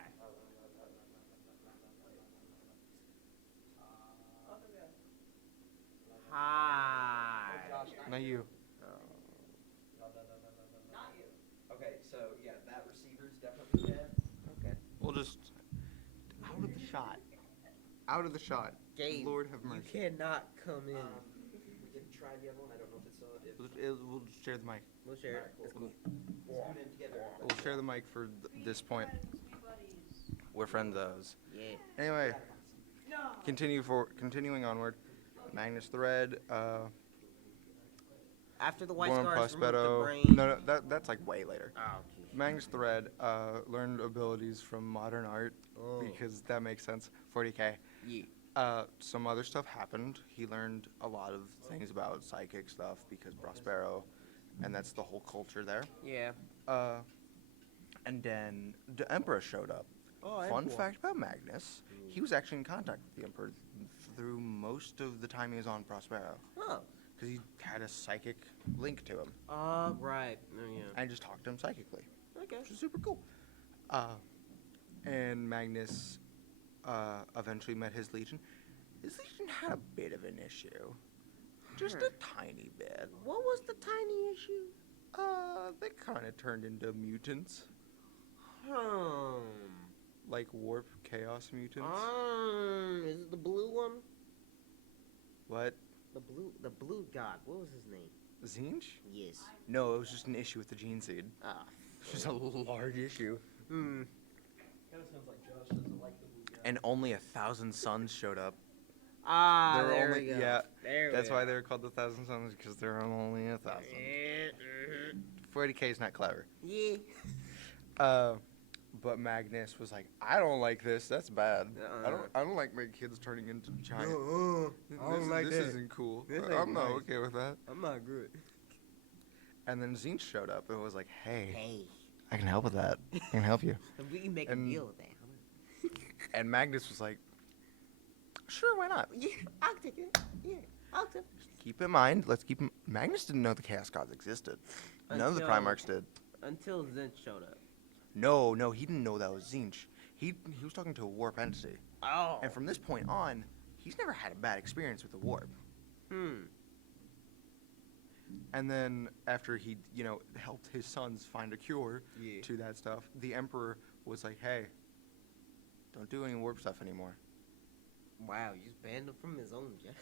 Hi. Gosh, Not you. okay, so yeah, that receiver's definitely dead. Okay. We'll just out of the shot. Out of the shot. Gabe, Lord have mercy. You cannot come in. We can try the other one. I don't know if it's We'll just share the mic. We'll share it. It's cool. Let's tune in together. We'll share the mic for this point. We're friends those. Yeah. Anyway, continuing onward. Magnus Thread, After the White born Scars removed the Prospero. brain. No, that's like way later. Oh, Magnus Thread learned abilities from modern art because that makes sense. 40k. Yeah. Some other stuff happened. He learned a lot of things about psychic stuff because Prospero, and that's the whole culture there. Yeah. And then the Emperor showed up. Oh, Fun Emperor. fact about Magnus, he was actually in contact with the Emperor through most of the time he was on Prospero. Oh. Because he had a psychic link to him. Right. Oh, yeah. And just talked to him psychically. Okay. Which is super cool. And Magnus eventually met his legion. His legion had a bit of an issue. Just a tiny bit. What was the tiny issue? They kind of turned into mutants. Like warp chaos mutants. Is it the blue one? What? The blue god. What was his name? Zinch? Yes. No, it was just an issue with the gene seed. Ah. Just a large issue. Kind of sounds like Josh doesn't like the blue guy. And only 1,000 suns showed up. Ah, There were there only- we go. yeah, There That's we why go. they're called the 1,000 suns, because there are only 1,000. 40K is not clever. Yeah. But Magnus was like, I don't like this. That's bad. Uh-uh. I don't like my kids turning into giant. I don't like this that. isn't cool. This ain't I'm not nice. okay with that. I'm not good. And then Zinch showed up and was like, hey, Hey. I can help with that. I can help you. We can make And- a deal with that. And Magnus was like, sure, why not? Yeah, I'll take it. Yeah, I'll take it. Keep in mind, Magnus didn't know the Chaos Gods existed. None of the Until- Primarchs did. Until Zinch showed up. No, he didn't know that was Zinch. He was talking to a warp entity. Oh. And from this point on, he's never had a bad experience with the warp. And then after he, helped his sons find a cure to that stuff, the Emperor was like, hey, don't do any warp stuff anymore. Wow, you just banned him from his own jet.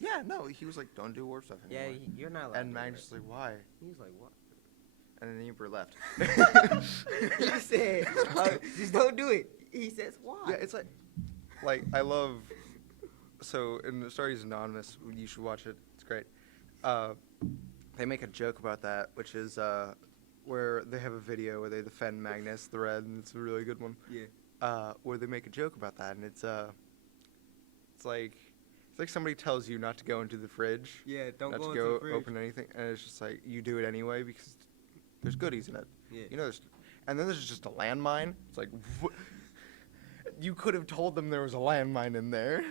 Yeah, no, he was like, don't do warp stuff Yeah, anymore. you're not allowed And to. Magnus was like, why? He was like, what? And then the Emperor left. He said, just don't do it. He says, why? Yeah, it's like I love. So in the Star Wars Anonymous, you should watch it. It's great. They make a joke about that, which is where they have a video where they defend Magnus the Red, and it's a really good one. Yeah. Where they make a joke about that, and it's like somebody tells you not to go into the fridge. Yeah, don't not go to into go the fridge. open anything, and it's just like you do it anyway because there's goodies in it. Yeah. And then there's just a landmine. It's like, you could have told them there was a landmine in there.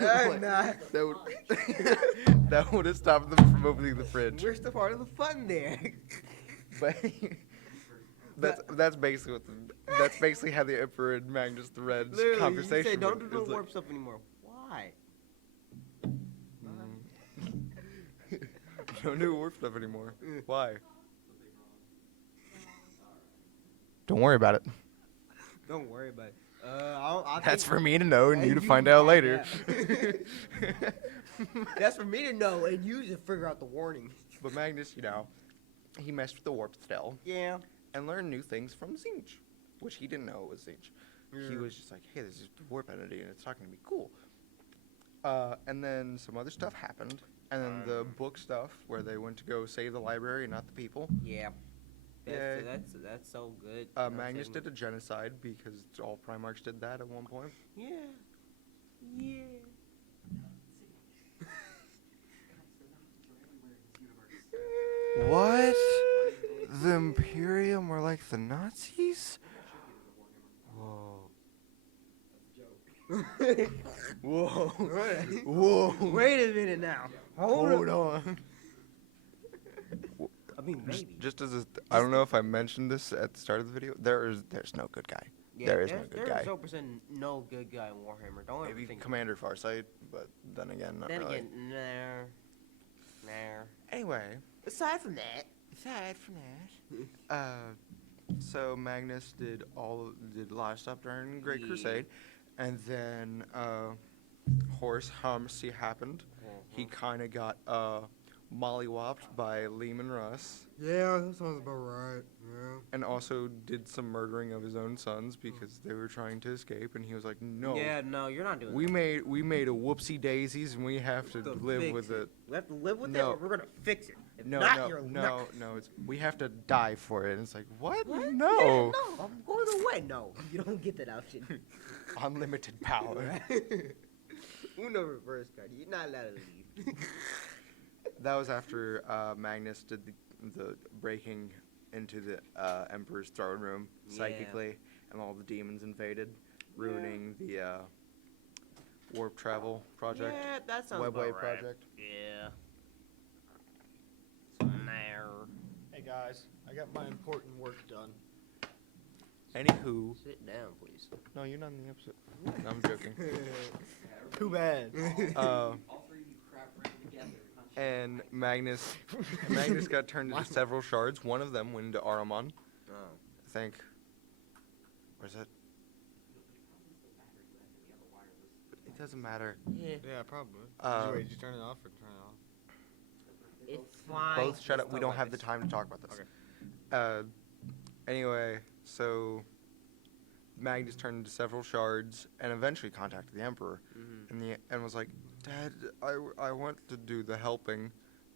I'm not. That would have stopped them from opening the fridge. Where's the part of the fun there? But that's basically that's basically how the Emperor and Magnus the Red's Literally, conversation. you say, don't went. do It the was warp stuff anymore. Why? Don't do warp stuff anymore. Why? Don't worry about it. Don't worry about it. I That's think- for me to know and you to you find out later. That's for me to know and you to figure out the warning. But Magnus, he messed with the warp still Yeah. and learned new things from Zinch, which he didn't know was Zinch. He was just like, hey, this is the warp entity and it's talking to me, cool. And then some other stuff happened, and then the book stuff where they went to go save the library, not the people. Yeah. Yeah. That's so good. Magnus did a genocide because all Primarchs did that at one point. Yeah. Yeah. What? The Imperium were like the Nazis? Whoa. Whoa. Wait a minute now. Hold on. I mean, maybe. Just as I don't know if I mentioned this at the start of the video. There's no good guy. Yeah, there is no good guy. There's 0% no good guy in Warhammer. Don't ever Maybe think. Commander Farsight, but then again, not Then really. again, nah. Anyway, Aside from that. so Magnus did a lot of stuff during Great Yeah. Crusade, and then Horus Heresy happened. He kind of got mollywopped by Lehman Russ, Yeah, that sounds about right. Yeah. and also did some murdering of his own sons because they were trying to escape, and he was like, "No, Yeah, no, you're not doing we that. made a whoopsie daisies, and we have to live fix with it." We have to live with No. it, or we're gonna fix it. If No, not, you're no. It's we have to die for it. And it's like, what? What? No. Yeah, no, I'm going away. No, you don't get that option. Unlimited power. Uno reverse card. You're not allowed to leave. That was after Magnus did the breaking into the Emperor's throne room Yeah. psychically, and all the demons invaded, ruining the warp travel project. Yeah, that sounds Webway about right. project. Yeah. So now, Hey guys, I got my important work done. Anywho, sit down, please. no, you're not in the episode. No, I'm joking. Too bad. All three of you crap ran together. And Magnus got turned into several shards. One of them went into Aramon, Oh. I think. Where's it? It doesn't matter. Yeah. Yeah, probably. Wait, did you turn it off or turn it on? It's fine. Both shut up. Just We don't don't have the this. time to talk about this. Okay. Anyway, so Magnus turned into several shards and eventually contacted the Emperor and was like, Dad, I want to do the helping,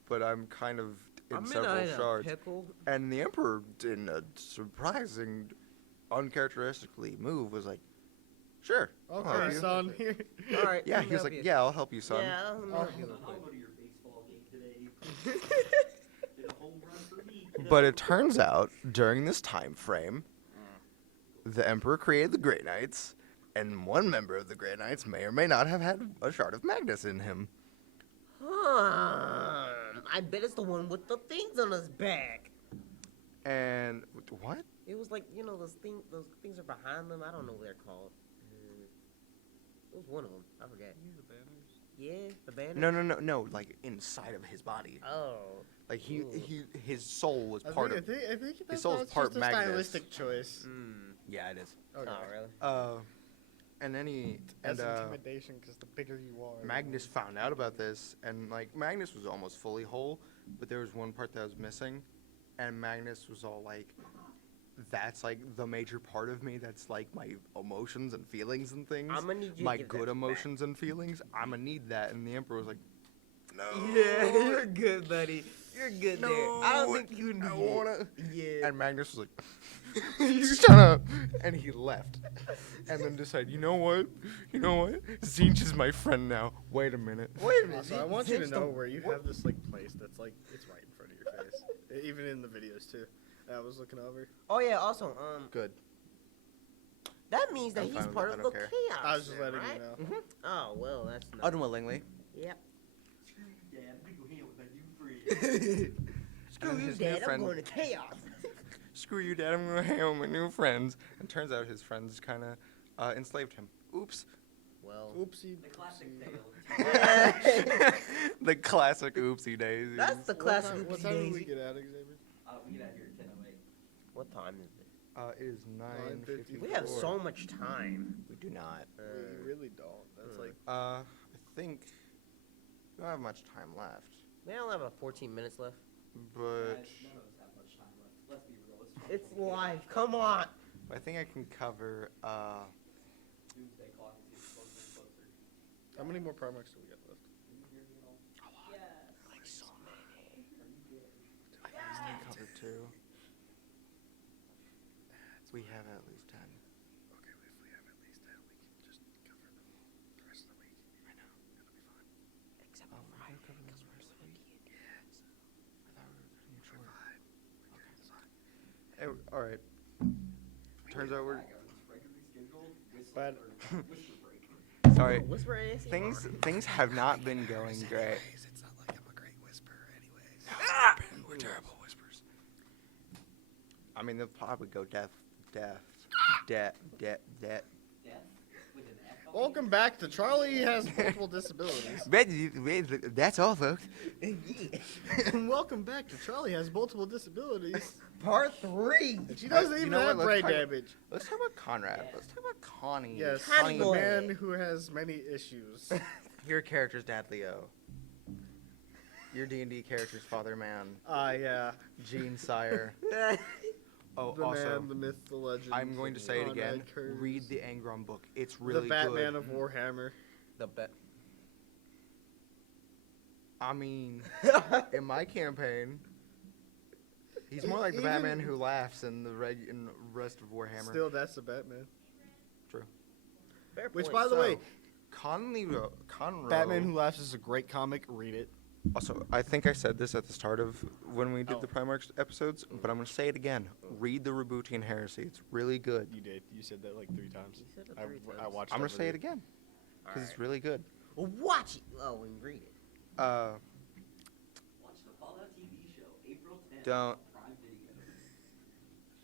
but I'm kind of in several shards. Pickle. And the Emperor, in a surprising, uncharacteristically move, was like, sure, I'll help Okay, you." son. Here. All right. Yeah, let he me was help like, you. yeah, I'll help you, son. Yeah, let me help you real I'll quick. go to your baseball game today. Did a home run for me. But it turns out, during this time frame, the Emperor created the Grey Knights, and one member of the Grey Knights may or may not have had a shard of Magnus in him. I bet it's the one with the things on his back. And what? It was like, you know, those things are behind them. I don't know what they're called. It was one of them. I forget. Yeah, the banner. No, like inside of his body. Oh. Like Ooh. his soul was I part think, of. I think his soul's that's part just a Magnus. stylistic choice. Yeah, it is. Okay. Oh, really? And then That's intimidation because the bigger you are. Magnus found out about this, and like Magnus was almost fully whole, but there was one part that was missing, and Magnus was all like, "That's like the major part of me. That's like my emotions and feelings and things. I'm gonna need you my to give good that emotions and feelings. I'm gonna need that." And the Emperor was like, "No." Yeah, you're good, buddy. You're good there. I don't think you need I wanna. it. Yeah. And Magnus was like, "You shut up," and he left. And then decided, you know what? Zinch is my friend now. Wait a minute. Wait a minute. So I want you to Zinch know don't- where you have this like place that's like it's right in front of your face, even in the videos too. I was looking over. Oh yeah. Also, Good. that means that I'm he's fine with part that, of I the don't care. chaos. I was just then, letting right? you know. Oh well, that's not. Unwillingly. Yep. Screw you, Dad. I'm gonna go hang out with my new friend. Screw And you, his new Dad. I'm friend- going to chaos. Screw you, Dad. I'm gonna hang out with my new friends. And turns out his friends kind of enslaved him. Oops. Well. Oopsie. The classic tale. The classic oopsie daisy. That's the classic. What time did we get out, Xavier? We get out here at 10:08. What time is it? It is 9:54. We have so much time. We do not. We really don't. That's like I think we don't have much time left. We only have about 14 minutes left. But None of us have much time left. Let's be real. It's live. Come on. I think I can cover. Doomsday clock is getting closer and closer. how many more Primarchs do we got left? Can you hear me at all? Like so many. I can still cover 2. We have at least 10. Okay, if we have at least 10, we can just cover the rest of the week. I know. It'll be fine. Except Oh, we could cover the rest of the week. Yes. I thought we were cutting it short. Okay, it's fine. All right. Turns out we're. I got this regularly scheduled whistle But- or whisper break. Sorry. Whisper ASMR. Things have not been going great. It's not like I'm a great whisperer, anyways. We're terrible whispers. I mean, they'll probably go deaf. Death with an F. Welcome back to Charlie Has Multiple Disabilities. That's all, folks. And welcome back to Charlie Has Multiple Disabilities. Part 3. And she doesn't You even know what, have let's brain talk- damage. Let's talk about Conrad. Let's talk about Connie. Yes, Connie the boy. man who has many issues. Your character's Dad Leo. Your D&D character's Father Man. Yeah. Gene Sire. Oh, The also, man, the myth, the legend. I'm going to say it again. Conrad Kurz. Read the Angron book. It's really The Batman good. of Warhammer. The bet. I mean, in my campaign, he's more like the Even- Batman who laughs in the rest of Warhammer. Still, that's the Batman. True. Fair Which, point. by the way, Conroe. Batman Who Laughs is a great comic. Read it. Also, I think I said this at the start of when we did the Primarchs episodes, but I'm going to say it again. Read the Rebootian Heresy. It's really good. You did. You said that like 3 times. You said it I 3 I times. watched. I'm that going to say it video. again. because it's really good. Well, watch it. Oh, and read it. Uh, Watch the Fallout TV show, April 10th. Don't. On Prime Video.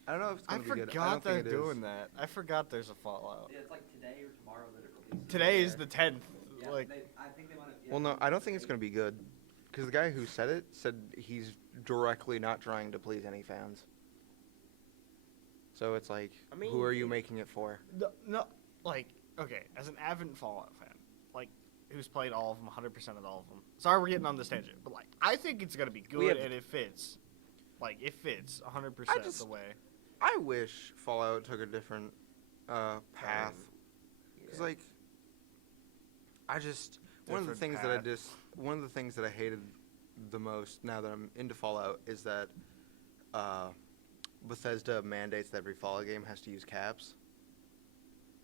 I don't know if it's I gonna be good. I forgot don't they're think it is. doing that. I forgot there's a Fallout. Yeah, it's like today or tomorrow that it releases. Today is the 10th. Yeah, Like, I think they want to. Well, no, I don't think it's gonna be good, because the guy who said it said he's directly not trying to please any fans. So it's like, I mean, who are you making it for? no, like, okay, as an avid Fallout fan, like, who's played all of them, 100% of all of them. Sorry we're getting on this tangent, but, like, I think it's going to be good and it fits. Like, it fits 100% the way. I wish Fallout took a different path. Because, like, one of the things that I hated the most now that I'm into Fallout is that Bethesda mandates that every Fallout game has to use caps.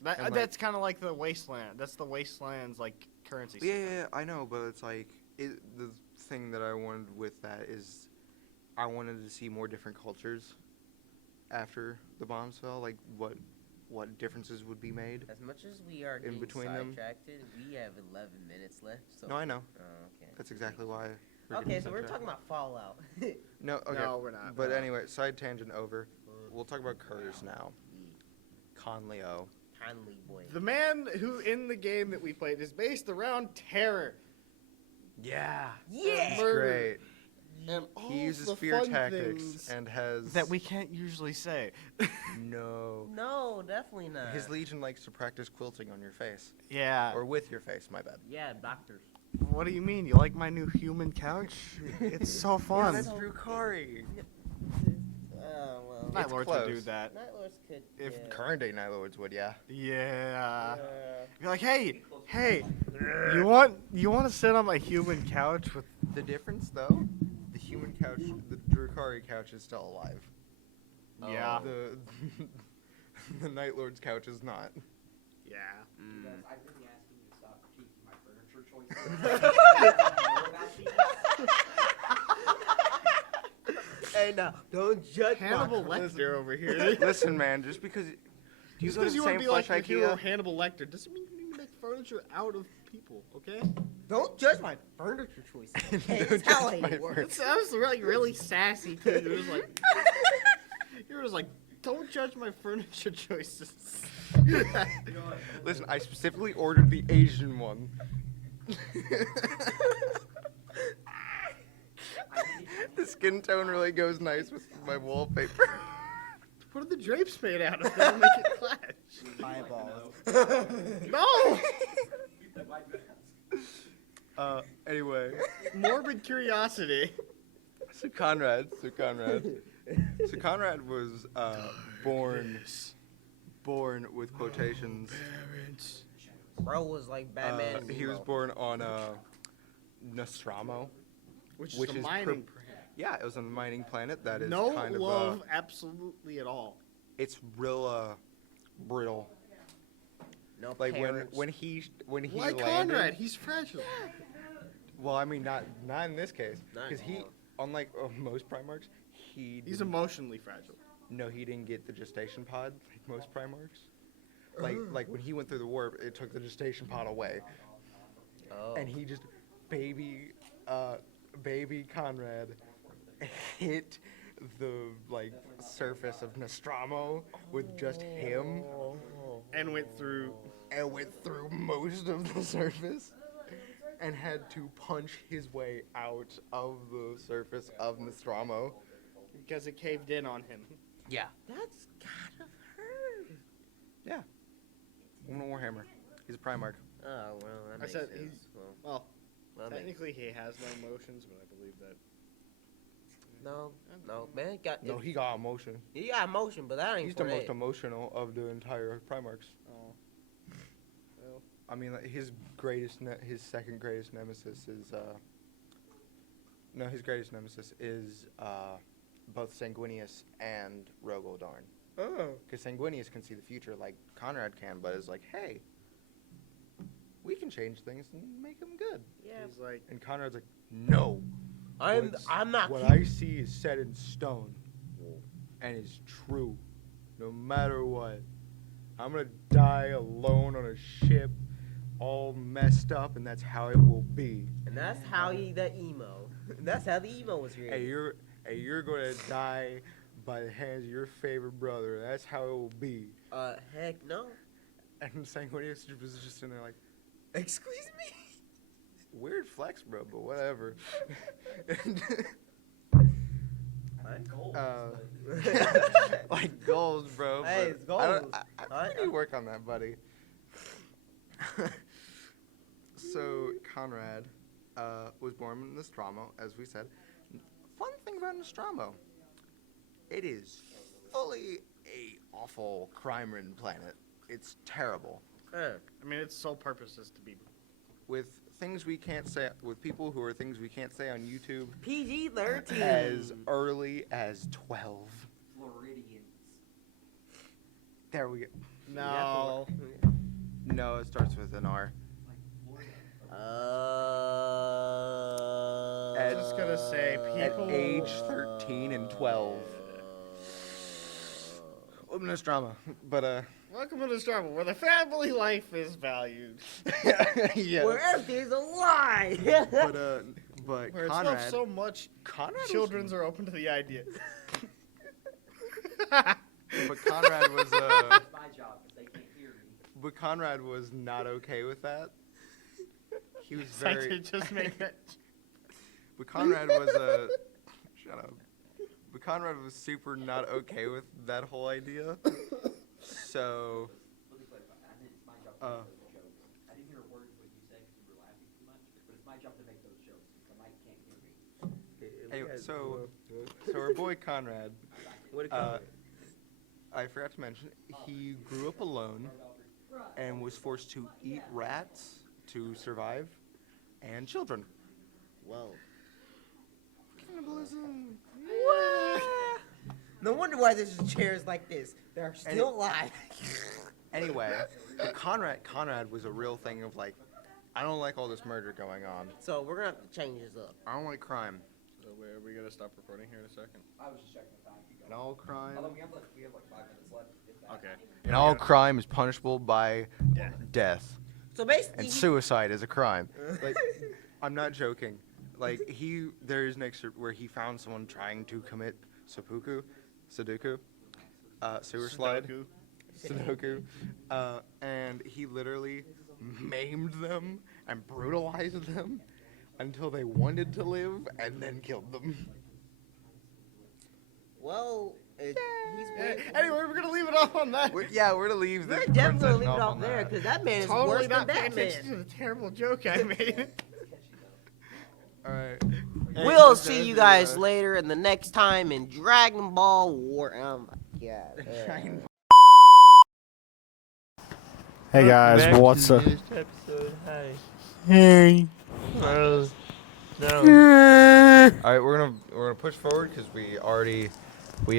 That's kind of like the Wasteland. That's the Wasteland's, like, currency Yeah, system. yeah, I know, but it's like the thing that I wanted with that is I wanted to see more different cultures after the bombs fell. Like what differences would be made. As much as we are in getting between them. sidetracked, we have 11 minutes left. So. No, I know. Oh, okay. That's exactly why. We're Okay, getting so we're sidetracked. talking about Fallout. No, okay. No, we're not. But anyway, side tangent over. We'll talk about Kurz now. Conleo. Kindly boy. The man who in the game that we played is based around terror. Yeah. Yeah. He's Murder. great. And all He uses the fear fun tactics things and has that we can't usually say. no. No, definitely not. His legion likes to practice quilting on your face. Yeah. Or with your face, my bad. Yeah, doctors. What do you mean? You like my new human couch? It's so fun. That's Drukari. Oh, well. Night It's Lords would do close. that. Night Lords could. If yeah. Current day Night Lords would, yeah. Yeah. You're like, hey, you want to sit on my human couch with? The difference, though, the human couch, the Drukari couch is still alive. Yeah. The Night Lord's couch is not. Yeah. You guys, I've been asking you to stop critiquing my furniture choices. Hey, now, don't judge Hannibal my... Lecter over here. Listen, man, just because you Just go to because the you want same to be like flesh the hero IKEA, Hannibal Lecter doesn't mean you need to make furniture out of people, okay? Don't judge my furniture choices. Okay, Don't that's how judge my it works. That was really sassy too. You were just like, don't judge my furniture choices. listen, I specifically ordered the Asian one. The skin tone really goes nice with my wallpaper. What are the drapes made out of? That'll make it clash. Eyeballs. No. Anyway, Morbid curiosity. so Conrad was born with quotations. Bro was like Batman. He was born on Nostromo, Which Which is a is mining planet. Yeah, it was a mining planet that is No kind of love, absolutely at all. it's real brittle. No Like parents. when he Like landed. Conrad, he's fragile. Well, I mean not in this case, Not because he, anymore. unlike most Primarchs, he He's didn't- emotionally fragile. no, he didn't get the gestation pod like most Primarchs. Like when he went through the warp, it took the gestation pod away, Oh. and he just baby Conrad hit the like surface of Nostromo with just him, And went through. and went through most of the surface, and had to punch his way out of the surface of Nostromo. Because it caved in on him. Yeah. That's gotta hurt. Yeah. Warhammer. He's a Primarch. Oh, well, that I makes said sense. he's- Well, Well, that makes- technically he has no emotions, but I believe that. no, man. No, he got emotion. He got emotion, but that ain't He's for the most that. emotional of the entire Primarchs. Oh. Well, I mean, like, his second greatest nemesis is his greatest nemesis is both Sanguinius and Rogoldarn. oh. Because Sanguinius can see the future like Conrad can, but is like, hey, we can change things and make them good. Yeah. He's like, And Conrad's like, no. I'm not. What keep- I see is set in stone, and is true, no matter what. I'm gonna die alone on a ship all messed up, and that's how it will be. And that's how the emo. That's how the emo was created. You're gonna die by the hands of your favorite brother. That's how it will be. Heck no. And Sanguinius was just in there like, Excuse me? weird flex, bro, but whatever. Like goals, bro. Hey, but it's goals. I need to work on that, buddy. So Conrad was born in Nostromo, as we said. Fun thing about Nostromo, it is fully a awful crime-ridden planet. It's terrible. I mean, its sole purpose is to be With things we can't say, with people who are things we can't say on YouTube PG-13. as early as 12. Floridians. There we go. no. No, it starts with an R. I'm just gonna say At people age 13 and 12. Nostromo, but Welcome to Nostromo, where the family life is valued. yeah. Where everything's a lie. But Where it's Conrad, not so much Conrad children's are open to the idea. but Conrad was It's my job because they can't hear me. but Conrad was not okay with that. He was I very. did just make that. But Conrad was shut up. But Conrad was super not okay with that whole idea. So. Let me clarify. I mean, it's my job to make those jokes. I didn't hear a word of what you said because you were laughing too much. But it's my job to make those jokes because the mic can't hear me. Anyway, so our boy Conrad. I forgot to mention he grew up alone and was forced to eat rats to survive, and children. Whoa. Cannibalism. No wonder why there's chairs like this. They're still alive. Anyway, but Conrad was a real thing of like, I don't like all this murder going on. So we're gonna have to change this up. I don't like crime. So are we gonna stop recording here in a second? I was just checking the time. Keep And going. all crime. Although we have like 5 minutes left. If that. Okay. And all crime is punishable by death. So basically, And suicide is a crime. Like, I'm not joking. Like there is an excerpt where he found someone trying to commit Sudoku, sewer slide, Sudoku, and he literally maimed them and brutalized them until they wanted to live, and then killed them. well, he's waiting. Anyway, we're gonna leave it off on that. We're gonna leave We're this. definitely conversation leave it off on there that. because that man is Totally worse not than paying attention Batman. to the terrible joke I made. All right. We'll see you guys later in the next time in Dragon Ball War. Oh my god. Dragon Hey guys, what's up? Hey. All right, we're gonna push forward because we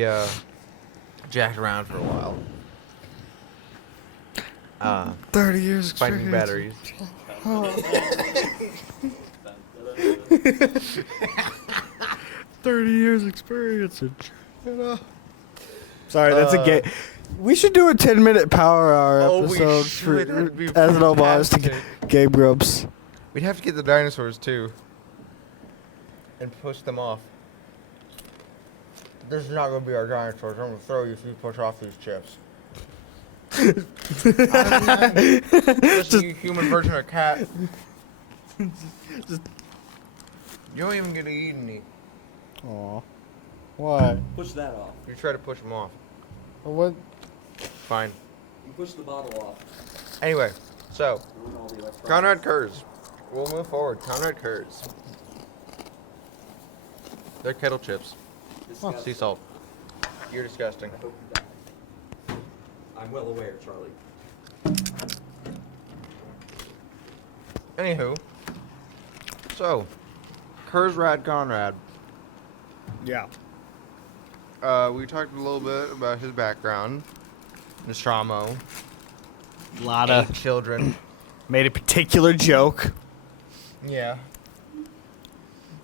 jacked around for a while. 30 years Finding batteries. 30 years experience. Sorry, that's a gay. We should do a 10-minute power hour episode should. That'd be as an homage to fantastic. Game Grumps. We'd have to get the dinosaurs too, and push them off. This is not gonna be our dinosaurs. I'm gonna throw you if you push off these chips. Just you human version of cat. You don't even get to eat any. Aw. Why? Push that off. You try to push them off. What? Fine. You push the bottle off. Anyway, so Ruin all the electronics. Conrad Kurz. We'll move forward. Conrad Kurz. They're kettle chips. Disgusting. Sea salt. You're disgusting. I hope you die. I'm well aware, Charlie. Anywho, so Kurzrad Conrad. Yeah. We talked a little bit about his background, Nostromo, A lot 8 children. made a particular joke. Yeah.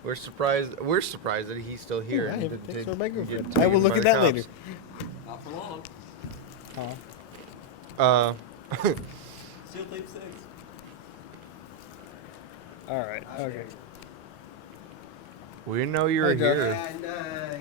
We're surprised that he's still here. Yeah, and he didn't takes take- our microphone. didn't I take will him look by at the that later. Not for long. Oh. Seal tape 6. All right. Okay. We didn't know you were Hey, Josh.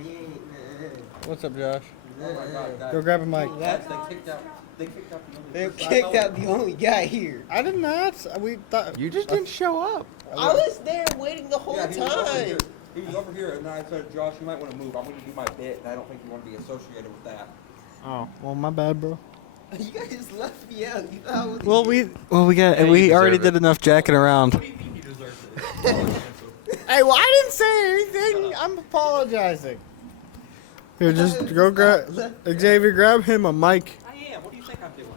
here. What's up, Josh? Oh my God, guys. Go grab a mic. They kicked out. They kicked out the only. They person. kicked out the only guy here. I did not. We thought You just didn't show up. I was there waiting the whole Yeah, he was over time. here. He was over here, and I said, Josh, you might want to move. I'm going to do my bit, and I don't think you want to be associated with that. Oh, well, my bad, bro. You guys just left me out. You thought I was We got Yeah, you we already deserve did enough jacking around. What do you mean he deserves it? Hey, well, I didn't say anything. I'm apologizing. Here, just go grab Xavier. Grab him a mic I am. What do you think I'm doing?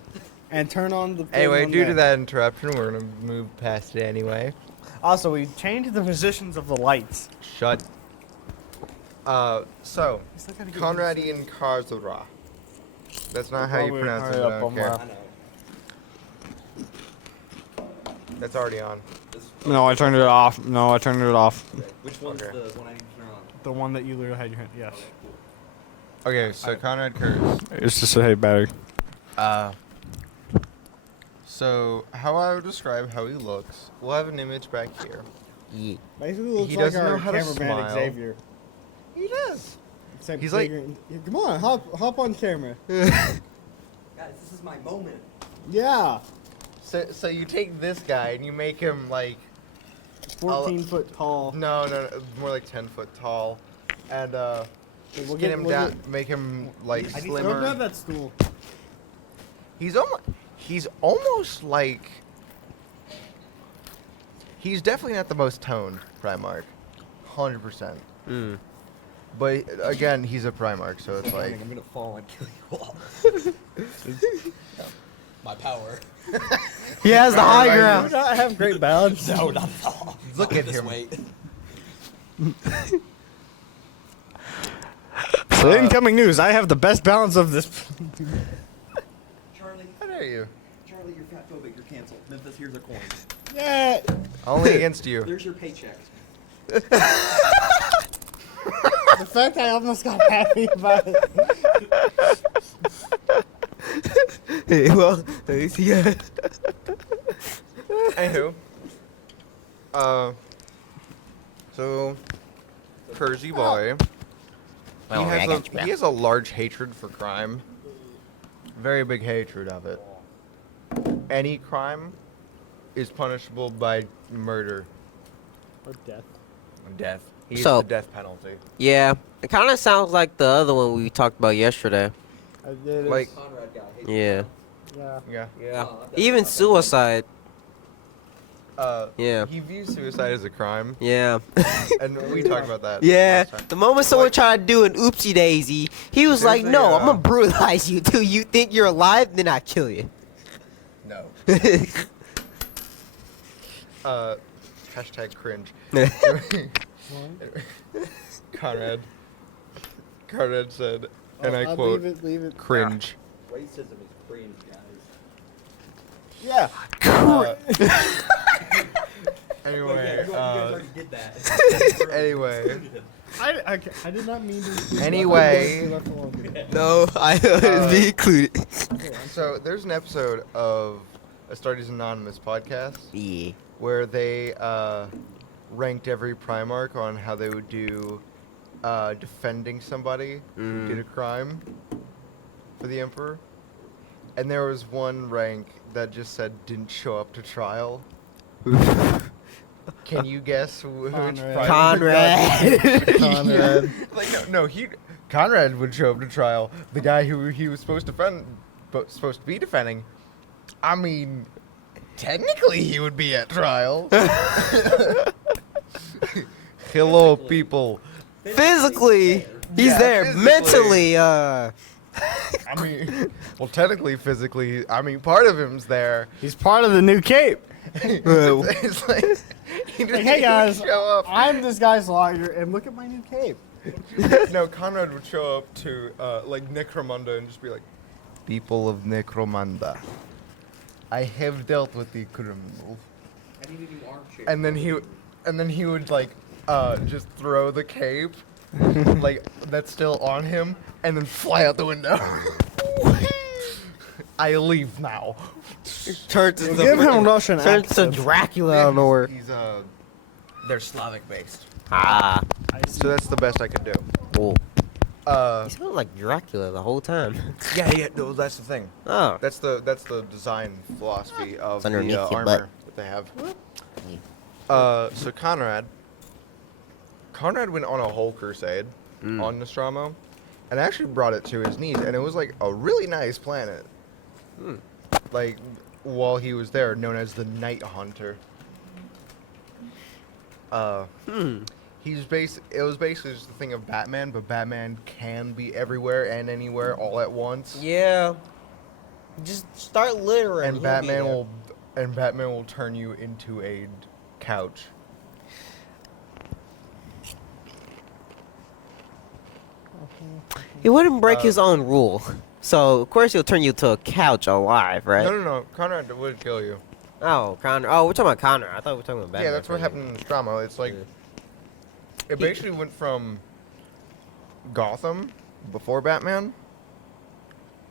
and turn on the. Anyway, on due to that interruption, we're gonna move past it anyway. Also, we changed the positions of the lights. Shut. So Conradian Karzura. That's not how you Probably pronounce it. hurry But I up don't on care. I know. That's already on. No, I turned it off. No, I turned it off. Which one's Okay. the one I need to turn on? The one that you literally had your hand. Yes. Okay, so Conrad Kurz. It's just a hey battery. So how I would describe how he looks, we'll have an image back here. Basically, looks He like doesn't our know how to cameraman smile. Xavier. He does. Except He's like- bigger- come on, hop on camera. Guys, this is my moment. Yeah. So you take this guy and you make him like 14-foot tall. no, more like 10 foot tall, and We'll get him we'll down, get- make him like Go grab slimmer. that stool. He's almost like he's definitely not the most toned Primarch, 100%. But again, he's a Primarch, so it's like I'm going to fall and kill you all. My power. He has the high Do ground. not have great balance. No, not at all. Look Not at this him. weight. So incoming news. I have the best balance of this. Charlie, how dare you? Charlie, you're fat phobic. You're canceled. Memphis, here's a coin. Yeah. Only against you. There's your paycheck. The fact I almost got happy about it. Well, at least he got. Anywho, so Kersey boy, he has a large hatred for crime. Very big hatred of it. Any crime is punishable by murder, Or death. death. He's So- the death penalty. Yeah, it kind of sounds like the other one we talked about yesterday. I did it. Like, Conrad got hate. Yeah. Yeah. yeah. Yeah. Oh, that's Even not bad. suicide. Yeah. He views suicide as a crime, Yeah. and we talked about that. Yeah. last time. The moment someone Like- tried to do an oopsie daisy, he was There's like, a, "No, I'm uh, gonna brutalize you till you think you're alive, then I kill you." No. Hashtag cringe. Conrad said, and I quote, Leave it. cringe. Racism is cringe, guys. Yeah. Anyway, you guys already did that. anyway, I did not mean to. Anyway. You left alone. No, I was being included. so there's an episode of A Starties Anonymous podcast Yeah. where they ranked every Primarch on how they would do defending somebody who did a crime for the Emperor. And there was one rank that just said didn't show up to trial. Can you guess which Primarch? Conrad. Like no, Conrad would show up to trial. The guy who he was supposed to be defending. I mean, technically he would be at trial. Hello, people. Physically, he's Yeah, there. physically. Mentally, I mean, well, technically, physically, I mean, part of him's there. He's part of the new cape. It's like, he Like, just hey guys, show up. I'm this guy's lawyer, and look at my new cape. No, Conrad would show up to like Necromunda and just be like, "People of Necromunda, I have dealt with the criminal." I need a new armchair. And then he would like just throw the cape like that's still on him and then fly out the window. I leave now. turns into Give him Russian turns to accent. Dracula out of nowhere. He's they're Slavic based. Ah. So that's the best I could do. Oh. Uh, You sound like Dracula the whole time. yeah, no, that's the thing. Oh. That's the design philosophy of It's underneath the your armor butt. that they have. So Conrad went on a whole crusade on Nostromo, and actually brought it to his knees, and it was like a really nice planet. Like while he was there, known as the Night Hunter. It was basically just the thing of Batman, but Batman can be everywhere and anywhere all at once. Yeah. Just start littering. And Batman will turn you into a couch. He wouldn't break his own rule. So, of course, he'll turn you to a couch alive, right? No. Conrad would kill you. Oh, Connor. Oh, we're talking about Connor. I thought we were talking about Batman. Yeah, that's what for a happened in Nostromo. It's like it basically went from Gotham before Batman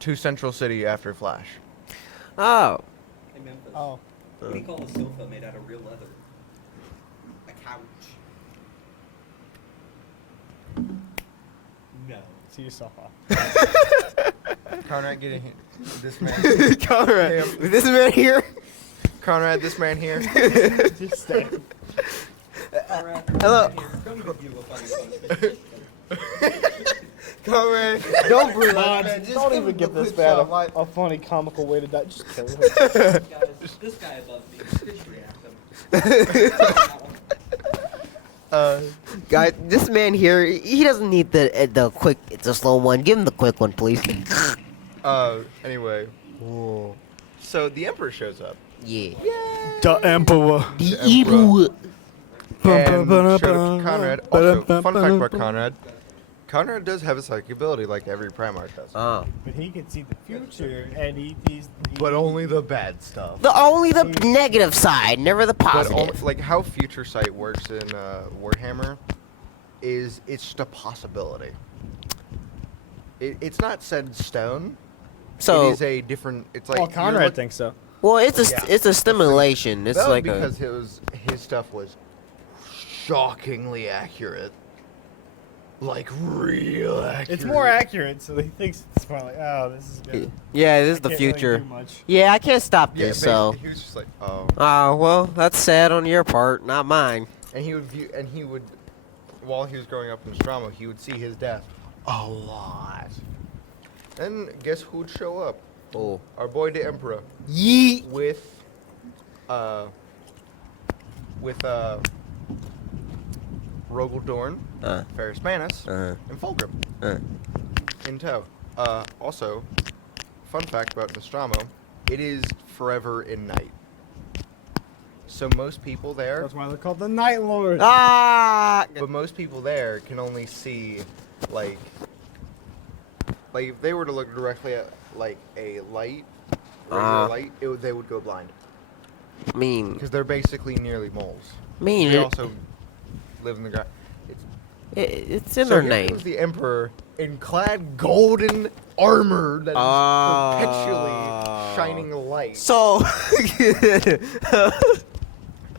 to Central City after Flash. second. Oh. Hey, Memphis. Oh. What do you call a sofa made out of real leather? A couch. No. See yourself off. Conrad, get in here. This man. Conrad. Him. This man here. Conrad, this man here. Just stay. Hello. Don't even give a funny Conrad. Don't breathe. Don't even give this man a funny comical way to die. Just kill him. This guy above me, fish react him. Guy, this man here, he doesn't need the quick, it's a slow one. Give him the quick one, please. Anyway. So the Emperor shows up. Yeah. The Emperor. The Emperor. evil. And showed up to Conrad. Also, fun fact about Conrad. Conrad does have a psychic ability like every Primarch does. Oh. But he can see the future, and he's But only the bad stuff. Only the negative side, never the But positive. like how future sight works in Warhammer is it's just a possibility. It's not set in stone. So, it is a different. It's like well, you're Conrad thinks so. well, it's a Yeah. it's a stimulation. It's that was like because his stuff was shockingly accurate. Like real accurate. It's more accurate, so he thinks it's more like, oh, this is good. yeah, this is I the can't really future. do much. Yeah, I can't stop Yeah, this. So, basically, he was just like, oh. oh well, that's sad on your part, not mine. And he would, while he was growing up in Nostromo, he would see his death a lot. And guess who'd show up? Oh, Our boy the Emperor. yeet. With Rogel Dorn, Ferrus Manus, and Fulgrim in tow. Also, fun fact about Nostromo, it is forever in night. So most people there, That's why they're called the Night Lords. Ah. but most people there can only see like if they were to look directly at like a light, regular light, they would go blind I mean, because they're basically nearly moles. mean, They it, also live in the ground. it's in So their here name. comes the Emperor in clad golden armor that is perpetually shining light. So,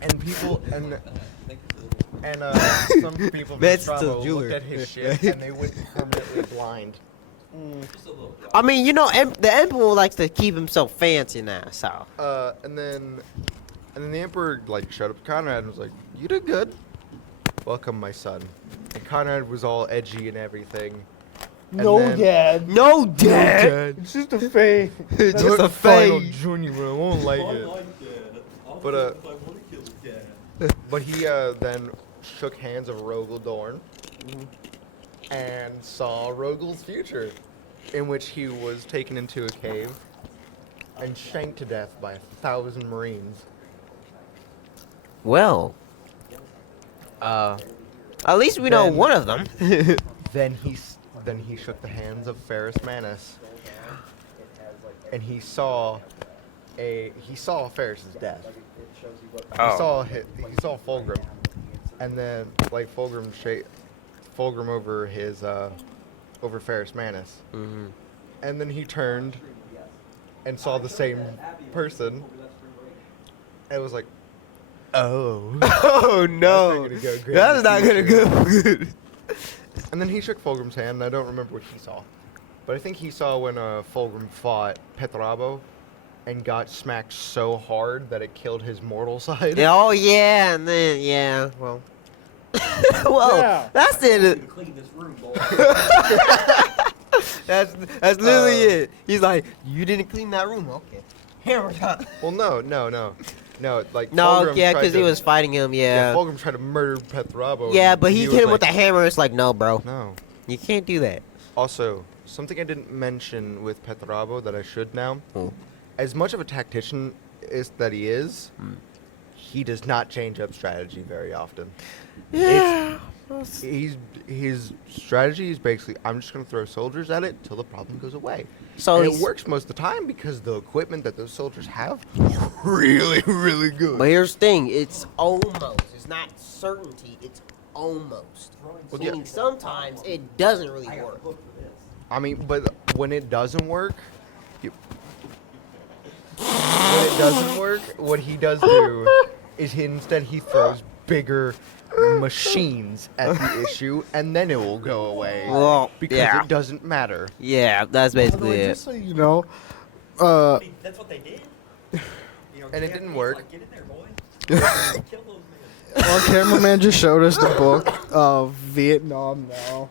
And people and some people from That's Nostromo the looked jeweler. at his ship and they went permanently blind. I mean, you know, the emperor likes to keep himself fancy now. So, And then the Emperor like showed up to Conrad and was like, "You did good. Welcome, my son." And Conrad was all edgy and everything. And then- Dad. no, Dad. It's just a fake. It's Look, just a Final fake. Junior, I won't like it. But but he then shook hands of Rogel Dorn and saw Rogel's future, in which he was taken into a cave and shanked to death by 1,000 Marines. Well, at least we know Then- one of them. Then he shook the hands of Ferrus Manus, and he saw Ferrus's death. He saw Fulgrim, and then like Fulgrim over Ferrus Manus, and then he turned and saw the same person, and it was like, Oh. Oh no, That's not gonna go great in that's the not gonna go good. And then he shook Fulgrim's hand, and I don't remember what he saw. But I think he saw when Fulgrim fought Petrabo and got smacked so hard that it killed his mortal side. Oh yeah, and then yeah, well, well, Yeah. that's it. Clean this room, boy. That's literally it. He's like, you didn't clean that room, okay? Hammer time. Well, no, like No, Fulgrim yeah, tried because he to- was fighting him. Yeah, Yeah, Fulgrim tried to murder Petrabo. yeah, and but he was hit him with like, the hammer. It's like, no, bro, No. you can't do that. Also, something I didn't mention with Petrabo that I should now. Oh. As much of a tactician is that he is, he does not change up strategy very often. Yeah. His strategy is basically, I'm just going to throw soldiers at it till the problem goes away. So And it he's- works most of the time because the equipment that those soldiers have really, really good. But here's the thing, it's almost. It's not certainty, it's almost. Well, Meaning yeah. sometimes it doesn't really work. I mean, but when it doesn't work, when it doesn't work, what he does do is he throws bigger machines at the issue, and then it will go away Well, because yeah. it doesn't matter. Yeah, that's By the basically way, it. just so you know, That's what they did. You know, And it JFK's didn't work. Like, get in there, boy. Kill those men. our cameraman just showed us the book of Vietnam Now.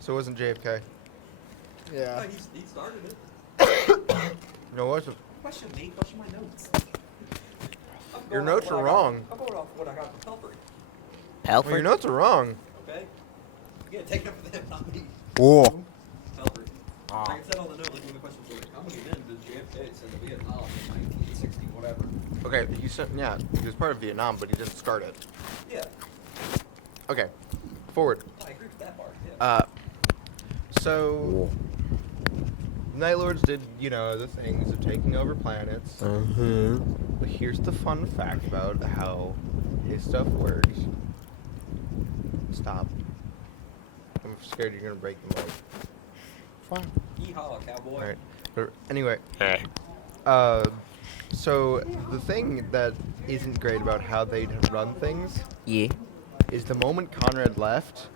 So it wasn't JFK. Yeah. He started it. No, it wasn't. Question me. Question my notes. I'm Your going off notes what are I got- wrong. I'm going off what I got from Pelfrey. Well, your Pelfrey? notes are wrong. Okay. You gotta take it for them, not me. Whoa. Pelfrey. Like I said on the note, like when the question was like, how many men did JFK send to Vietnam in 1960, whatever? Okay, he was part of Vietnam, but he didn't start it. Yeah. Okay, forward. I agree with that part. Yeah. So Night Lords did, the things of taking over planets. Uh-huh. But here's the fun fact about how his stuff works. Stop. I'm scared you're gonna break the mic. Fine. Yeehaw, cowboy. Alright. But anyway. So the thing that isn't great about how they run things Yeah. is the moment Conrad left,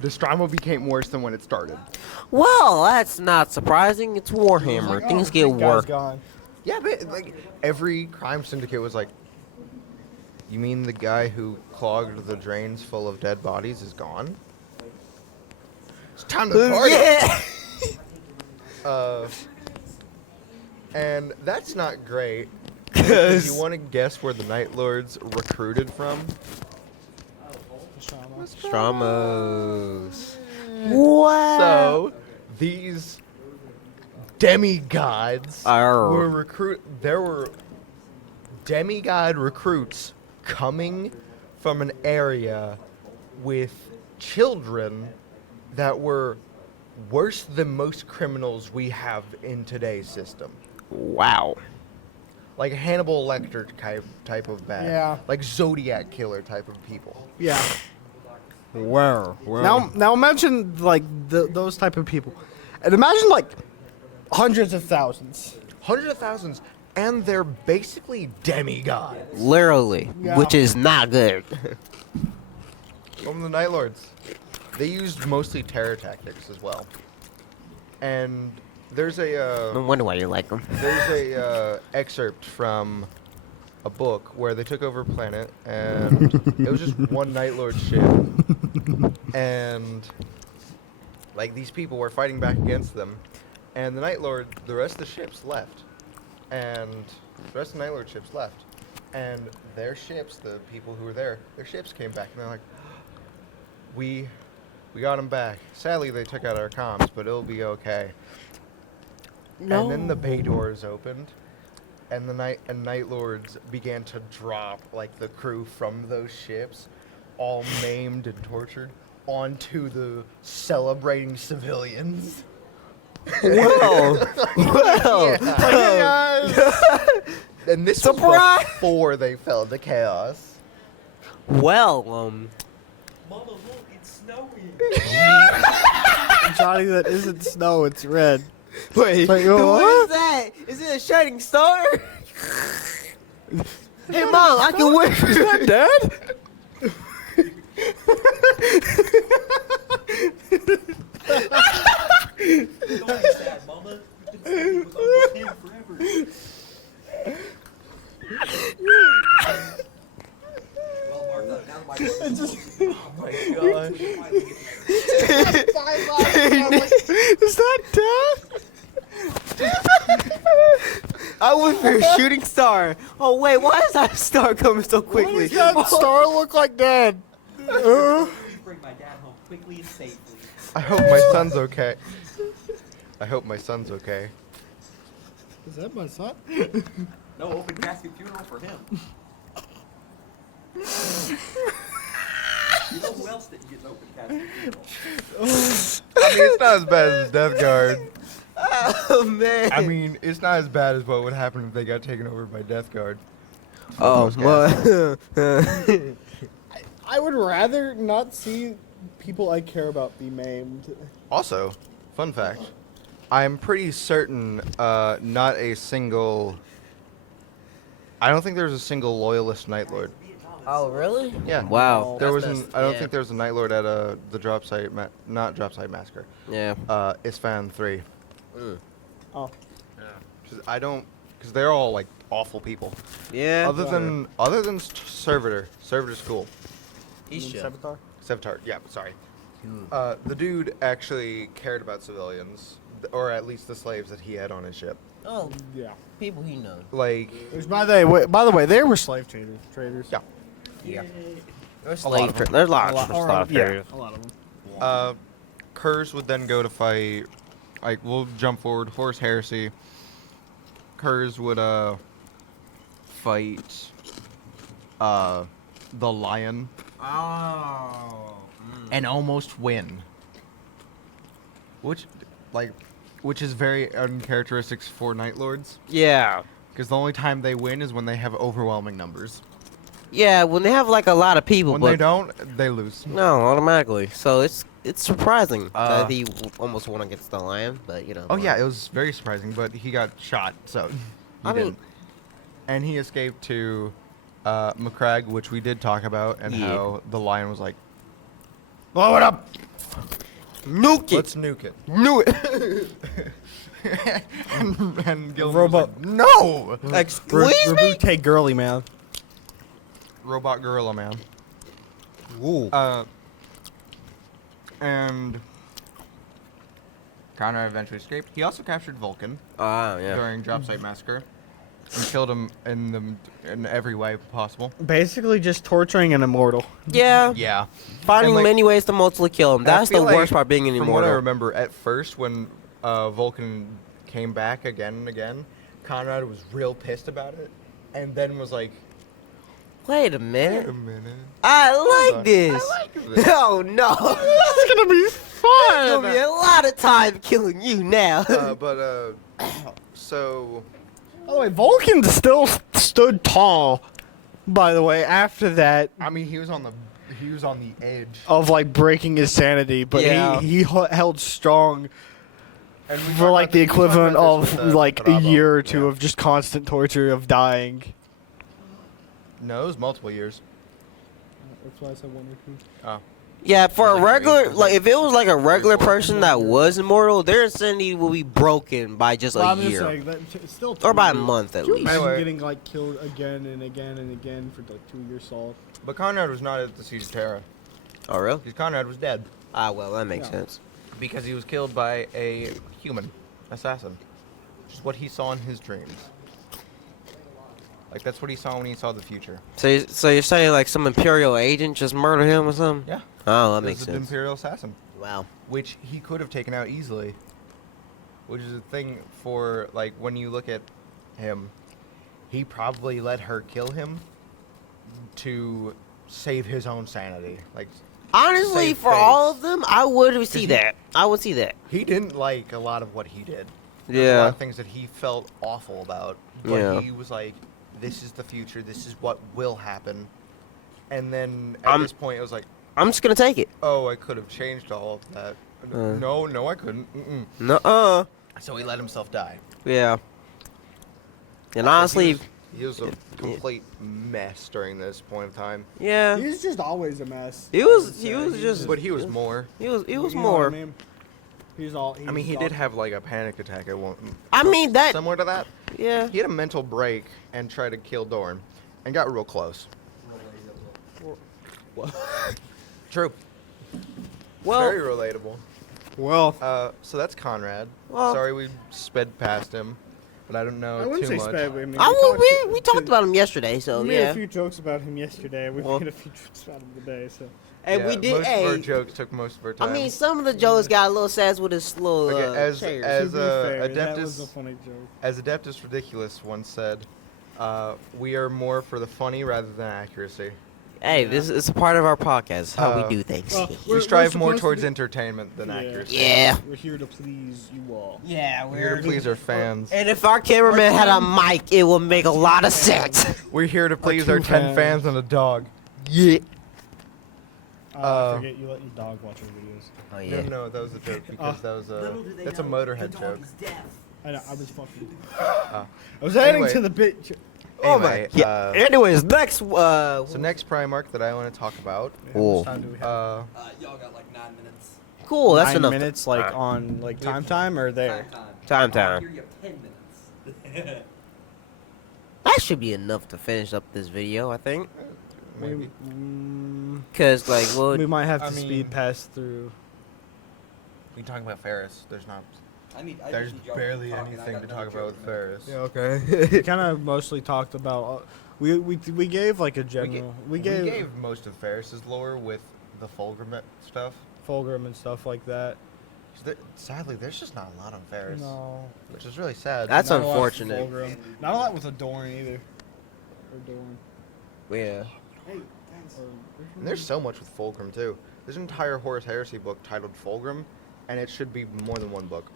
the Strama became worse than when it started. Well, that's not surprising. It's Warhammer. Things get worse. Gone. Yeah, but like every crime syndicate was like, you mean the guy who clogged the drains full of dead bodies is gone? It's time to party. Yeah. And that's not great. Because you want to guess where the Night Lords recruited from? Stramos. What? So these demigods Arr. There were demigod recruits coming from an area with children that were worse than most criminals we have in today's system. Wow. Like Hannibal Lecter type of bad. Yeah. Like Zodiac killer type of people. Yeah. Where? Now imagine like those type of people, and imagine like hundreds of thousands. Hundreds of thousands, and they're basically demigods. Literally. Yeah. Which is not good. From the Night Lords. They used mostly terror tactics as well. And there's No a wonder why you like them. excerpt from a book where they took over a planet, and it was just one Night Lord ship, and like these people were fighting back against them, and the rest of the ships left, and the rest of the Night Lord ships left, and their ships, the people who were there, their ships came back, and they're like, we got them back. Sadly, they took out our comms, but it'll be okay. No. And then the bay doors opened, and the Night Lords began to drop like the crew from those ships, all maimed and tortured, onto the celebrating civilians. Well. Well. And this Surprise! was before they fell into chaos. Well, Mama, look, it's snowing. Johnny, that isn't snow. It's red. Wait, Like, what what? is that? Is it a shining star? Hey, Mom, I can wear. Is that Dad? Don't be sad, Mama. You've been with Uncle Tim forever. Well, Martha, now my oh my gosh. Is that Dad? I went for a shooting star. Oh wait, why is that star coming so quickly? Why does that star look like Dad? Please bring my dad home quickly and safely. I hope my son's okay. I hope my son's okay. Is that my son? No open casket funeral for him. You know who else didn't get an open casket funeral? I mean, it's not as bad as Death Guard. Oh man. I mean, it's not as bad as what would happen if they got taken over by Death Guard. Oh, Those well. I would rather not see people I care about be maimed. Also, fun fact, I'm pretty certain not a single... I don't think there's a single loyalist Night Lord. Oh, really? Yeah. Wow. There That's wasn't. messed- I don't yeah. think there was a Night Lord at the drop site. Not drop site massacre. Yeah. Isfahan 3. Oh. I don't, because they're all like awful people. Yeah. Other than Servitor. Servitor's cool. He's chill. Sevatar. Yeah. Sorry. The dude actually cared about civilians, or at least the slaves that he had on his ship. Oh, Yeah. people he knows. Like, By the way, they were slave traders. yeah. Yeah. There's lots of Yeah, traders. a lot of them. Kurz would then go to fight. Like, we'll jump forward. Horus Heresy. Kurz would fight the Lion Oh. and almost win. Which is very uncharacteristic for Night Lords. Yeah. Because the only time they win is when they have overwhelming numbers. Yeah, when they have like a lot of people, When but they don't, they lose. no, automatically. So it's surprising Uh, that he almost won against the Lion, but you know. Oh yeah, it was very surprising, but he got shot, so he I mean- didn't. And he escaped to McCrag, which we did talk about, and Yeah. how the Lion was like, Blow it up! Nuke it. "Let's nuke it." Nuke it. and Gilman Robot- was like, "No!" Excuse me. Hey, girly man. Robot Gorilla Man. Ooh. And Conrad eventually escaped. He also captured Vulcan Ah, yeah. during Drop Site Massacre and killed him in every way possible. Basically, just torturing an immortal. Yeah. Yeah. Finding And, like, many ways to multiply kill him. I That's the feel worst like, part being an From what I immortal. remember, at first when Vulcan came back again and again, Conrad was real pissed about it, and then was like, Wait a "Wait minute. a minute, I like this. I like this." Oh no. It's gonna be There's fun! gonna be a lot of time killing you now. So By the way, Vulcan still stood tall. By the way, after that, I mean, he was on the edge, of like breaking his sanity, but Yeah. he held strong and we for talked like about the this- we talked equivalent about this of with, like a Bravo. year or two Yeah. of just constant torture of dying. No, it was multiple years. That's why I said 1 or 2. Oh. Yeah, for a Like regular, three. like if it was like a regular 4. person that was immortal, their insanity will be broken by just a year it's still or by a month at Could you least. imagine Anyway. getting like killed again and again and again for like 2 years solid? But Conrad was not at the Siege of Terra, Oh really? because Conrad was dead Ah well, that makes Yeah. sense. because he was killed by a human assassin, which is what he saw in his dreams. Like, that's what he saw when he saw the future. So you're saying like some Imperial agent just murdered him or something? Yeah. Oh, that This makes is an sense. Imperial assassin, Wow. which he could have taken out easily. Which is a thing for, like, when you look at him, he probably let her kill him to save his own sanity. Like, Honestly, save for face. all of them, I would see he- that. I would see that. He didn't like a lot of what he did. There was a Yeah. lot of things that he felt awful about. But Yeah. he was like, this is the future. This is what will happen. And then at this point, it was like, I'm just gonna take it. oh, I could have changed all of that. Uh. No, I couldn't. Mm-mm. Nuh-uh. So he let himself die. Yeah. And So honestly, He was a complete mess during this point of time. Yeah. He's just always a mess. He was just. But he was more. He was You know what more. I mean? He's all. I mean, he did have like a panic attack at one. I mean that. Similar to that. Yeah. He had a mental break and tried to kill Dorn, and got real close. True. Well. Very relatable. Well, So that's Conrad. Well- Sorry we sped past him, but I don't know I wouldn't too say much. sped. I mean, We talked about him yesterday, so We made yeah. a few jokes about him yesterday. We Well- made a few jokes about him today. So. Hey, Yeah, we did. Most of our Hey, jokes took most of our I time. mean, some of the jokes got a little sass with his little Okay, chairs. as To be fair, that Adeptus, was a funny joke. as Adeptus Ridiculous once said, we are more for the funny rather than accuracy. Hey, this is a part of our podcast. How Uh, we do things. well, We We're strive more supposed to towards be- entertainment than accuracy. Yeah. We're here to please you all. Yeah, We're here to please our fans. And if our cameraman had a mic, it would make a lot of sense. We're here to please our two 10 fans. fans and a dog. Yeah. I forget you let your dog watch your videos. Oh No, yeah. no, that was a joke because that was Little do they that's a know, the Motorhead dog joke. is deaf. I know. I was fucking. Oh. I was adding Anyway. to the bit. Oh Anyway, my. Yeah. Anyways, next. so next Primarch that I want to talk about. How Cool. much time do we have? Y'all got like 9 minutes. Cool. That's 9 enough. minutes, like on like time or there. Time. I'll give you 10 minutes. That should be enough to finish up this video, I think. Maybe. Cause like, well, We might have I to mean- speed pass through. We talking about Ferris. There's not. I need There's y'all to barely keep talking, I anything got to another talk about with joke. Ferris. Okay. We kind of mostly talked about. We gave like a We, general. we gave most of Ferris's lore with the Fulgrim stuff. Fulgrim and stuff like that. Sadly, there's just not a lot on Ferris, No. which is really sad. That's Not a lot with unfortunate. Fulgrim. Not a lot with Adorn either. Or Dorn. yeah. And there's so much with Fulgrim too. There's an entire Horus Heresy book titled Fulgrim, and it should be more than one book.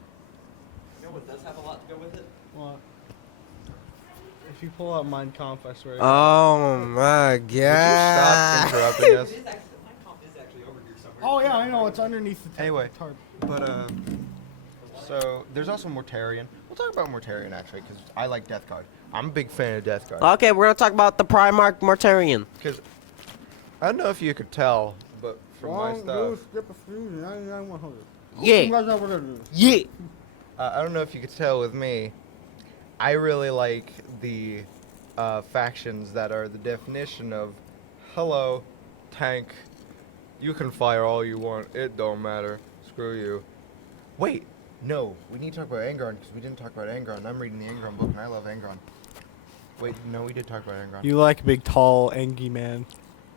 You know what does have a lot to go with it? What? If you pull out Mein Kampf, I swear. Oh my Would you stop god. interrupting us? It is actually, my comp is actually over here somewhere. Oh yeah, I know. It's underneath the Anyway. tarp. But so there's also Mortarion. We'll talk about Mortarion actually, because I like Death Guard. I'm a big fan of Death Guard. Okay, we're gonna talk about the Primarch Mortarion. Because I don't know if you could tell, but from my stuff, Yeah. Yeah. I don't know if you could tell with me. I really like the factions that are the definition of, hello, tank. You can fire all you want. It don't matter. Screw you. Wait, no. We need to talk about Angron because we didn't talk about Angron. I'm reading the Angron book and I love Angron. Wait, no, we did talk about Angron. You like big, tall, angry man.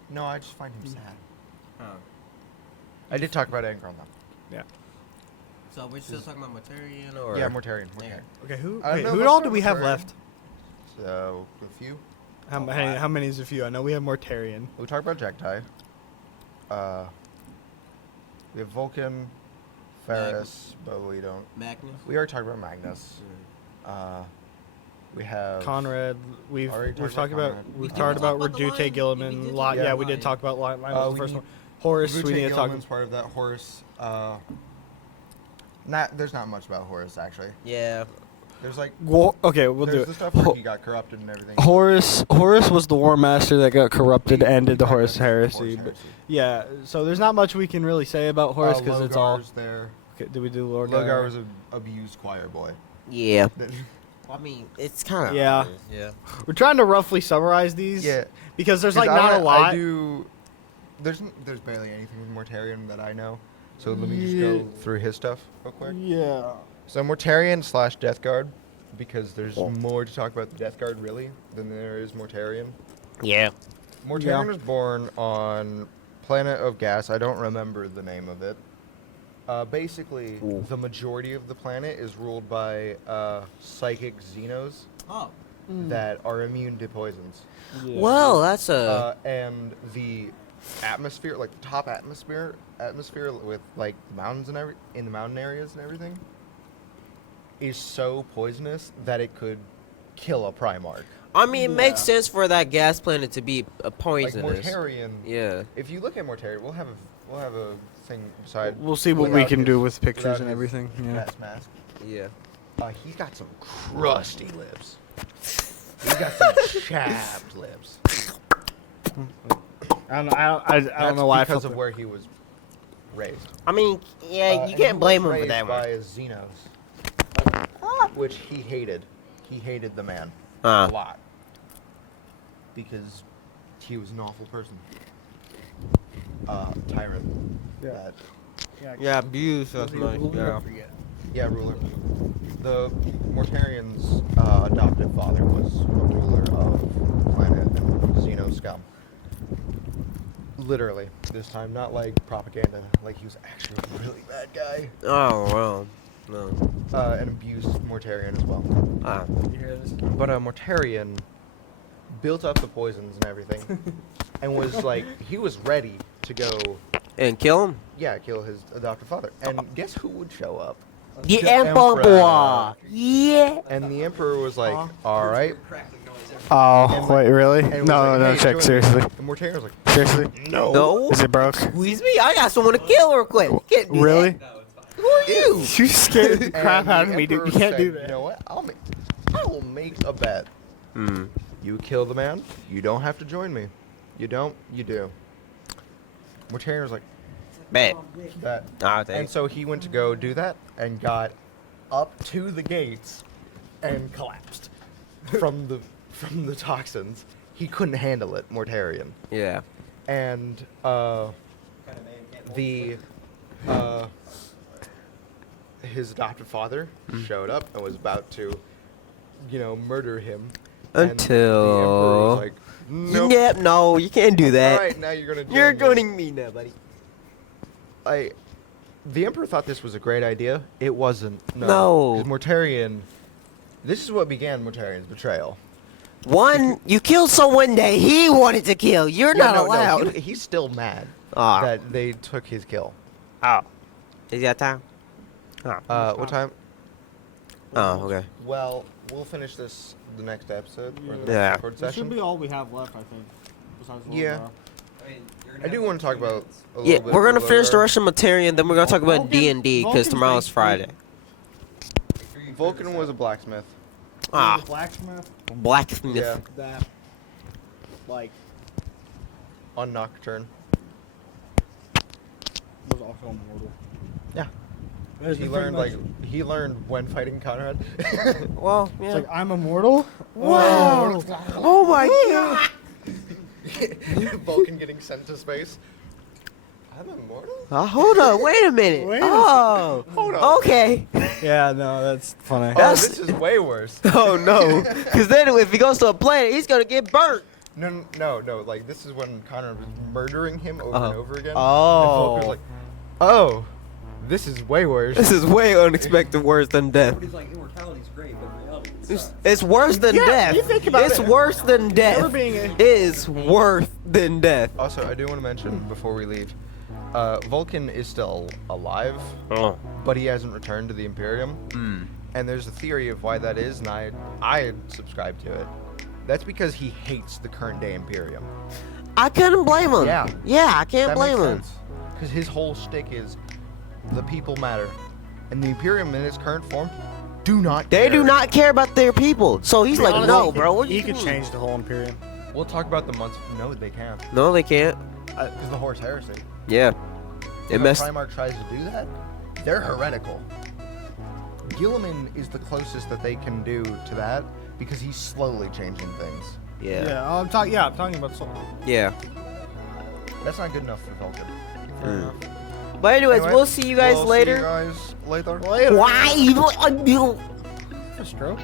No, I just find him sad. I did talk about Angron though. So we're still talking about Mortarion, or Yeah, Mortarion. Okay, who? I don't Wait, know who much all about do we have Mortarion. left? So, a few. How many is a few? I know we have Mortarion. We talked about Jagtai. We have Vulcan, Ferris, but we don't. Magnus. We already talked about Magnus. We have Conrad. We've Already we've talked talked about about Conrad. we've Did talked we talk about about the Redute Lion? Gilliman. We did Lot. talk Yeah, about we did Lion. talk about Lion. Lion was the we first need- one. Horus. We Vute need to talk. Gilman's part of that Horus. There's not much about Horus actually. Yeah. There's like Okay, we'll do there's it. the stuff where he got corrupted and everything. Horus was the War Master that got corrupted and did the Horus Horus Heresy. But Heresy. Yeah. So there's not much we can really say about Horus because it's all. Logar's there. Okay, did we do Lord? Logar was an abused choir boy. Yeah. I mean, it's kind of. Yeah. Yeah. We're trying to roughly summarize these. Yeah. Because there's 'Cause like I not a wanna- lot. I do. There's barely anything with Mortarion that I know. So let me just go through his stuff real quick. Yeah. So Mortarion / Death Guard, because there's more to talk about the Death Guard really than there is Mortarion. Yeah. Mortarion was born on planet of gas. I don't remember the name of it. Basically, the majority of the planet is ruled by psychic xenos Oh. that are immune to poisons. Well, that's a. And the atmosphere, like the top atmosphere with like mountains and in the mountain areas and everything, is so poisonous that it could kill a Primarch. I mean, it makes sense for that gas planet to be a Like poisonous. Mortarion. Yeah. If you look at Mortarion, we'll have a thing beside. We'll see what we without can his- do with pictures without and his everything. Yeah. gas mask. Yeah. He's got some crusty lips. He's got some chapped lips. I don't know. I don't know why. Because of where he was raised. I mean, yeah, you And he can't blame was him for raised that by one. Xenos, which he hated. He hated the man a lot because he was an awful person. Tyrant. Yeah. That, Yeah, abuse us, yeah, ruler. The Mortarian's adoptive father was a ruler of the planet and Xeno scum. Literally, this time, not like propaganda. Like he was actually a really bad guy. Oh, well. No. And abused Mortarian as well. You hear this? But Mortarian built up the poisons and everything, and was like, he was ready to go, And kill him? kill his adoptive father. And guess who would show up? The Emperor. Emperor! Yeah! And the Emperor was like, all right. Oh, wait, really? And was No, like, no, "Hey, check, join me." seriously. And Mortarian was like, Seriously? no. No? Is it broke? Squeeze me? I got someone to kill real quick. You can't do Really? that. Who are you? You scared the And crap out the of me, dude. You Emperor can't do said, that. You know what? I will make a bet. You kill the man, you don't have to join me. You don't, you do. Mortarian was like, Bet. that. I'll take And it. so he went to go do that and got up to the gates and collapsed from the toxins. He couldn't handle it, Mortarian. Yeah. And his adoptive father showed up and was about to, murder him. And the Emperor was like, nope. Yep, no, you can't do that. All right, now you're gonna. You're join me." joining me now, buddy. The Emperor thought this was a great idea. It wasn't. No. Because Mortarian. This is what began Mortarian's betrayal. One, you killed someone that he wanted to kill. You're Yeah, not no, allowed. he's still mad Ah. that they took his kill. Oh. Is that time? What time? Oh, okay. Well, we'll finish this the next episode. Or the Yeah. next record This should session. be all we have left, I think. Besides Yeah. Warhammer. I do want to talk about. A Yeah, little bit we're gonna of finish the lore. rest of Materian, then we're gonna talk about Vulcan- D&D, because Vulcan's tomorrow's basically- Friday. Vulcan was a blacksmith. Ah, The blacksmith, blacksmith. Yeah. that, like, On Nocturne. was also immortal. Yeah. There's He the learned thing he learned when fighting Conrad. Well, It's yeah. like, I'm immortal? Wow! Oh my god! Vulcan getting sent to space. I'm immortal? Hold on, wait a minute. Wait a Oh, Hold on. okay. Yeah, no, that's funny. Oh, this is way worse. Oh no, because then if he goes to a planet, he's gonna get burnt. No. Like, this is when Conrad was murdering him over and over again. Oh. And Vulcan was like, oh, this is way worse. This is way unexpected, worse than death. Everybody's like, immortality's great, but reality sucks. It's worse than death. you think about It's it. worse than death. Never being a- It's worse than death. Also, I do want to mention before we leave, Vulcan is still alive, but he hasn't returned to the Imperium. And there's a theory of why that is, and I subscribe to it. That's because he hates the current day Imperium. I couldn't blame him. Yeah. Yeah, I can't That blame makes him. sense. Because his whole shtick is the people matter, and the Imperium in its current form do not. They do care. not care about their people. So he's like, no, bro. What He you could doing? change the whole Imperium. We'll talk about the months. No, they can't. No, they can't. Because the Horse Heresy. Yeah. If It a messed. Primarch tries to do that, they're heretical. Gilliman is the closest that they can do to that because he's slowly changing things. Yeah. Yeah, I'm talking about Soul. Yeah. That's not good enough for Vulcan. But anyways, Anyway, we'll see you guys we'll later. See you guys later. Why? For stroke.